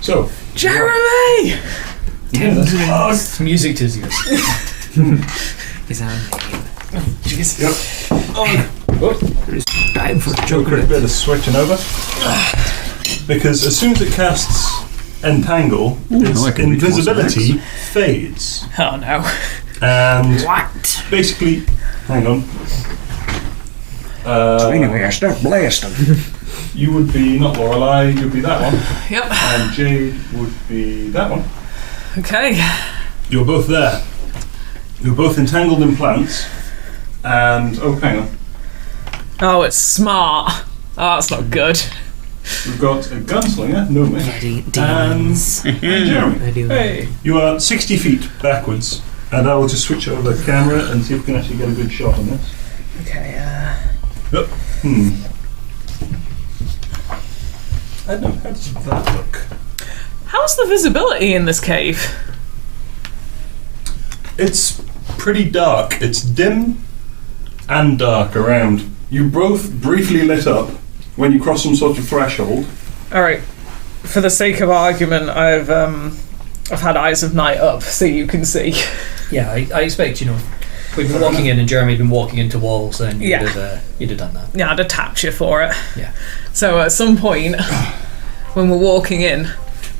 So, Jeremy! It's music to his ears. His own name. yep. Time for Do a quick bit of switching over. Because as soon as it casts Entangle, its I can reach more invisibility fades. Oh no. And What? basically, hang on. So anyway, I start blasting. You would be not Lorelei, you'd be that one. Yep. And Jade would be that one. Okay. You're both there. You're both entangled in plants. And, oh, hang on. Oh, it's smart. Oh, that's not good. We've got a gunslinger, Nomi, Demons. and Jeremy. I do. Hey. You are 60 feet backwards, and I will just switch over the camera and see if we can actually get a good shot on this. Okay, I don't know, how does that look? how's the visibility in this cave? It's pretty dark. It's dim and dark around. You both briefly lit up when you cross some sort of threshold. Alright. For the sake of argument, I've had eyes of night up so you can see. Yeah, I expect, we've been walking in and Jeremy had been walking into walls, then you'd have done that. Yeah, I'd attach you for it. Yeah. So at some point, when we're walking in,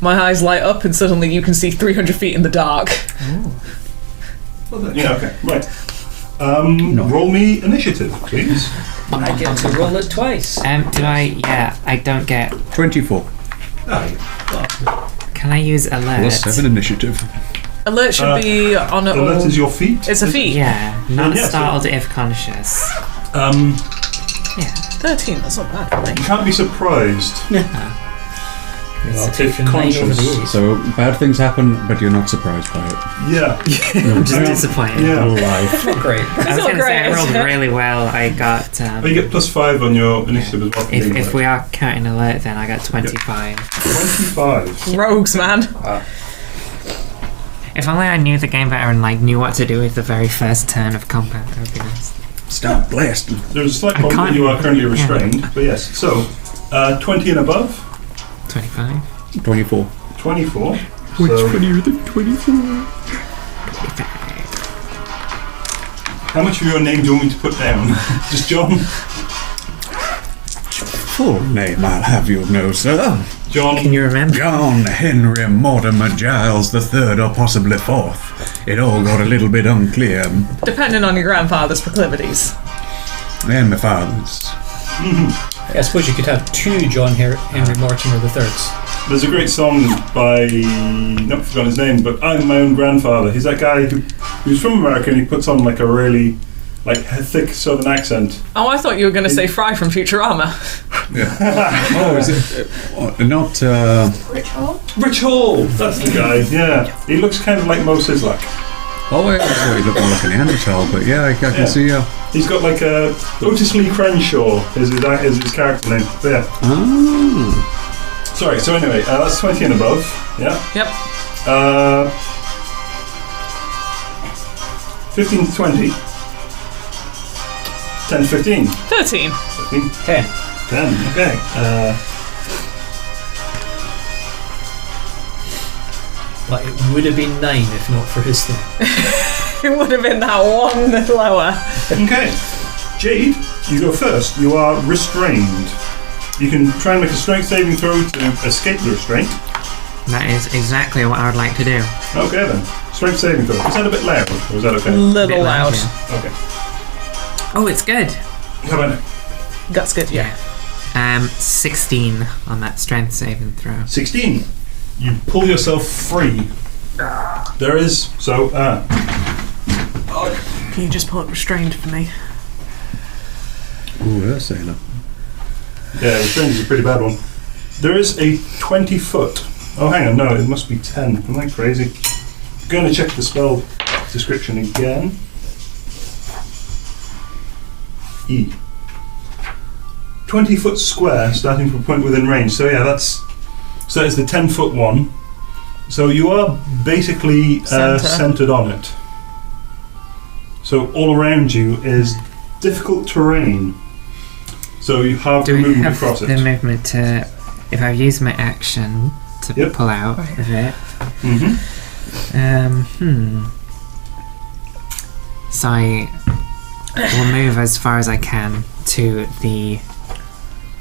my eyes light up and suddenly you can see 300 feet in the dark. Yeah, okay, right. Roll me initiative, please. I get to roll it twice. Do I? Yeah, I don't get. 24. Can I use alert? Plus 7 initiative. Alert should be on it. Alert is your feet. It's a feet. Yeah, not Yeah, so- startled if conscious. Yeah. 13, that's not bad for me. You can't be surprised. Well, If taking 9 over conscious. the 8. So bad things happen, but you're not surprised by it. Yeah. I'm just disappointed. Yeah. Life. Not great. I was not going to say I great, rolled is it? really well. I got. Oh, you get +5 on your initiative as well. for being If right. we are counting alert, then I got 25. 25. Rogues, man. If only I knew the game better and knew what to do with the very first turn of combat. That would be nice. Stop blasting. There's a slight I problem that can't- you are currently yeah. restrained, but yes. So, 20 and above, 25. 24. 24. Which So, funnier than 24? how much of your name do you want me to put down? Just John? Full name, I'll have you know, sir. John. Can you remember? John Henry Mortimer Giles III, or possibly 4th. It all got a little bit unclear. Depending on your grandfather's proclivities. And my father's. I suppose you could have 2 John Henry Mortimer III. There's a great song by, not forgotten his name, but I'm My Own Grandfather. He's that guy who's from America and he puts on a really a thick southern accent. Oh, I thought you were going to say Fry from Futurama. Oh, is it? Not. Rich Hall? Rich Hall! That's the guy, yeah. He looks kind of like Mo Sizlak. Oh, I thought he looked more like a Neanderthal, but yeah, I can see. He's got Otis Lee Crenshaw is his character name. But yeah. Oh. Sorry, so anyway, that's 20 and above. Yeah. Yep. 15 to 20. 10 to 15. 13. 15. 10. 10, okay. But it would have been 9 if not for his thing. It would have been that one lower. Okay. Jade, you go first. You are restrained. You can try and make a strength saving throw to escape the restraint. That is exactly what I would like to do. Okay then. Strength saving throw. Is that a bit loud? Or is that okay? Little Bit loud. yeah. Okay. Oh, it's good. How about now? That's good, yeah. 16 on that strength saving throw. 16. You pull yourself free. There is Can you just pull it restrained for me? Ooh, a sailor. yeah, restraint is a pretty bad one. There is a 20-foot. Oh, hang on, no, it must be 10. Am I crazy? Going to check the spell description again. E. 20-foot square, starting from a point within range. So yeah, that is the 10-foot one. So you are basically centered on it. So all around you is difficult terrain. So you have Do the we movement have across the it. movement to... If I've used my action to Yep. pull out of it... Mm-hmm. So I will move as far as I can to the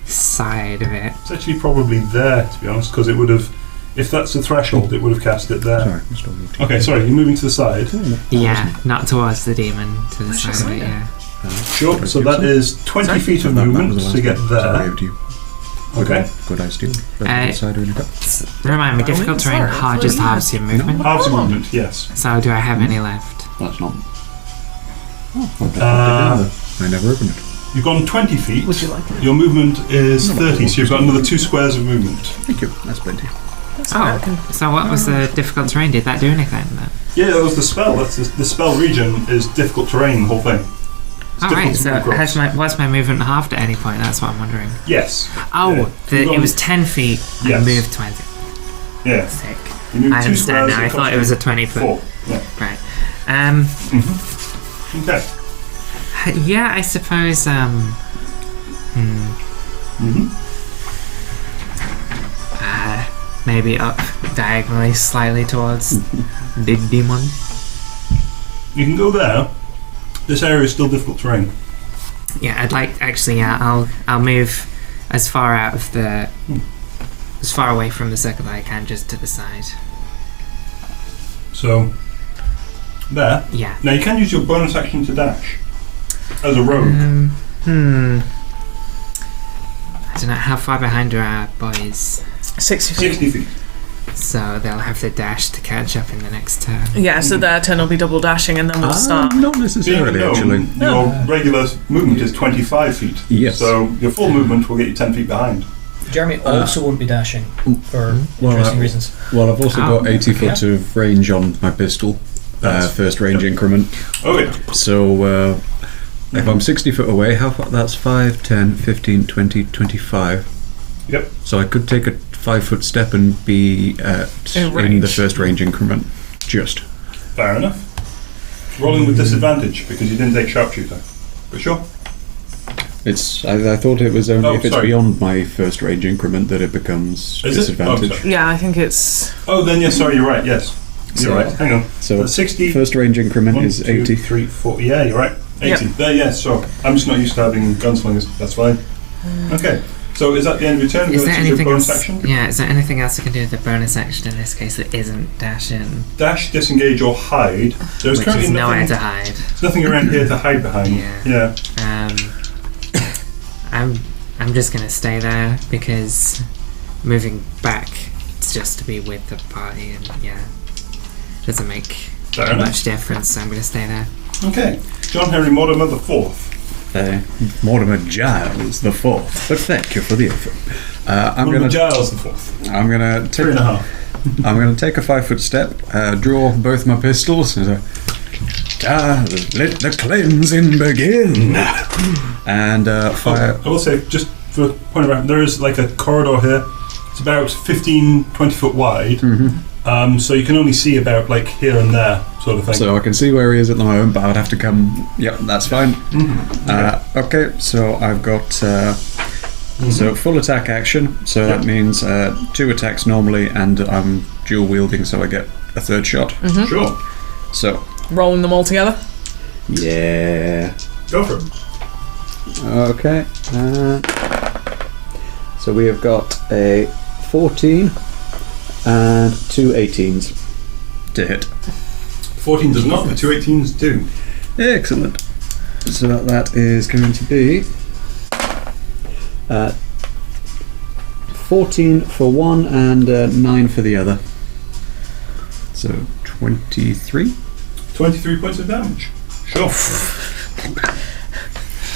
side of it. It's actually probably there, to be honest, because it would have... If that's the threshold, it would have cast it there. Sorry, I'm still muted. Okay, sorry, you're moving to the side. Yeah, not towards the demon, to the side of it, yeah. Sure, so that is 20 feet of That was movement the last to get one. Sorry, there. over to you. Okay. Good eye steal. Side or anything? Remind me, difficult terrain sorry, hard just well, yeah. halves your movement. Halves of movement, yes. So do I have any left? That's not. Oh, I better put it down there. I never opened it. You've gone 20 feet. Would you like it? Your movement is 30, so you've got another 2 squares of movement. Thank you. That's plenty. That's fine, I can- So what was the difficult terrain? Did that do anything then? Yeah, that was the spell. That's the spell region is difficult terrain, the whole thing. It's Alright, difficult to so move across. was my movement halved at any point? That's what I'm wondering. Yes. Oh, Yeah. it was 10 feet and Yes. moved 20. Yeah. Sick. You moved I 2 understand squares. now. I thought it was a 20 foot. 4. Yeah. Right. Okay. Yeah, I suppose. Maybe up diagonally slightly towards the demon. You can go there. This area is still difficult terrain. Yeah, I'd like actually. Yeah, I'll move as far out of the, as far away from the circle that I can, just to the side. So, there. Yeah. Now you can use your bonus action to dash as a rogue. I don't know how far behind are our boys, 60 feet. 60 feet. so they'll have to dash to catch up in the next turn. Yeah, so their turn will be double dashing and then we'll start. Not Being necessarily, actually. known, your regular movement is 25 feet. Yes. So your full movement will get you 10 feet behind. Jeremy also won't be dashing for Well, interesting reasons. Well, I've also Oh, got 80 foot of range on my pistol. That's- First range increment. Oh yeah. So if I'm 60 foot away, how far? That's 5, 10, 15, 20, 25. Yep. So I could take a 5 foot step and be In in the range. first range increment. Just. Fair enough. Rolling with disadvantage because you didn't take sharpshooter. But sure. It's. I thought it was only Oh, if it's sorry. beyond my first range increment that it becomes Is it? disadvantage. Oh, sorry. Yeah, I think it's. Oh, then yes, sorry, you're right. Yes, you're So- right. Hang on. So 60. first range increment 1, is 2, 80. 3, 4. Yeah, you're right. 80. There, yes. So I'm just not used to having gunslingers. That's fine. Okay. So is that the end of your turn? Is Go there to your anything bonus else? action? Yeah, is there anything else I can do with the bonus action in this case that isn't dash in? Dash, disengage, or hide. There's Which currently is nowhere nothing. to hide. There's nothing around here to hide behind. Yeah. Yeah. I'm just gonna stay there because moving back it's just to be with the party and doesn't make Fair enough. much difference, so I'm gonna stay there. Okay. John Henry Mortimer the Fourth. Mortimer Giles the Fourth. But thank you for the effort. I'm Mortimer gonna. Giles the Fourth. I'm gonna take. 3.5. I'm gonna take a 5 foot step. Draw both my pistols. And let the cleansing begin. And fire. I will say, just for a point of reference, there is like a corridor here. It's about 15, 20 foot wide. So you can only see about like here and there, sort of thing. So I can see where he is at the moment, but I would have to come. Yep, that's fine. Okay, so I've got so full attack action. So that means 2 attacks normally, and I'm dual wielding, so I get a third shot. Sure. So Rolling them all together. yeah. Go for it. Okay. So we have got a 14 and 2 18s to hit. 14 does not, the 2 18s do. Excellent. So that is going to be 14 for one and 9 for the other. So 23. 23 points of damage. Sure.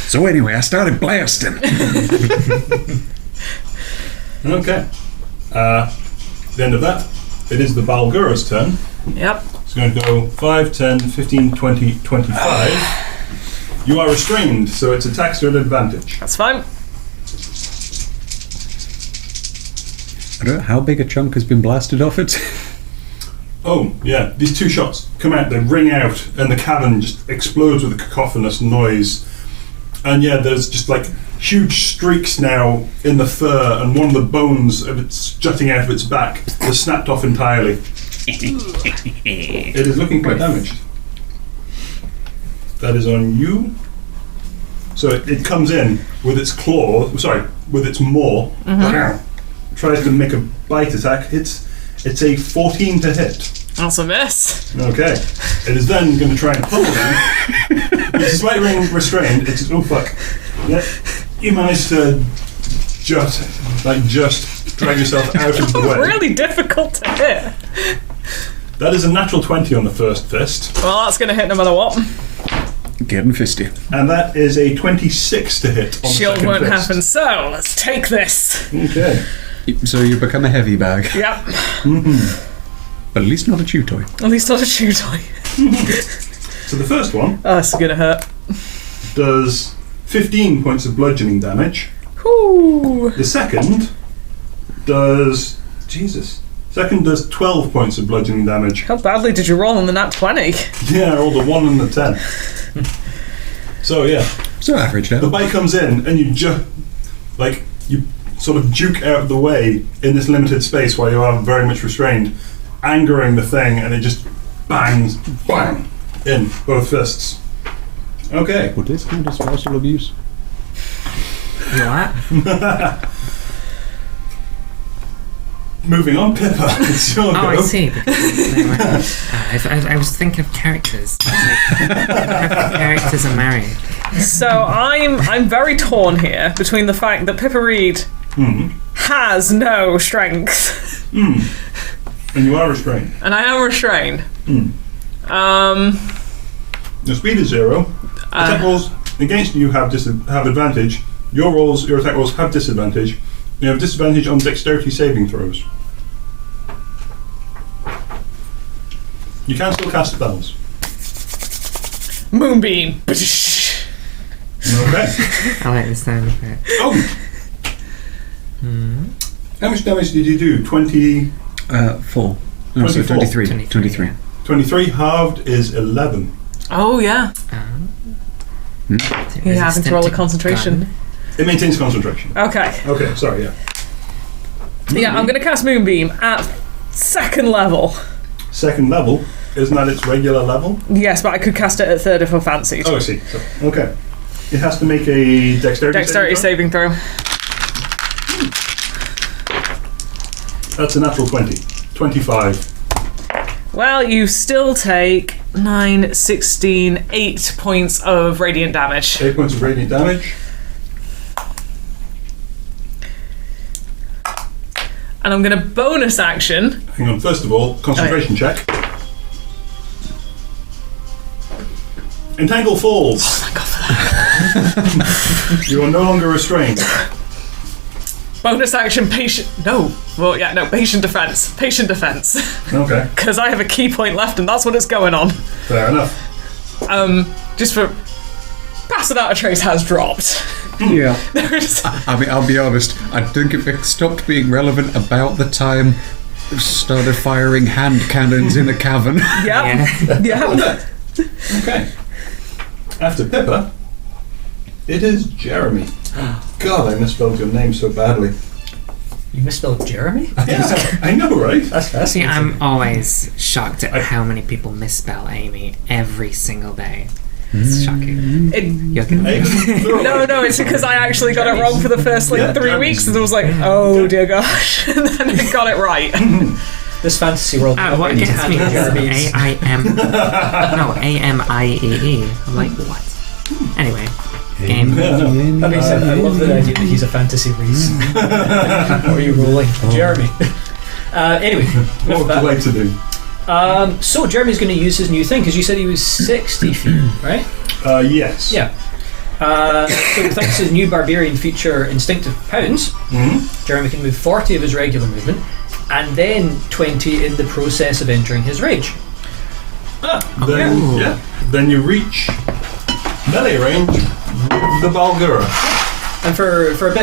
So anyway, I started blasting. Okay. The end of that. It is the Balgura's turn. Yep. It's going to go 5, 10, 15, 20, 25. You are restrained, so its attacks are at advantage. That's fine. I don't know how big a chunk has been blasted off it. Oh, yeah. These 2 shots come out, they ring out, and the cavern just explodes with a cacophonous noise. And yeah, there's just like huge streaks now in the fur, and one of the bones of it's jutting out of its back has snapped off entirely. It is looking quite damaged. That is on you. So it comes in with its claw, with its maw, tries to make a bite attack. It's a 14 to hit. That's a miss. Okay. It is then going to try and pull you. It's slightly restrained. It's oh fuck. Yeah. You managed to just drag yourself out of the way. Really difficult to hit. That is a natural 20 on the first fist. Well, that's going to hit no matter what. Getting fisty. And that is a 26 to hit on Shield the second won't fist. happen, so let's take this. Okay. So you become a heavy bag. Yep. But at least not a chew toy. At least not a chew toy. So the first one Oh, this is going to hurt. does 15 points of bludgeoning damage. Whoo. The second does... Jesus. Second does 12 points of bludgeoning damage. How badly did you roll on the nat 20? Yeah, I rolled a 1 and a 10. So yeah, So average the now. bite comes in and you you sort of juke out of the way in this limited space while you are very much restrained, angering the thing, and it just bangs, bang, in both fists. Okay. Would this count as spousal abuse? What? Moving on, Pippa. It's your Oh, I go. see. Because they were, I was thinking of characters. I was like, characters are married. So I'm very torn here between the fact that Pippa Reed has no strength. And you are restrained. And I am restrained. Your speed is 0. Attack rolls against you have advantage. Your attack rolls have disadvantage. You have disadvantage on dexterity saving throws. You can still cast spells. Moonbeam. Okay. I like the sound of it. Oh! How much damage did you do? 20... 4. No, so 24. 23. 23. Yeah. 23 halved is 11. Oh, yeah. You having to roll a concentration. It maintains concentration. Okay. Okay, sorry, yeah. Yeah, I'm going to cast Moonbeam at second level. Second level, isn't that its regular level? Yes, but I could cast it at third if I fancied. Oh, I see. So, okay. It has to make a dexterity Saving throw. That's a natural 20. 25. Well, you still take 9, 16, 8 points of radiant damage. 8 points of radiant damage. And I'm going to bonus action. Hang on, first of all, concentration check. Entangle falls. Thank God for that. You are no longer restrained. Bonus action, patient. No. Well, yeah, no, patient defense. Patient defense. Okay, Because I have a key point left and that's what it's going on. fair enough. Just for. Passing out a trace has dropped. Yeah. There's. I mean, I'll be honest, I think it stopped being relevant about the time we started firing hand cannons in a cavern. Yep. Yeah. Yep. Okay. After Pippa, it is Jeremy. God, I misspelled your name so badly. You misspelled Jeremy? Yeah, I know, right? That's See, fascinating. I'm always shocked at how many people misspell Amy every single day. It's shocking. You're gonna No, it's because I actually got it wrong for the first Yeah, 3 weeks, and I was like, oh dear gosh, and then I got it right. This fantasy world. what gets me is Jeremy's. A-I-M. No, A-M-I-E-E. I'm like, what? Anyway, game. That makes sense. I love the idea that he's a fantasy race. What are you rolling? Jeremy. Anyway, What would you like to do? so Jeremy's going to use his new thing because you said he was 60 feet, right? Yes. Yeah. So thanks to his new barbarian feature, Instinctive Pounds, Jeremy can move 40 of his regular movement and then 20 in the process of entering his rage. Then you reach melee range with the Balgura. And for a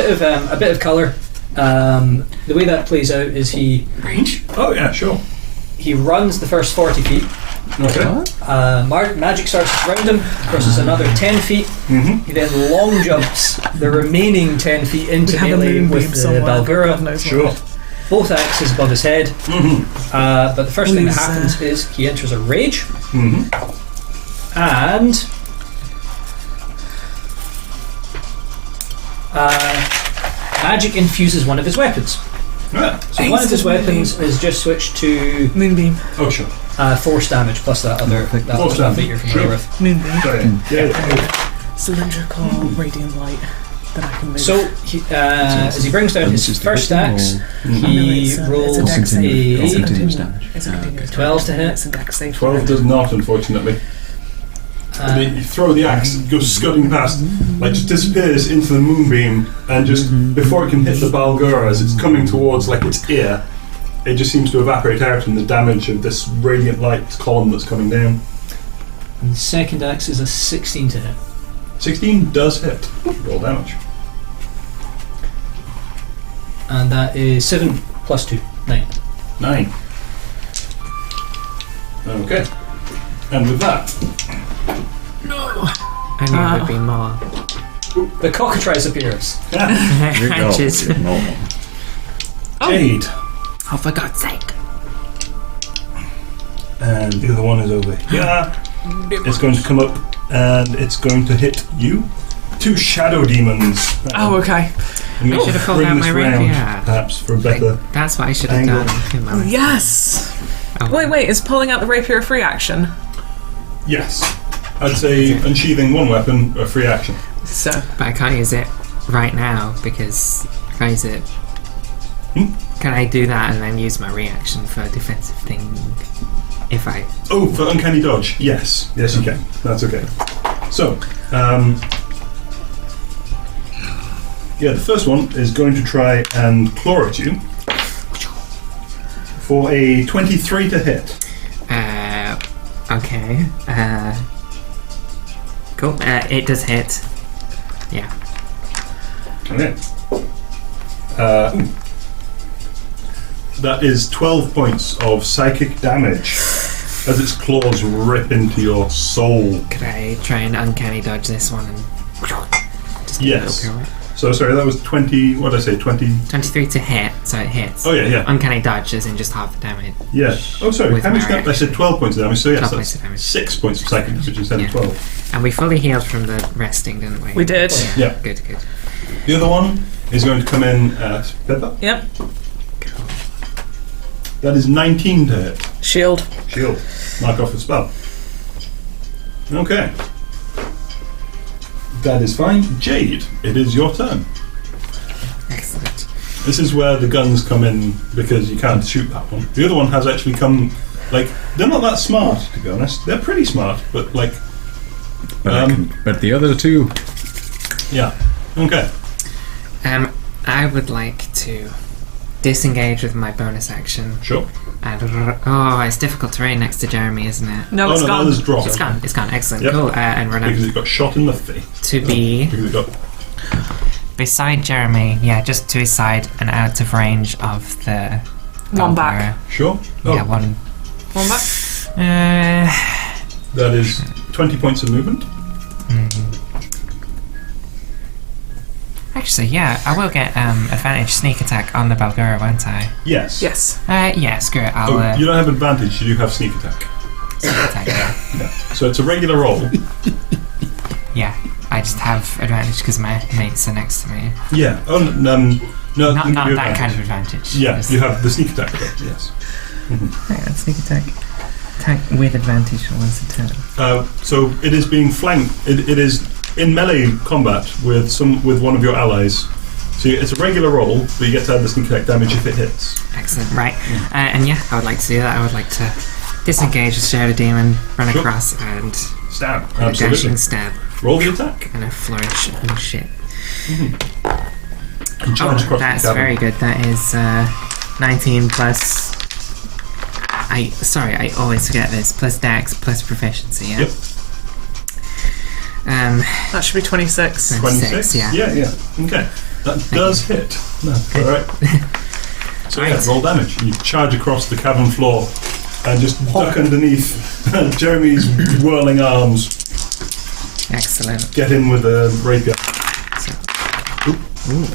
bit of colour, the way that plays out is he Range? Oh yeah, sure. runs the first 40 feet, Okay. Magic starts around him, crosses another 10 feet. Mm-hmm. He then long jumps the remaining 10 feet into We have a melee moonbeam with the somewhere. God Balgura. knows Sure. what. Both axes above his head. Mm-hmm. But the first thing that Please, happens is he enters a rage, Mm-hmm. and magic infuses one of his weapons. Yeah. So one of his weapons is just switched to Moonbeam. Oh, sure. force damage plus that other Force stuff that damage, you're familiar sure. with. Moonbeam. Sorry. Yeah. Cylindrical radiant light that I can move. So he, as he brings down This his is first the axe, Mhm. he It's a rolls dex save. It's a a continuous continuous damage. It's a continuous 12 to damage. hit. It's a dex save. 12 does not, unfortunately. You throw the axe, it goes scudding past, like just disappears into the moonbeam, and just before it can hit the Balgura as it's coming towards like its ear, it just seems to evaporate out in the damage of this radiant light column that's coming down. And the second axe is a 16 to hit. 16 does hit. Roll damage. And that is 7 plus 2, 9. 9. Okay. And with that, I knew there'd be more. The cockatrice appears. I just, No. Jade. oh, for God's sake. And the other one is over here. It's going to come up and it's going to hit you. 2 shadow demons. Oh, okay. Let me I should have pulled bring out this my round, rapier. perhaps, for a better. That's what I should have Angle. done. in my- Yes. Oh, Wait. Is pulling out the rapier a free action? Yes. I'd say unsheathing one weapon, a free action. So. But I can't use it right now because if I use it, Hmm? can I do that and then use my reaction for a defensive thing? If I Oh, for uncanny dodge. Yes. Yes, you can. That's okay. So, yeah, the first one is going to try and claw at you for a 23 to hit. okay, cool. It does hit. Yeah. Okay. That is 12 points of psychic damage as its claws rip into your soul. Could I try and uncanny dodge this one and just get a Yes. little pirouette? So, sorry, that was 20. What did I say? 20. 23 to hit, so it hits. Oh, yeah. Uncanny dodge is in just half the damage. Yeah. Oh, sorry. With How much my damage? I said 12 points of damage, so yes, 12 that's points of damage. 6 points of psychic damage instead Yeah. of 12. And we fully healed from the resting, didn't we? We did. Yeah. Good. The other one is going to come in at Pippa. Yep. That is 19 to hit. Shield. Shield. Mark off the spell. Okay. That is fine. Jade, it is your turn. Excellent. This is where the guns come in because you can't shoot that one. The other one has actually come, like, they're not that smart, to be honest. They're pretty smart, but, like, But the other two. yeah. Okay. I would like to disengage with my bonus action. Sure. And it's difficult terrain next to Jeremy, isn't it? No, it's no, gone. that is dropped. It's gone. Excellent. Yep. Cool. And run up Because it got shot in the face. to be Because it got. beside Jeremy. Yeah, just to his side and out of range of the One back. Valkyria. Sure. Oh, Yeah, one. One back. that is 20 points of movement. Actually, yeah, I will get advantage sneak attack on the Balgura, won't I? Yes. Yes. Yeah, screw it. I'll Oh, you don't have advantage, you do have sneak attack. sneak attack. Yeah. So it's a regular roll. Yeah, I just have advantage because my mates are next to me. Yeah. Oh, no, Not you that do kind of advantage. Yeah, Just- you have the sneak attack, though. Yes. Hang on, sneak attack. Attack with advantage for once a turn. So it is being flanked. It is in melee combat with one of your allies. So it's a regular roll, but you get to add the sneak attack damage if it hits. Excellent. Right. And yeah, I would like to do that. I would like to disengage the Shadow Demon, run Sure. across, and Stab. a Absolutely. dashing stab Roll the attack. and a flourish and shit. And charge across That's the cabin. very good. That is 19 plus. I always forget this. Plus Dex, plus proficiency. Yeah. Yep. That should be 26. 26. Yeah. Yeah. Okay. That does hit. No, all right. So yeah, Right. roll damage. You charge across the cavern floor, and just duck underneath Jeremy's whirling arms. Excellent. Get in with a rapier.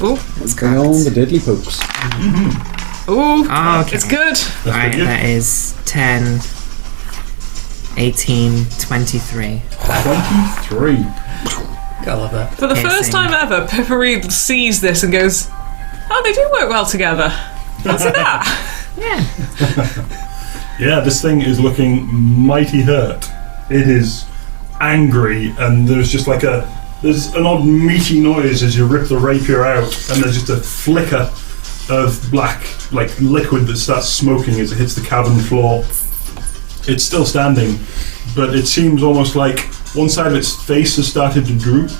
Ooh, it's Bring on the deadly pokes. Ooh, Oh, okay. it's good. Alright, good. that is 10, 18, 23. 23. Gotta love that. For the Piercing. first time ever, Pippery sees this and goes, "Oh, they do work well together. Fancy that." Yeah. Yeah, this thing is looking mighty hurt. It is angry, and there's just like there's an odd meaty noise as you rip the rapier out, and there's just a flicker of black, like liquid that starts smoking as it hits the cavern floor. It's still standing, but it seems almost like one side of its face has started to droop.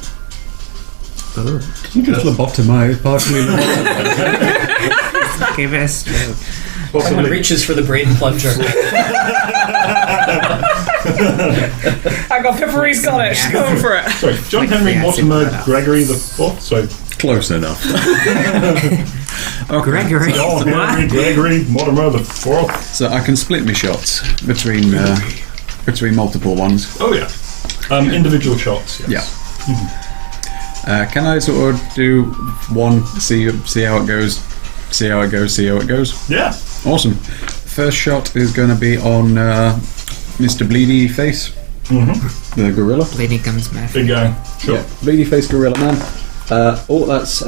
Did you just lobotomize partially? Give it a stroke. Someone Possibly. reaches for the brain plunger. I got Pippery's got it. She's going for it. Sorry, John Henry Yeah, Mortimer super. Gregory the Fourth. Sorry, Close enough. Okay. Gregory. John Henry What? Gregory Mortimer the Fourth. So I can split my shots between multiple ones. Oh yeah, individual shots. Yes. Can I sort of do one, see how it goes, see how it goes? Yeah. Awesome. First shot is going to be on Mr. Bleedy Face, the gorilla. Lady Guns Meth. Big guy. Sure. Yeah, Bleedy Face Gorilla Man. That's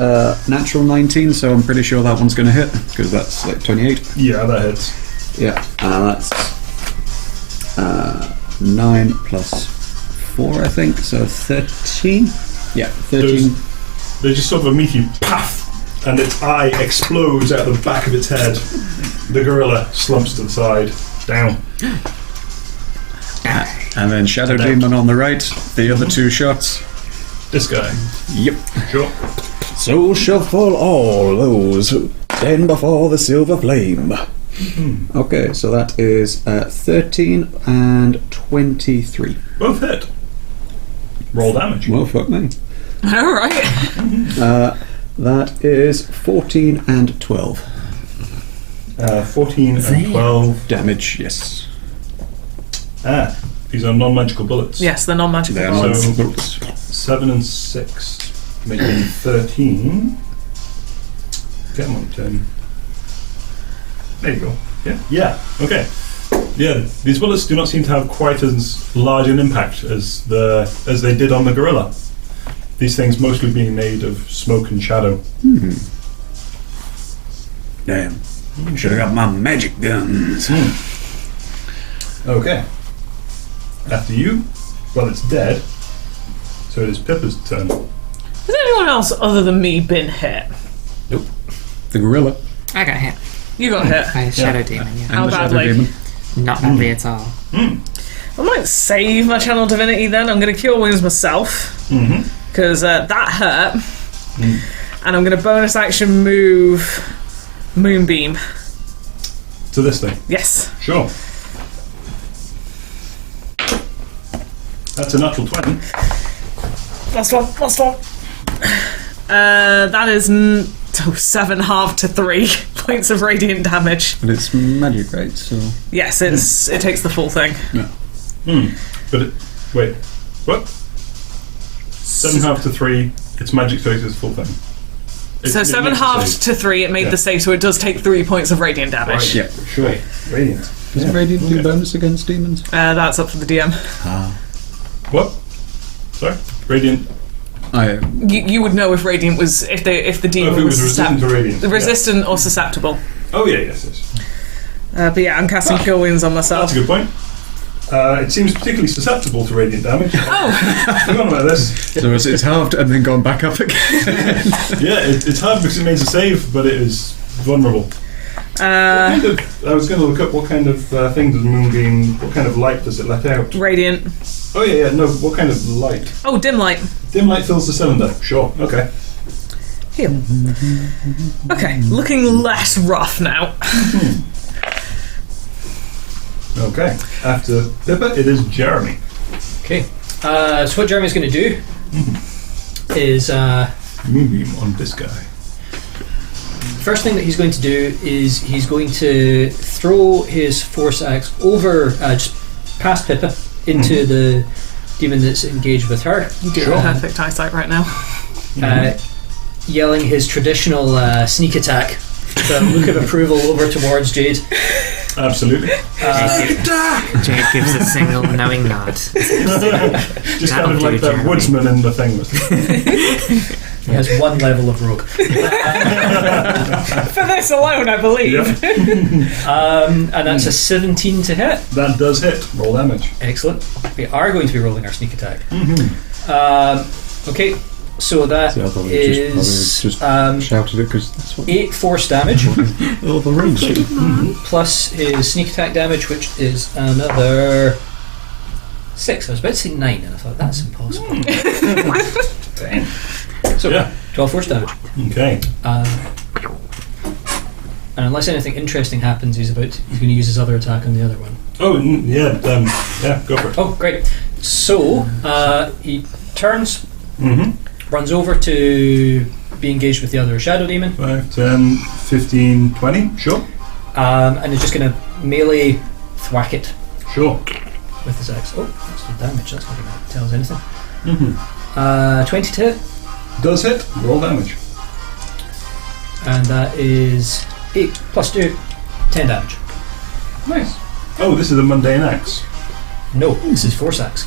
natural 19, so I'm pretty sure that one's going to hit, because that's like 28. Yeah, that hits. Yeah, that's 9 plus 4, I think, so 13. Yeah, 13. There's just sort of a meaty paff, and its eye explodes out the back of its head. The gorilla slumps to the side, down. And then Shadow And out. Demon on the right, the other 2 shots. This guy. Yep. Sure. So shall fall all those who stand before the silver flame. Okay, so that is 13 and 23. Both hit. Roll damage. Well, fuck me. All right. That is 14 and 12. 14 and 12. Damage, yes. These are non-magical bullets. Yes, they're non-magical. They are bullets. So- bullets. 7 and 6, making 13. Get them on 10. There you go. Yeah. Okay. Yeah, these bullets do not seem to have quite as large an impact as they did on the gorilla. These things mostly being made of smoke and shadow. Damn. Should have got my magic guns. Okay. After you, well, it's dead. So it is Pippa's turn. Has anyone else other than me been hit? The gorilla. I got hit You got hit. by a Shadow Demon, yeah. How And the Shadow badly? Demon. Not badly at all. I might save my channel divinity then. I'm going to cure wounds myself because that hurt, and I'm going to bonus action move Moonbeam. To this thing. Yes. Sure. That's a natural 20. Last one. That is 7 half to 3 points of radiant damage. But it's magic, right? So Yes, it takes the full thing. But wait, what? 7 half to 3. It's magic space is full thing. So 7 halves to 3, it made Yeah. the save, so it does take 3 points of radiant damage. yeah. Sure. Radiant. Doesn't Radiant do bonus against demons? That's up to the DM. What? Sorry? Radiant. You would know if radiant was if the If demon it was was resistant to radiant. resistant or susceptible. Oh, yeah, yes. But yeah, I'm casting cure wounds on myself. That's a good point. It seems particularly susceptible to radiant damage. Oh, Forgot about this. So it's halved and then gone back up again. Yeah, it's hard because it makes a save, but it is vulnerable. I was going to look up what kind of thing does Moonbeam, what kind of light does it let out? radiant. Oh, yeah, no, what kind of light? Oh, dim light. Dim light fills the cylinder. Sure, okay. Heal. Okay, looking less rough now. Okay. After Pippa, it is Jeremy. Okay. So what Jeremy's going to do is Moonbeam on this guy. first thing that he's going to do is he's going to throw his force axe over, just past Pippa, into the demon that's engaged with her. You do have perfect eyesight right now. Yelling his traditional sneak attack with a look of approval over towards Jade. Absolutely. Jade gives a single knowing nod. Just kind of like that woodsman in the thing. He has one level of rogue. For this alone, I believe. Yep. And that's a 17 to hit. That does hit. Roll damage. Excellent. We are going to be rolling our sneak attack. Okay, so that See, I thought we is just shouted it because that's what 8 force damage all the rings do. plus his sneak attack damage, which is another 6. I was about to say 9, and I thought that's impossible. So, 12 force damage. Okay. And unless anything interesting happens, he's going to use his other attack on the other one. Oh, yeah, go for it. Oh, great. So, he turns, runs over to be engaged with the other shadow demon. 5, 10, 15, 20. Sure. And is just going to melee thwack it Sure. with his axe. Oh, that's the damage. That's not going to tell us anything. 20 to hit. Does hit. Roll damage. And that is 8 plus 2, 10 damage. Nice. Oh, this is the mundane axe. No, this is force axe.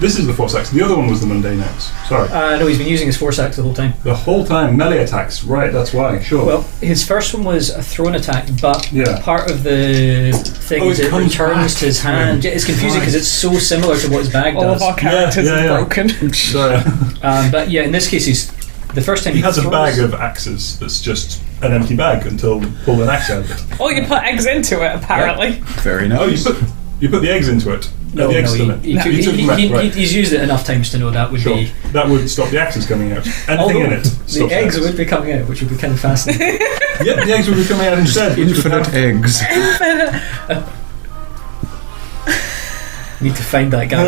This is the force axe. The other one was the mundane axe. Sorry. No, he's been using his force axe the whole time. The whole time, melee attacks. Right, that's why. Sure. Well, his first one was a thrown attack, but Yeah. part of the thing is it it comes returns back to his to him. hand. Yeah, it's confusing because it's so similar to what his bag All does. of our characters Yeah, are yeah. broken. Sorry. But yeah, in this case, he's the first time He has a throws- bag of axes that's just an empty bag until pull an axe out of it. Or you put eggs into it, apparently. Very Oh, nice. you put the eggs into it. No, the eggs no, still in. he took them out, right. he's used it enough times to know that would Sure. be. That would stop the axes coming out. Anything Although in it. the stops eggs axes. would be coming out, which would be kind of fascinating. Yeah, the eggs would be coming out instead. which would Infinite have- eggs. Need to find that guy.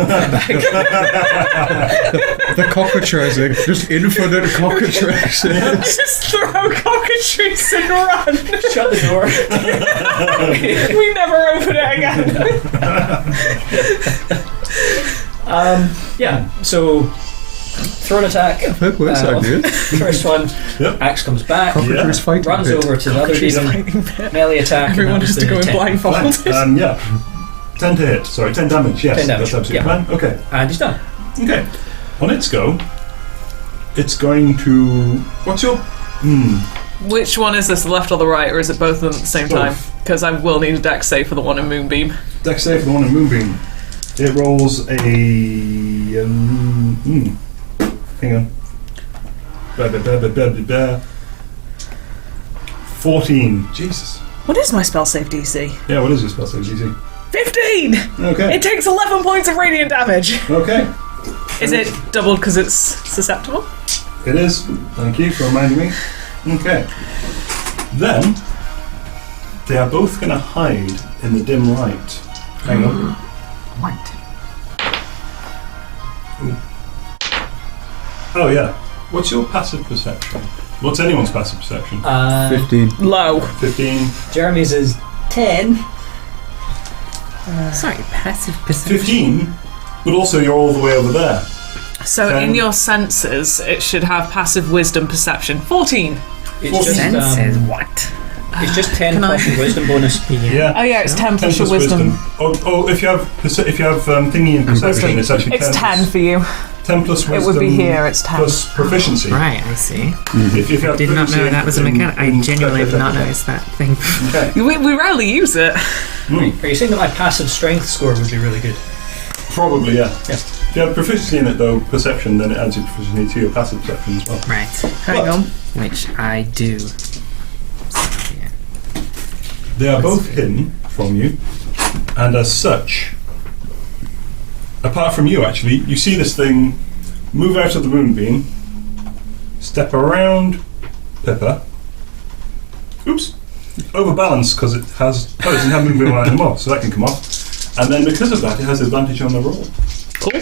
The cockatrice. Just infinite cockatrices. Just throw cockatrice and run. Shut the door. We never open it again. Yeah. So throw an attack. That works idea. First one. Yep. Axe comes back. Cockatrice fighting Runs pit. over to the other demon. Melee attack. and Everyone that was has to the go in 10. blindfolded. Fine. Yeah. 10 to hit. Sorry, 10 damage. Yes, 10 damage, that's absolutely yeah. fine. Okay. And he's done. Okay. On its go, it's going to. What's your. Which one is this, the left or the right, or is it both of them at the same Both. time? Because I will need a dex save for the one in Moonbeam. Dex save for the one in Moonbeam. It rolls a. Hang on. 14. Jesus. What is my spell save DC? Yeah, what is your spell save DC? 15! Okay. It takes 11 points of radiant damage. Okay. Is it doubled because it's susceptible? It is. Thank you for reminding me. Okay. Then, they are both going to hide in the dim light. Hang on. What? Oh, yeah. What's your passive perception? What's anyone's passive perception? 15. Low. 15. Jeremy's is 10. Sorry, passive perception. 15, but also you're all the way over there. So Ten. in your senses, it should have passive wisdom perception. 14. It's just, Senses, what? it's just 10 Can plus your wisdom bonus. Yeah. Oh yeah, it's 10 plus 10 your wisdom. Oh, if you have thingy in perception, it's actually 10. It's 10 for you. 10 plus wisdom. It would be here, it's 10. Plus proficiency. Right, I see. If you have Did not proficiency know that was a in- mechanic. I in- genuinely have not noticed that thing. Okay. We rarely use it. Are you saying that my passive strength score would be really good? Probably, yeah. Yeah. If you have proficiency in it, though, perception, then it adds your proficiency to your passive perception as well. Right, Hang on. which I do. So, yeah. They are both hidden from you, and as such, apart from you, actually, you see this thing move out of the moonbeam, step around Pippa. Oops. Overbalance because it doesn't have moonbeam on it anymore, so that can come off. And then because of that, it has advantage on the roll. Cool.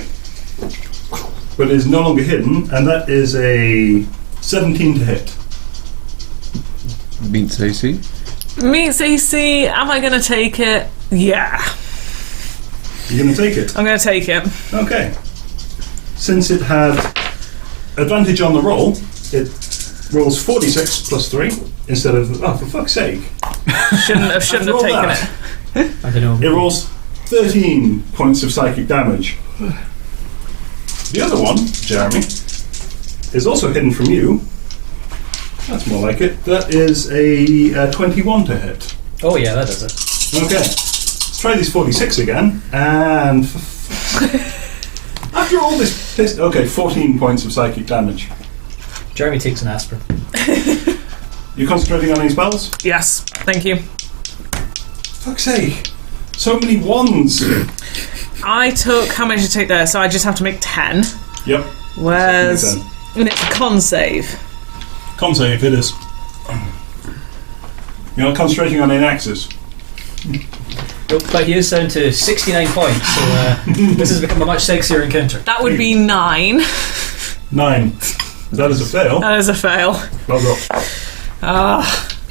But it is no longer hidden, and that is a 17 to hit. Beats AC. Meets AC, am I going to take it? Yeah, You're going to take it. I'm going to take it. Okay. Since it had advantage on the roll, it rolls 46 plus 3 instead of... Oh, for fuck's sake. Shouldn't have taken that. it. I don't know. It rolls 13 points of psychic damage. The other one, Jeremy, is also hidden from you. That's more like it. That is a 21 to hit. Oh yeah, that does it. Okay. Let's try these 46 again. And... After all this piss... Okay, 14 points of psychic damage. Jeremy takes an aspirin. You concentrating on any spells? Yes, thank you. Fuck's sake. So many ones. I took how much did I take there? So I just have to make 10. Yep. Whereas, Second and it's a con save. Con save, it is. You're not concentrating on any axes. Nope, but he is down to 69 points, so this has become a much sexier encounter. That would be 9. 9. That is a fail. That is a fail. Well done.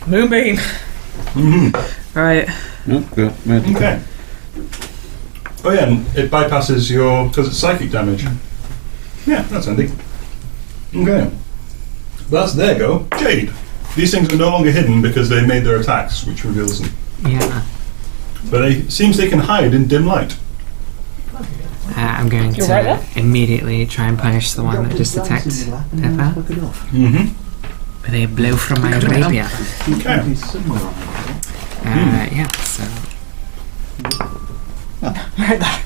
Moonbeam. Mm-hmm. Right. Nope, good. Okay. Oh yeah, and it bypasses your... because it's psychic damage. Yeah, that's handy. Okay. That's their go. Jade. These things are no longer hidden because they made their attacks, which reveals them. Yeah. But it seems they can hide in dim light. I'm going You're to right there? immediately try and punish the one that just attacked Pepper Mm-hmm. with a blow from my rapier. Okay. Yeah, so Right there.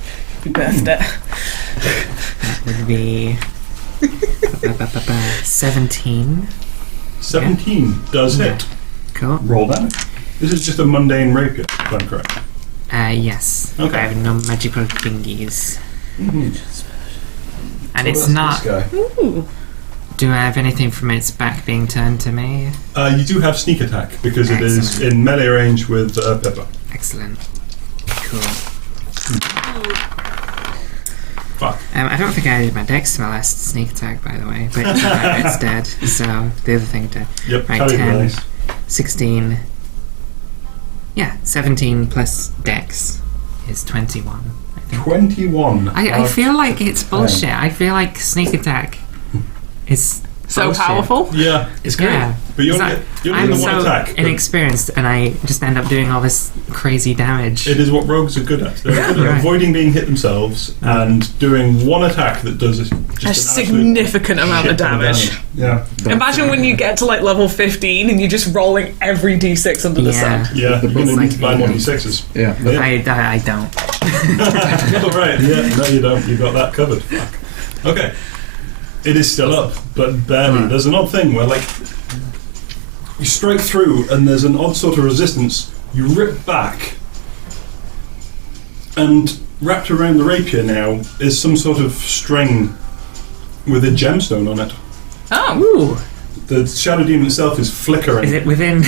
You birthed it. that would be 17. 17 does hit. Cool. Roll damage. This is just a mundane rapier, if I'm correct. Yes. Okay. I have no magical thingies. Mm-hmm. And it's not... This guy. Ooh. Do I have anything from its back being turned to me? You do have sneak attack because it is Excellent. in melee range with Pepper. Excellent. Cool. Fuck. I don't think I added my dex to my last sneak attack, by the way, but it's dead. So the other thing to Yep, Right, carry 10. nice. 16. Yeah, 17 plus dex is 21. I think. 21. I feel like it's bullshit. I feel like sneak attack is So bullshit. powerful. Yeah, It's great. Yeah. but you only It's get, you only I'm get the one so attack. but inexperienced, and I just end up doing all this crazy damage. It is what rogues are good at. They're good at Right. avoiding being hit themselves and doing one attack that does just A an absolute significant amount of shit ton damage. Yeah, Imagine when you get to like level 15 and you're just rolling every d6 under the Yeah. sun. yeah. You're going to It's need to buy like- more d6s. Yeah. Yeah. I don't. Oh, right. Yeah. No, you don't. You got that covered. Fuck. Okay. It is still up, but barely. There's an odd thing where, like, you strike through, and there's an odd sort of resistance. You rip back, and wrapped around the rapier now is some sort of string with a gemstone on it. Oh. Ooh, The shadow demon itself is flickering. is it within?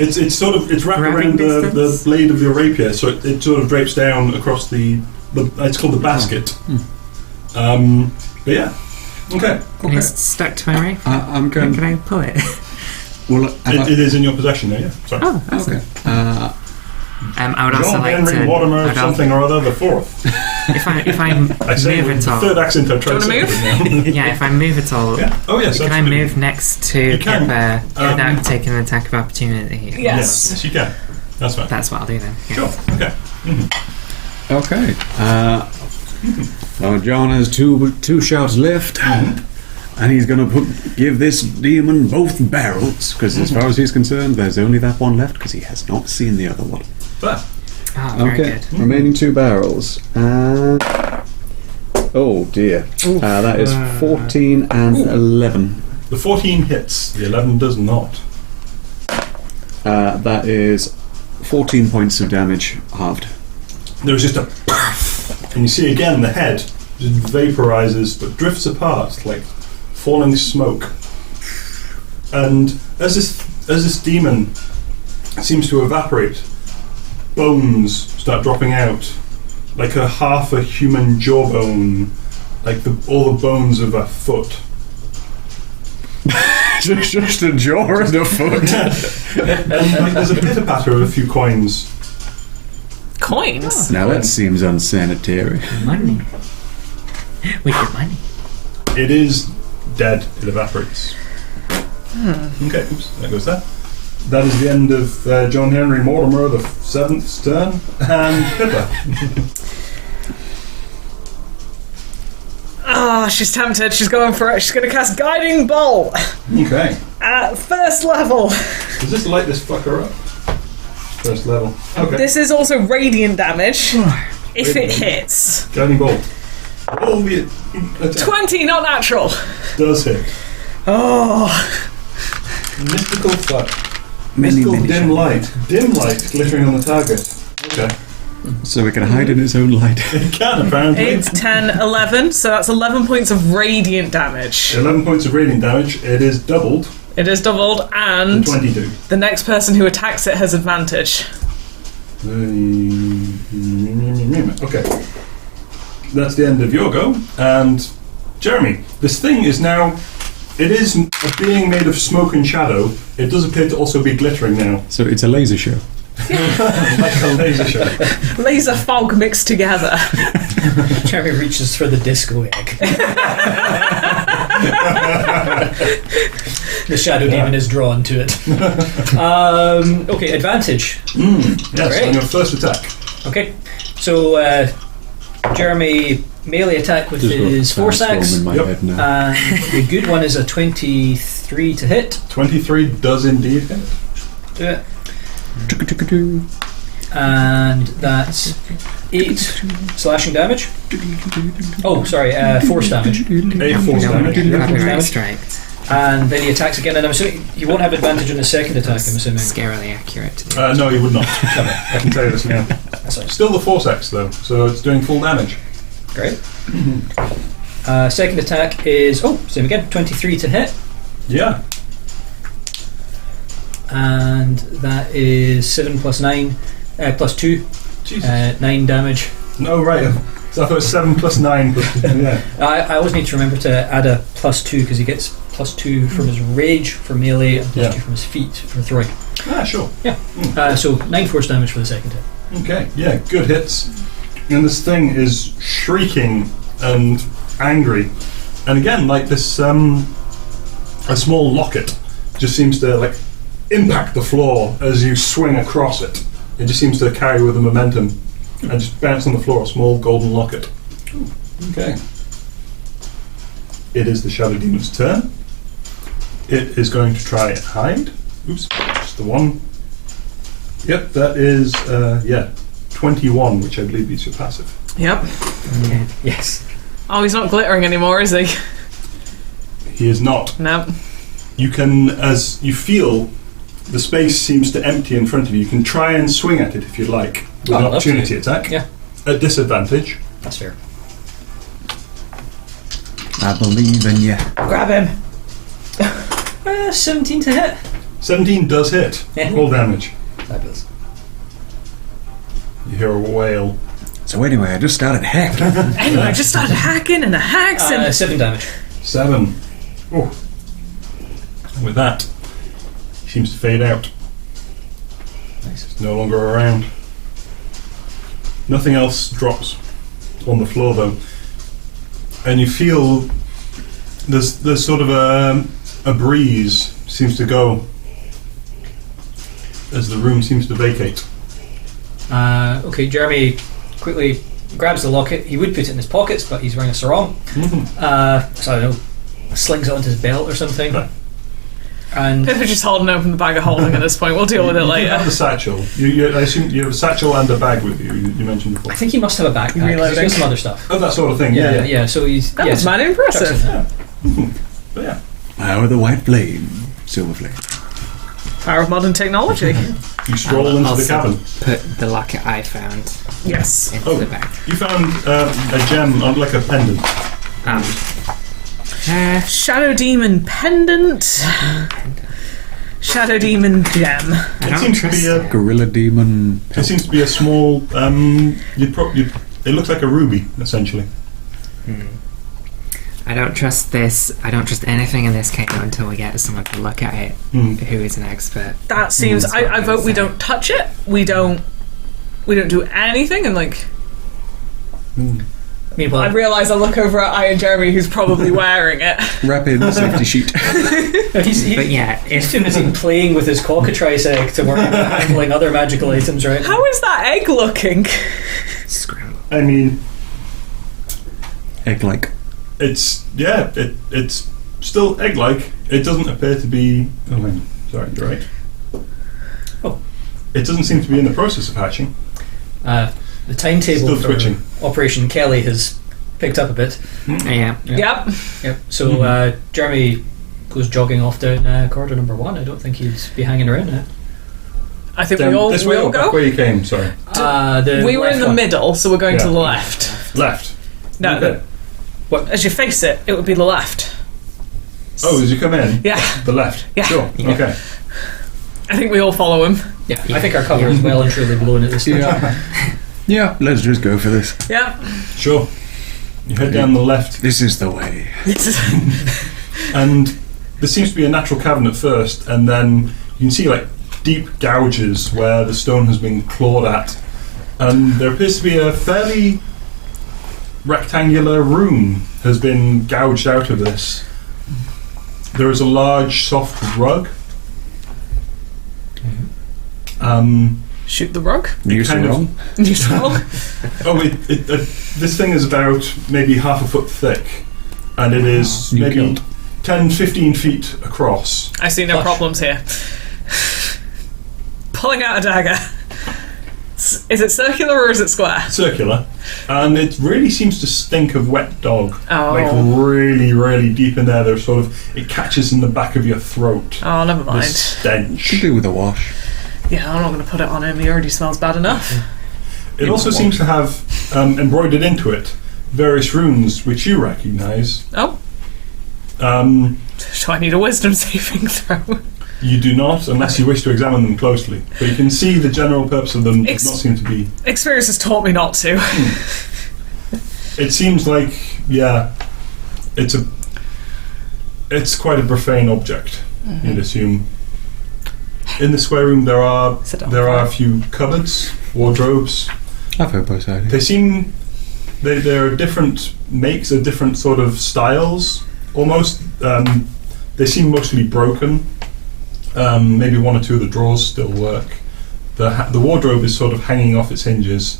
It's wrapped Grabbing around the distance? blade of your rapier, so it sort of drapes down across the it's called the basket. But yeah, okay. And it's stuck to my rapier. I'm going. Can I pull it? Well, It is in your possession now. Yeah. Sorry. Oh, that's okay. it. I would also John like Henry to. Mortimer I'd al- something or other the fourth. If I I say move with at the all. third accent I've tried Do to you say wanna it now. Yeah, if I move at all. Yeah. Oh yes. Can I absolutely. move next to You can. Pepper without Um, taking an attack of opportunity? Yes. Yes, you can. That's fine. That's what I'll do then. Yeah. Sure. Okay. Okay. John has two shots left, and he's going to give this demon both barrels, because as far as he's concerned, there's only that one left, because he has not seen the other one. But Oh, very Okay, good. remaining 2 barrels. Oh dear. That is 14 and 11. the 14 hits. The 11 does not. That is 14 points of damage halved. There's just a and you see again the head just vaporizes but drifts apart like falling smoke. And as this demon seems to evaporate, bones start dropping out, like half a human jawbone, like all the bones of a foot. just a jaw and a foot. And there's a pitter patter of a few coins. Coins? Now that seems unsanitary. Money. We get money. It is dead. It evaporates. Okay, oops, there goes that. That is the end of John Henry Mortimer the 7th's turn, and Pippa. Ah, she's tempted. She's going for it. She's going to cast Guiding Bolt Okay. at first level. Does this light this fucker up? First level. Okay. This is also radiant damage if it hits. Guiding bolt. Roll the attack. 20, not natural. Does hit. Oh, Mystical fuck. Many, Mystical many dim light. Dim light glittering on the target. Okay. So we can hide in his own light. It can, apparently. 8, 10, 11. So that's 11 points of radiant damage. 11 points of radiant damage. It is doubled It is doubled, to and 22. the next person who attacks it has advantage. Okay. That's the end of your go. And Jeremy, this thing is now... It is a being made of smoke and shadow. It does appear to also be glittering now. So it's a laser show. Like a laser show. Laser fog mixed together. Jeremy reaches for the disco egg. The shadow demon is drawn to it. Okay, advantage. Yes, Great. on your first attack. Okay, so Jeremy melee attack with his force axe. In my Yep. head now. And the good one is a 23 to hit. 23 does indeed hit. Do it. And that's 8 slashing damage. Oh, sorry, force damage. 8 force No, damage. copyright damage. striked. And then he attacks again, and I'm assuming he won't have advantage on the second attack, I'm assuming. Scarily accurate. To the No, he would not. I can tell you this now. That's right. Still the force axe though, so it's doing full damage. Great. Second attack is, same again, 23 to hit. Yeah. And that is 7 plus 9, plus 2, Jesus. 9 damage. No, right. So I thought it was 7 plus 9. Plus, yeah. I always need to remember to add a plus 2 because he gets plus 2 from his rage for melee and plus Yeah. 2 from his feet for throwing. Ah, sure. So 9 force damage for the second hit. Okay. Yeah, good hits. And this thing is shrieking and angry. And again, like this, a small locket just seems to like impact the floor as you swing across it. It just seems to carry with the momentum and just bounce on the floor, a small golden locket. Okay. It is the Shadow Demon's turn. It is going to try and hide. Oops, just the one. Yep, that is, 21, which I believe is your passive. Yep. Okay. Yes. Oh, he's not glittering anymore, is he? He is not. No. You can, as you feel, the space seems to empty in front of you. You can try and swing at it if you'd like, with an Oh, opportunity attack. Yeah. At disadvantage. That's fair. I believe in you. Grab him. 17 to hit. 17 does hit. Yeah. Roll damage. Fabulous. You hear a wail. So anyway, I just started hacking. Anyway, I just started hacking and a hacks and 7 damage. 7. Oh. And with that, he seems to fade out. Nice. He's no longer around. Nothing else drops on the floor though. And you feel there's sort of a breeze seems to go as the room seems to vacate. Okay, Jeremy quickly grabs the locket. He would put it in his pockets, but he's wearing a sarong. So I don't know, slings it onto his belt or something. Right. And Pippa just holding open the bag of holding at this point. We'll deal with it You later. have the satchel. I assume you have a satchel and a bag with you. You mentioned before. I think he must have a backpack. 'cause He's Reloading. got some other stuff. Oh, that sort of thing. Yeah. So he's That was mighty impressive. But yeah. Power of the white flame. Silver flame. Power of modern technology. You stroll into the Also cabin. Put the locket I found Yes. into Oh. the bag. You found a gem, like a pendant. Shadow Demon Pendant. Shadow Demon Gem. I It don't seems to trust be a. Gorilla demon. It seems to be a small. It looks like a ruby, essentially. I don't trust this. I don't trust anything in this cave until we get someone to look at it who is an expert. That seems. That's what I I'm vote we saying. don't touch it. We don't do anything, and like. Meanwhile, I realise I look over at Iron Jeremy, who's probably wearing it. Wrap in the safety sheet. he's But yeah, he's too busy playing with his cockatrice egg to worry about handling other magical items right now. How is that egg looking? scramble. I mean, Egg-like. it's still egg-like. It doesn't appear to be. Oh, hang on. Sorry, you're right. Oh. It doesn't seem to be in the process of hatching. The timetable Still for twitching. Operation Kelly has picked up a bit. Yeah. Yep. Yep. So Jeremy goes jogging off down corridor number 1. I don't think he'd be hanging around now. I think Down we all this way or back go. where you came? Sorry, We were in the one. middle, so we're going to Yeah. the left. left. No, Okay. as you face it, it would be the left. Oh, as you come in, Yeah, the left. Yeah. Sure. Yeah. Okay. I think we all follow him. Yeah, I think our cover is well and truly blown at this stage. Yeah, let's just go for this. Yeah. Sure. You head down the left, This is the way. and there seems to be a natural cavern at first, and then you can see like deep gouges where the stone has been clawed at, and there appears to be a fairly rectangular room has been gouged out of this. There is a large soft rug. Shoot the rug. News kind of- wrong. Neutral. This thing is about maybe half a foot thick, and it is You maybe killed. 10, 15 feet across. I see no Flush. problems here. Pulling out a dagger. Is it circular or is it square? Circular, and it really seems to stink of wet dog. Oh. Like really, really deep in there. There's sort of it catches in the back of your throat. Oh, never The mind. Could stench. do with a wash. Yeah, I'm not going to put it on him. He already smells bad enough. It also seems to have embroidered into it various runes which you recognise. Oh, Um, do I need a wisdom saving throw? you do not, unless you wish to examine them closely. But you can see the general purpose of them does not seem to be. Experience has taught me not to. It seems like, yeah, it's quite a profane object. You'd assume. In the square room, there are Sit down. a few cupboards, wardrobes. I've heard both sides. They seem there are different makes, are different sort of styles. Almost, they seem mostly broken. Maybe one or two of the drawers still work. The wardrobe is sort of hanging off its hinges.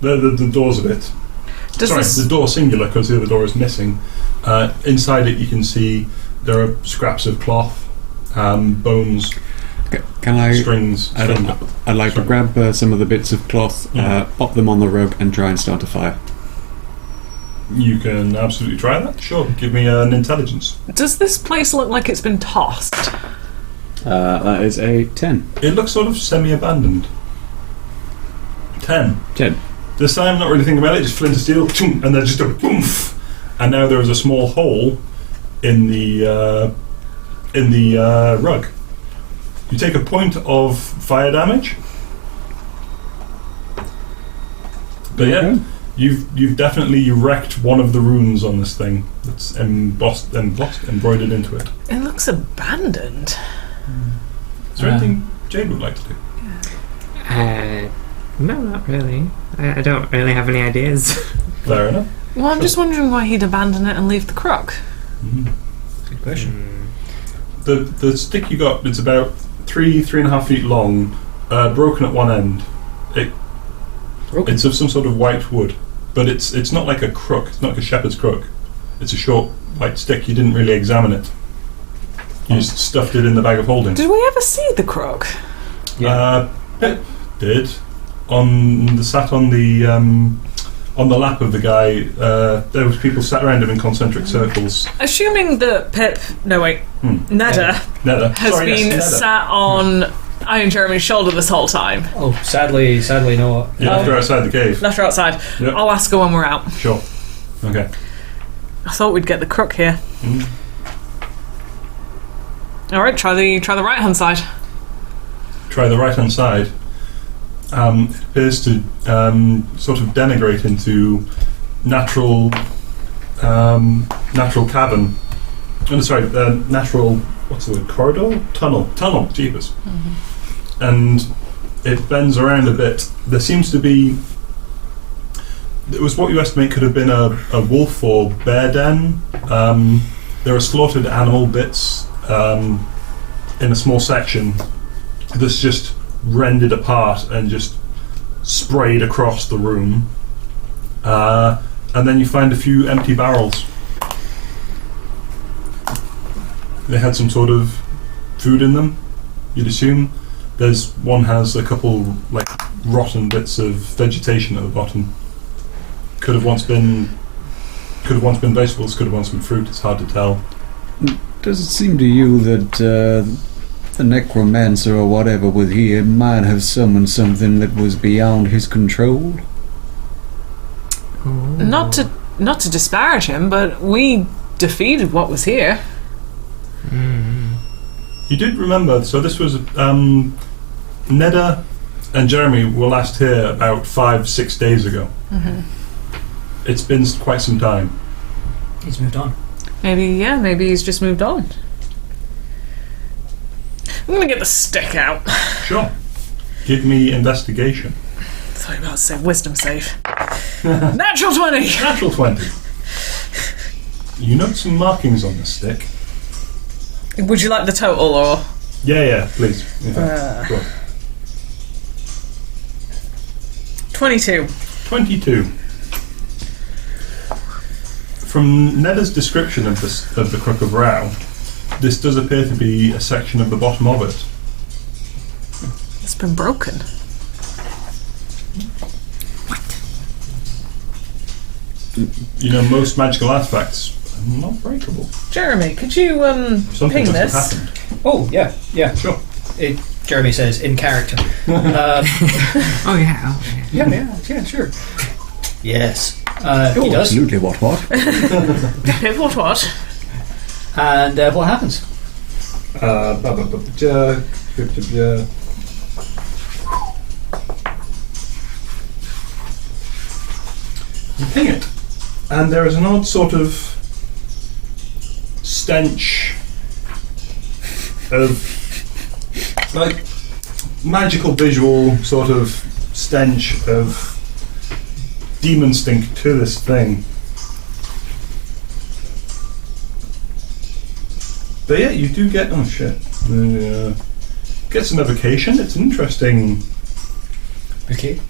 The doors of it. Does Sorry, this the door singular because the other door is missing. Inside it, you can see there are scraps of cloth, bones, Can I? strings. I'd like to grab some of the bits of cloth, pop them on the rug, and try and start a fire. You can absolutely try that. Sure. Give me an intelligence. does this place look like it's been tossed? That is a 10. It looks sort of semi-abandoned. 10. 10. This time, not really thinking about it. Just flint and steel, choom, and then just a boomf, and now there is a small hole in the rug. You take a point of fire damage. But yeah, Okay. you've definitely wrecked one of the runes on this thing that's embroidered into it. It looks abandoned. Is there anything Jade would like to do? No, not really. I don't really have any ideas. Fair enough. Well, I'm just wondering why he'd abandon it and leave the crook. Good question. The stick you got, it's about 3.5 feet long, broken at one end. Broken. It's of some sort of white wood, but it's not like a crook. It's not like a shepherd's crook. It's a short white stick. You didn't really examine it. You just stuffed it in the bag of holding. Did we ever see the crook? Pip did. Sat on the lap of the guy. There was people sat around him in concentric circles. Assuming that Pip, no wait, Neda Neda has Sorry, been yes, Neda. sat on Iron Jeremy's shoulder this whole time. Oh, sadly not. You left her outside the cave. Left her outside. Yep. I'll ask her when we're out. Sure. Okay. I thought we'd get the crook here. Mm. All right, try the right hand side. Try the right hand side. It appears to sort of denigrate into natural natural cavern. Oh, sorry, natural. What's the word? Corridor? Tunnel. Jeepers. And it bends around a bit. There seems to be. It was what you estimate could have been a wolf or bear den. There are slaughtered animal bits in a small section that's just rendered apart and just sprayed across the room. And then you find a few empty barrels. They had some sort of food in them, you'd assume. There's one has a couple like rotten bits of vegetation at the bottom. Could have once been vegetables, could have once been fruit, it's hard to tell. Does it seem to you that the necromancer or whatever was here might have summoned something that was beyond his control? Not to disparage him, but we defeated what was here. You did remember, so this was Neda and Jeremy were last here about 5-6 days ago. It's been quite some time. He's moved on. Maybe he's just moved on. I'm gonna get the stick out. Sure. Give me investigation. Sorry about to say wisdom save. Natural 20! Natural 20. You note some markings on the stick. Would you like the total or? Yeah, please. Yeah. Go on. 22. 22. From Neda's description of the Crook of Rao, this does appear to be a section of the bottom of it. It's been broken. You know, most magical artifacts are not breakable. Jeremy, could you Something ping must have this? happened. Oh, yeah. Sure. Jeremy says, in character. Oh yeah. Yeah, sure. Yes. He does. Absolutely, what? What? And what happens? You ping it, and there is an odd sort of stench of like magical visual sort of stench of demon stink to this thing. But yeah, you do get get some evocation. It's an interesting. Okay.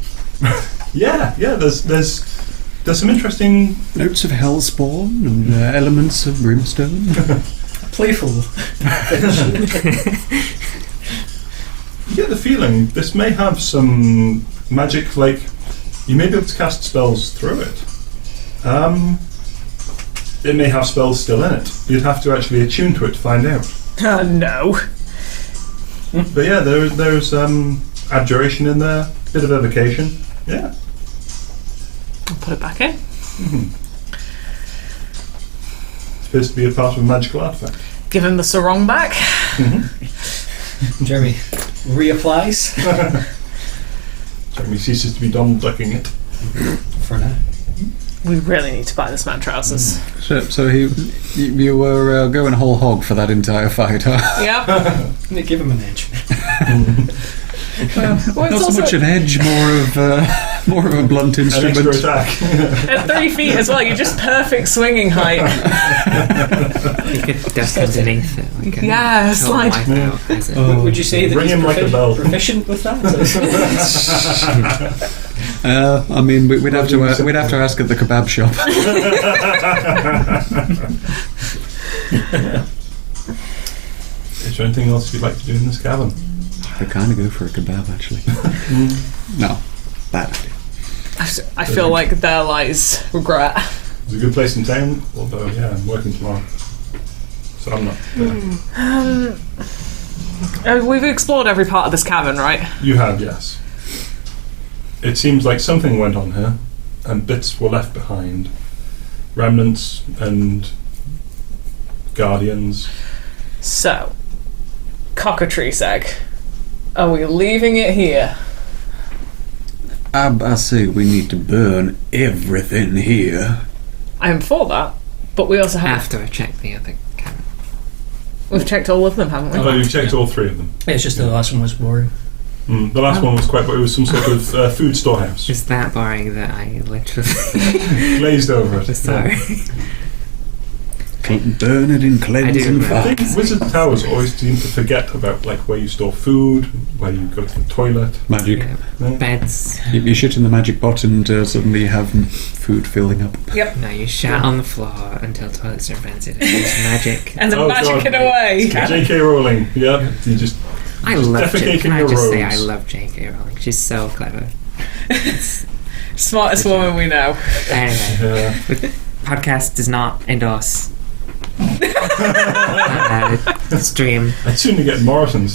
Yeah. There's some interesting. Notes of hellspawn and elements of brimstone. Playful. You get the feeling this may have some magic, like you may be able to cast spells through it. It may have spells still in it. You'd have to actually attune to it to find out. No. But yeah, there's abjuration in there, bit of evocation. Yeah. I'll put it back in. It appears to be a part of a magical artifact. Give him the sarong back. Jeremy reapplies. Jeremy ceases to be Donald ducking it. For now. We really need to buy this man trousers. So you were going whole hog for that entire fight, huh? Yep. Give him an edge. Well, Not it's so also much an edge, more of a blunt An instrument. extra attack. at 3 feet as well. You're just perfect swinging height. You could duck underneath it. Like a Yeah, it's total like- wipeout, is it? Would you say that Ring he's him like a bell. proficient with that? I mean, we'd have to ask at the kebab shop. Is there anything else you'd like to do in this cavern? I kind of go for a kebab, actually. No, bad idea. I feel like there lies regret. It's a good place in town, although yeah, I'm working tomorrow, so I'm not. We've explored every part of this cavern, right? You have, yes. It seems like something went on here, and bits were left behind. Remnants and guardians. So, cockatrice egg. Are we leaving it here? I say we need to burn everything here. I am for that. But we also have. After I check the other cabin. We've checked all of them, haven't we? Oh, you've checked all 3 of them. It's just the last one was boring. The last one was quite, but it was some sort of food storehouse. It's that boring that I literally. Glazed over it. Sorry. Burn it in I cleansing do. I fire. think Wizard Towers always seem to forget about like where you store food, where you go to the toilet. Magic. Yeah. Yeah. Beds. You shit in the magic pot and suddenly you have food filling up. No, you shat on the floor until toilets are invented. It's magic. And then Oh, magic God. it away. J.K. Rowling. Yeah, you just I Just love defecating Can I your just say I robes. love J.K. Rowling. She's so clever. Smartest woman we know. Anyway, podcast does not endorse stream. I'd sooner get Morrison's.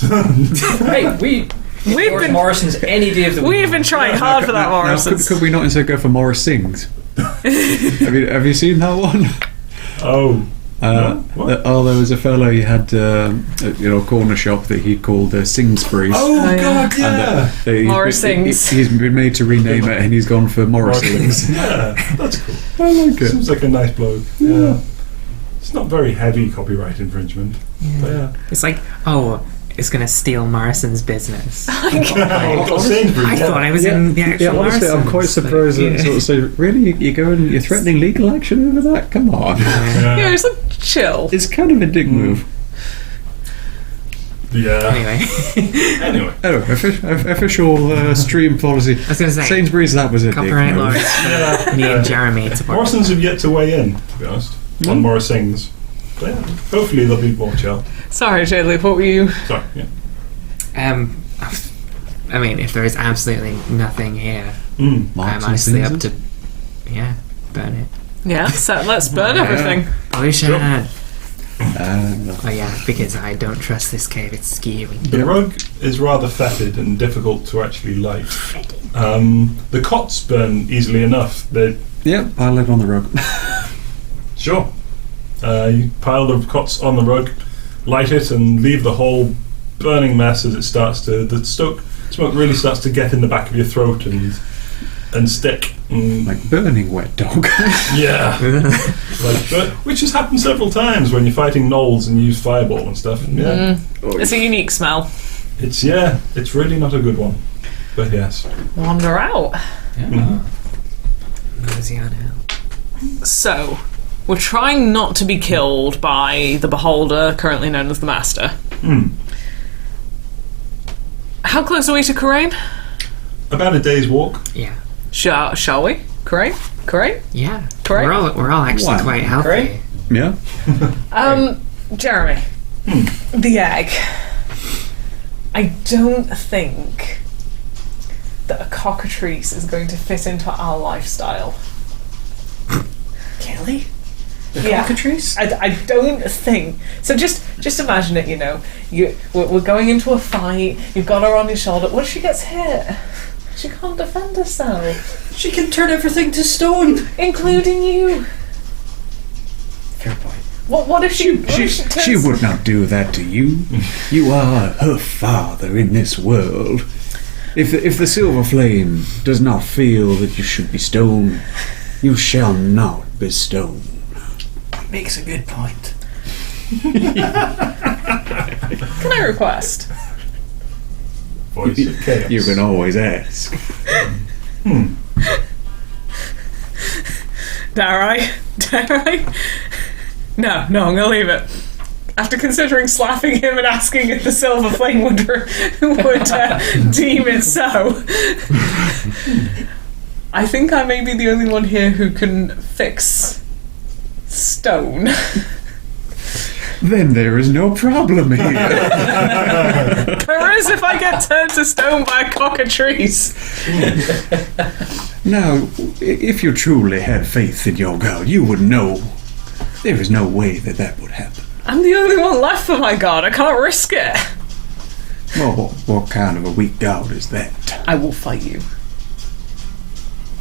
Hey, we've been- Morrison's any day of the week. We've been trying hard for that, Now, Morrison's. could we not instead go for Morris Sings? have you seen that one? Oh, no? What? There was a fellow he had a corner shop that he called Singsbury's. Oh, God, And yeah. Morris Sings. He's been made to rename it, and he's gone for Morris Sings. Yeah, that's cool. I like it. Seems like a nice bloke. Yeah. It's not very heavy copyright infringement. But yeah. It's like, it's gonna steal Morrison's business. Oh, Sainsbury's, I yeah. thought I was in the actual Yeah, honestly, I'm quite Morrison's, surprised like, that sort of say, really, you're threatening legal action over that? Come on. Yeah, it's like chill. It's kind of a dick move. Yeah. Anyway, Anyway. Official stream policy. I was gonna say, Sainsbury's, that was a dick copyright move. laws. Yeah. Me yeah. and Jeremy to Morrison's have yet to weigh in, to be honest, on Morris Sings. But yeah, hopefully they'll be more chill. Sorry, Jadley, what were you? Sorry, yeah. I mean, if there is absolutely nothing here, I'm Marks and honestly up Spencer's? to, burn it. Yeah, so let's burn Yeah. everything. Pollution. Sure. Oh yeah, because I don't trust this cave. It's scary. The rug is rather fetid and difficult to actually light. The cots burn easily enough. Yep, I live on the rug. Sure. You pile the cots on the rug, light it, and leave the whole burning mess as it starts to. The smoke really starts to get in the back of your throat and stick. Like burning wet dog. Yeah. Which has happened several times when you're fighting gnolls and you use fireball and stuff. Yeah. It's a unique smell. It's really not a good one. But yes. Wander out. Cozy on out. So, we're trying not to be killed by the Beholder, currently known as the Master. How close are we to Karain? About a day's walk. Yeah. Shall we? Karain? Yeah. Correct. We're all actually Wow. quite healthy. Correct. Yeah. Jeremy. The egg. I don't think that a cockatrice is going to fit into our lifestyle. Kelly? The Yeah. cockatrice? I don't think so. Just imagine it. We're going into a fight. You've got her on your shoulder. What if she gets hit? She can't defend herself, She can turn everything to stone. including you. Fair point. What if she? What if She turns- would not do that to you. You are her father in this world. If the silver flame does not feel that you should be stoned, you shall not be stoned. Makes a good point. Can I request? Voice of chaos. You can always ask. Dare I? No, I'm gonna leave it. After considering slapping him and asking if the silver flame would deem it so, I think I may be the only one here who can fix stone. Then there is no problem here. There is if I get turned to stone by a cockatrice. Now, if you truly had faith in your God, you would know there is no way that would happen. I'm the only one left for my god. I can't risk it. Well, what kind of a weak God is that? I will fight you.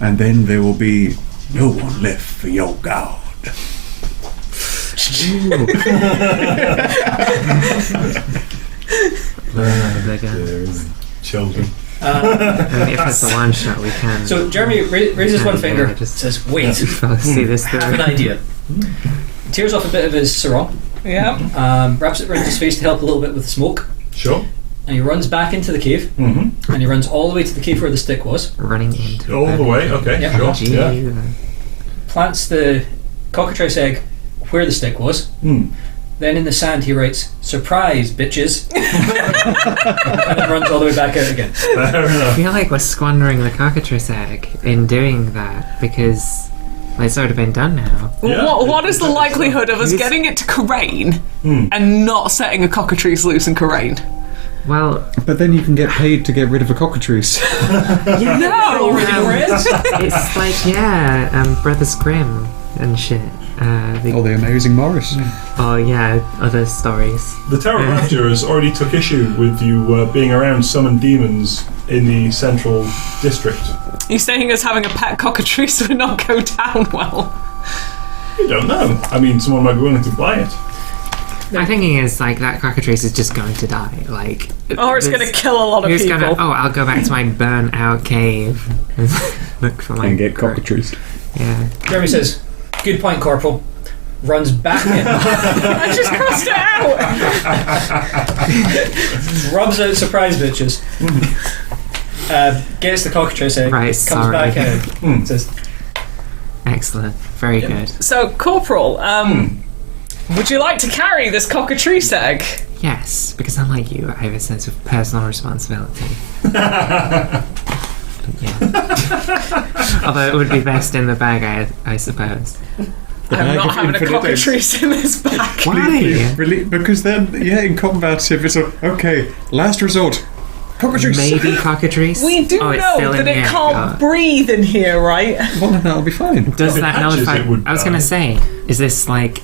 And then there will be no one left for your God. Children. If it's a one shot, we can. So Jeremy raises one finger, Yeah, just- says, wait, see this I have an through. idea. Tears off a bit of his sarong, Yeah. wraps it around his face to help a little bit with the smoke, Sure. and he runs back into the cave, Mm-hmm. and he runs all the way to the cave where the stick was, Running into All the way. Okay. Yeah. Sure. Gee, Yeah. plants the cockatrice egg where the stick was. Mm. Then in the sand he writes, "Surprise, bitches," and then runs all the way back out again. Fair I enough. feel like we're squandering the cockatrice egg in doing that because it's already been done now. Yeah, What is the exactly. likelihood of us Who's- getting it to Karain Mm. and not setting a cockatrice loose in Karain? Well, But then you can get paid to get rid of a cockatrice. No! Already know where it is? it's like Brothers Grimm and shit. Oh, the amazing Morris. Other stories. The Terror Rapturers already took issue with you being around summoned demons in the central district. You're saying us having a pet cockatrice would not go down well? You don't know. I mean, someone might be willing to buy it. My thinking is like that cockatrice is just going to die. Like, Or it's going to kill a lot of who's people. I'll go back to my burnt out cave and look for my And get cockatrice. Yeah. Jeremy says, "Good point, Corporal." Runs back in, I just crossed it out! rubs out surprise bitches, gets the cockatrice egg, Right, comes sorry. back out, says, Excellent. Very good. So, Corporal, would you like to carry this cockatrice egg? Yes, because unlike you, I have a sense of personal responsibility. Yeah. Although it would be best in the bag, I suppose. The I'm bag not of having a infinite cockatrice in this bag. Why? Really? Because then, in combat, if it's okay, last resort, cockatrice. Maybe cockatrice? We do oh, it's know still in that it here. can't Oh. breathe in here, right? Well, then that'll be fine. Does If it that hatches, nullify? it would I was die. going to say, is this like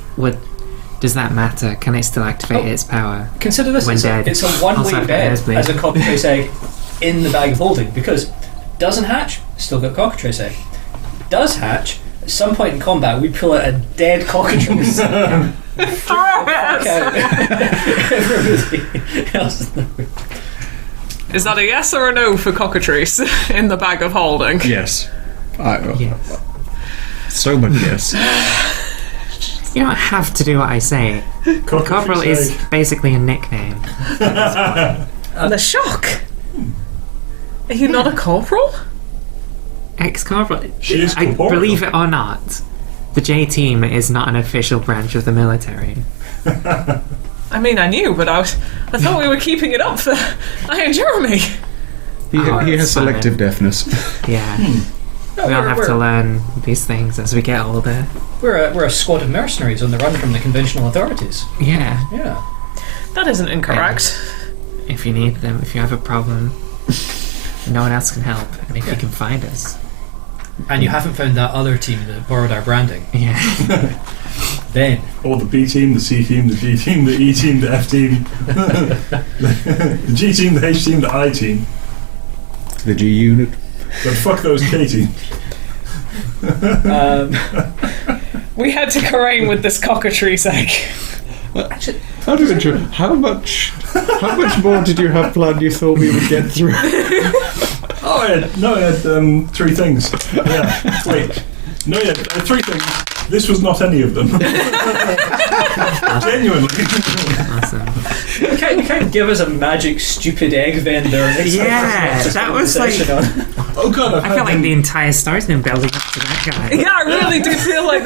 does that matter? Can it still activate its power? consider this, When it's a, dead. it's a one-way Also, bet yes, please. as a cockatrice egg in the bag of holding, because doesn't hatch, still got cockatrice egg. Does hatch, at some point in combat we pull out a dead cockatrice. Throw Fuck it! out. Everybody else in the room. Is that a yes or a no for cockatrice in the bag of holding? Yes. Yes. So much yes. You don't have to do what I say. Corporal is basically a nickname. The shock! Are you not a corporal? Ex-corporal. She is I corporeal. believe it or not, the J team is not an official branch of the military. I mean, I knew, but I thought we were keeping it up for I and Jeremy. He Oh, has that's fine. selective deafness. Yeah. No, We all have to we're, learn these things as we get older. we're a squad of mercenaries on the run from the conventional authorities. Yeah. Yeah. That isn't incorrect. If you need them, if you have a problem, no one else can help. And if you can find us. And you haven't found that other team that borrowed our branding. Yeah. Then Or the B team, the C team, the D team, the E team, the F team, the G team, the H team, the I team. The G unit. But fuck those K teams. We head to Karain with this cockatrice egg. actually, Out of interest, how much more did you have planned you thought we would get through? Oh, I had 3 things. Yeah. Wait. No, yeah, 3 things. This was not any of them. Genuinely. Awesome. you can't give us a magic stupid egg vendor. Next time Yeah, just that put the was like- session on. Oh god, I feel like the entire story's been building up to that guy. Yeah, I really do feel like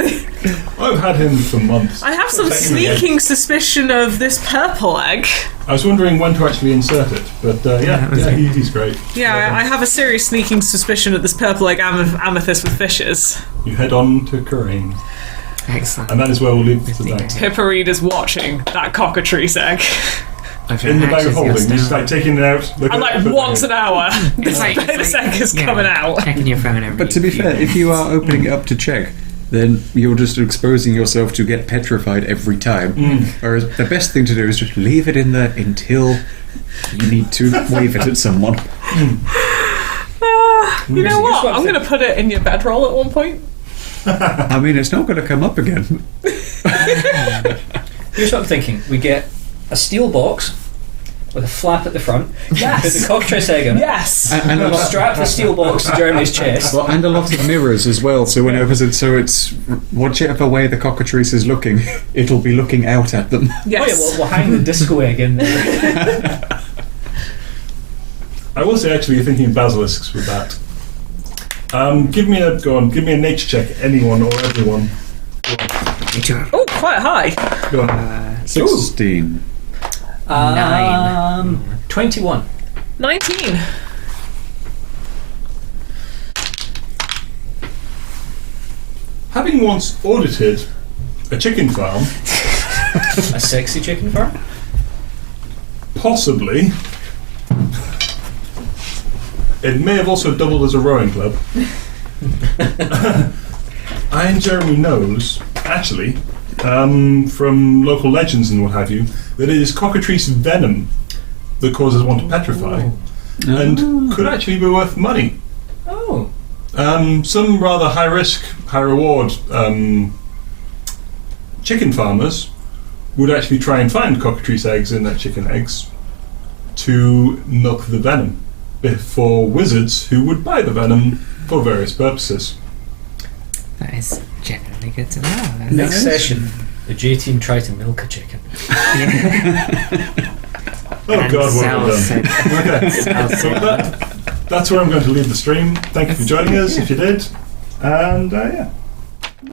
I've had him for months. I have some Taking the egg. sneaking suspicion of this purple egg. I was wondering when to actually insert it, but that was it. he's great. Yeah, I have a serious sneaking suspicion of this purple egg amethyst with fishes. You head on to Karain, Excellent. and that is where we'll leave it today. Hipporeed is watching that cockatrice egg. In the bag of holding, just like taking it out. And like once an hour, this egg is coming out. Checking your phone every But to be few fair, minutes. if you are opening it up to check, then you're just exposing yourself to get petrified every time. Whereas the best thing to do is just leave it in there until you need to wave it at someone. You know what? I'm going to put it in your bedroll at one point. I mean, it's not going to come up again. Here's what I'm thinking: we get a steel box, with a flap at the front. Yes. Put the cockatrice egg on it. Yes. And a lot, Strap the steel box to Jeremy's chest. well, and a lot of mirrors as well. So when it opens it, so it's whichever way the cockatrice is looking, it'll be looking out at them. Yes. Oh yeah, we'll hang the disco egg in there. I will say, actually, you're thinking basilisks with that. Give me a nature check, anyone or everyone. Me too. Oh, quite high. Go on. 16. 21. 19. Having once audited a chicken farm, A sexy chicken farm? possibly, it may have also doubled as a rowing club. Iron Jeremy knows, actually, from local legends and what have you, that it is cockatrice venom that causes one to petrify, and could actually be worth money. Oh. Some rather high risk, high reward chicken farmers would actually try and find cockatrice eggs in their chicken eggs to milk the venom for wizards who would buy the venom for various purposes. That is genuinely good to know. That's- Next session, the J team try to milk a chicken. Oh and God, what sell have I said- done? Okay, sell so said- that's where I'm going to leave the stream. Thank you for joining us, if you did, and yeah.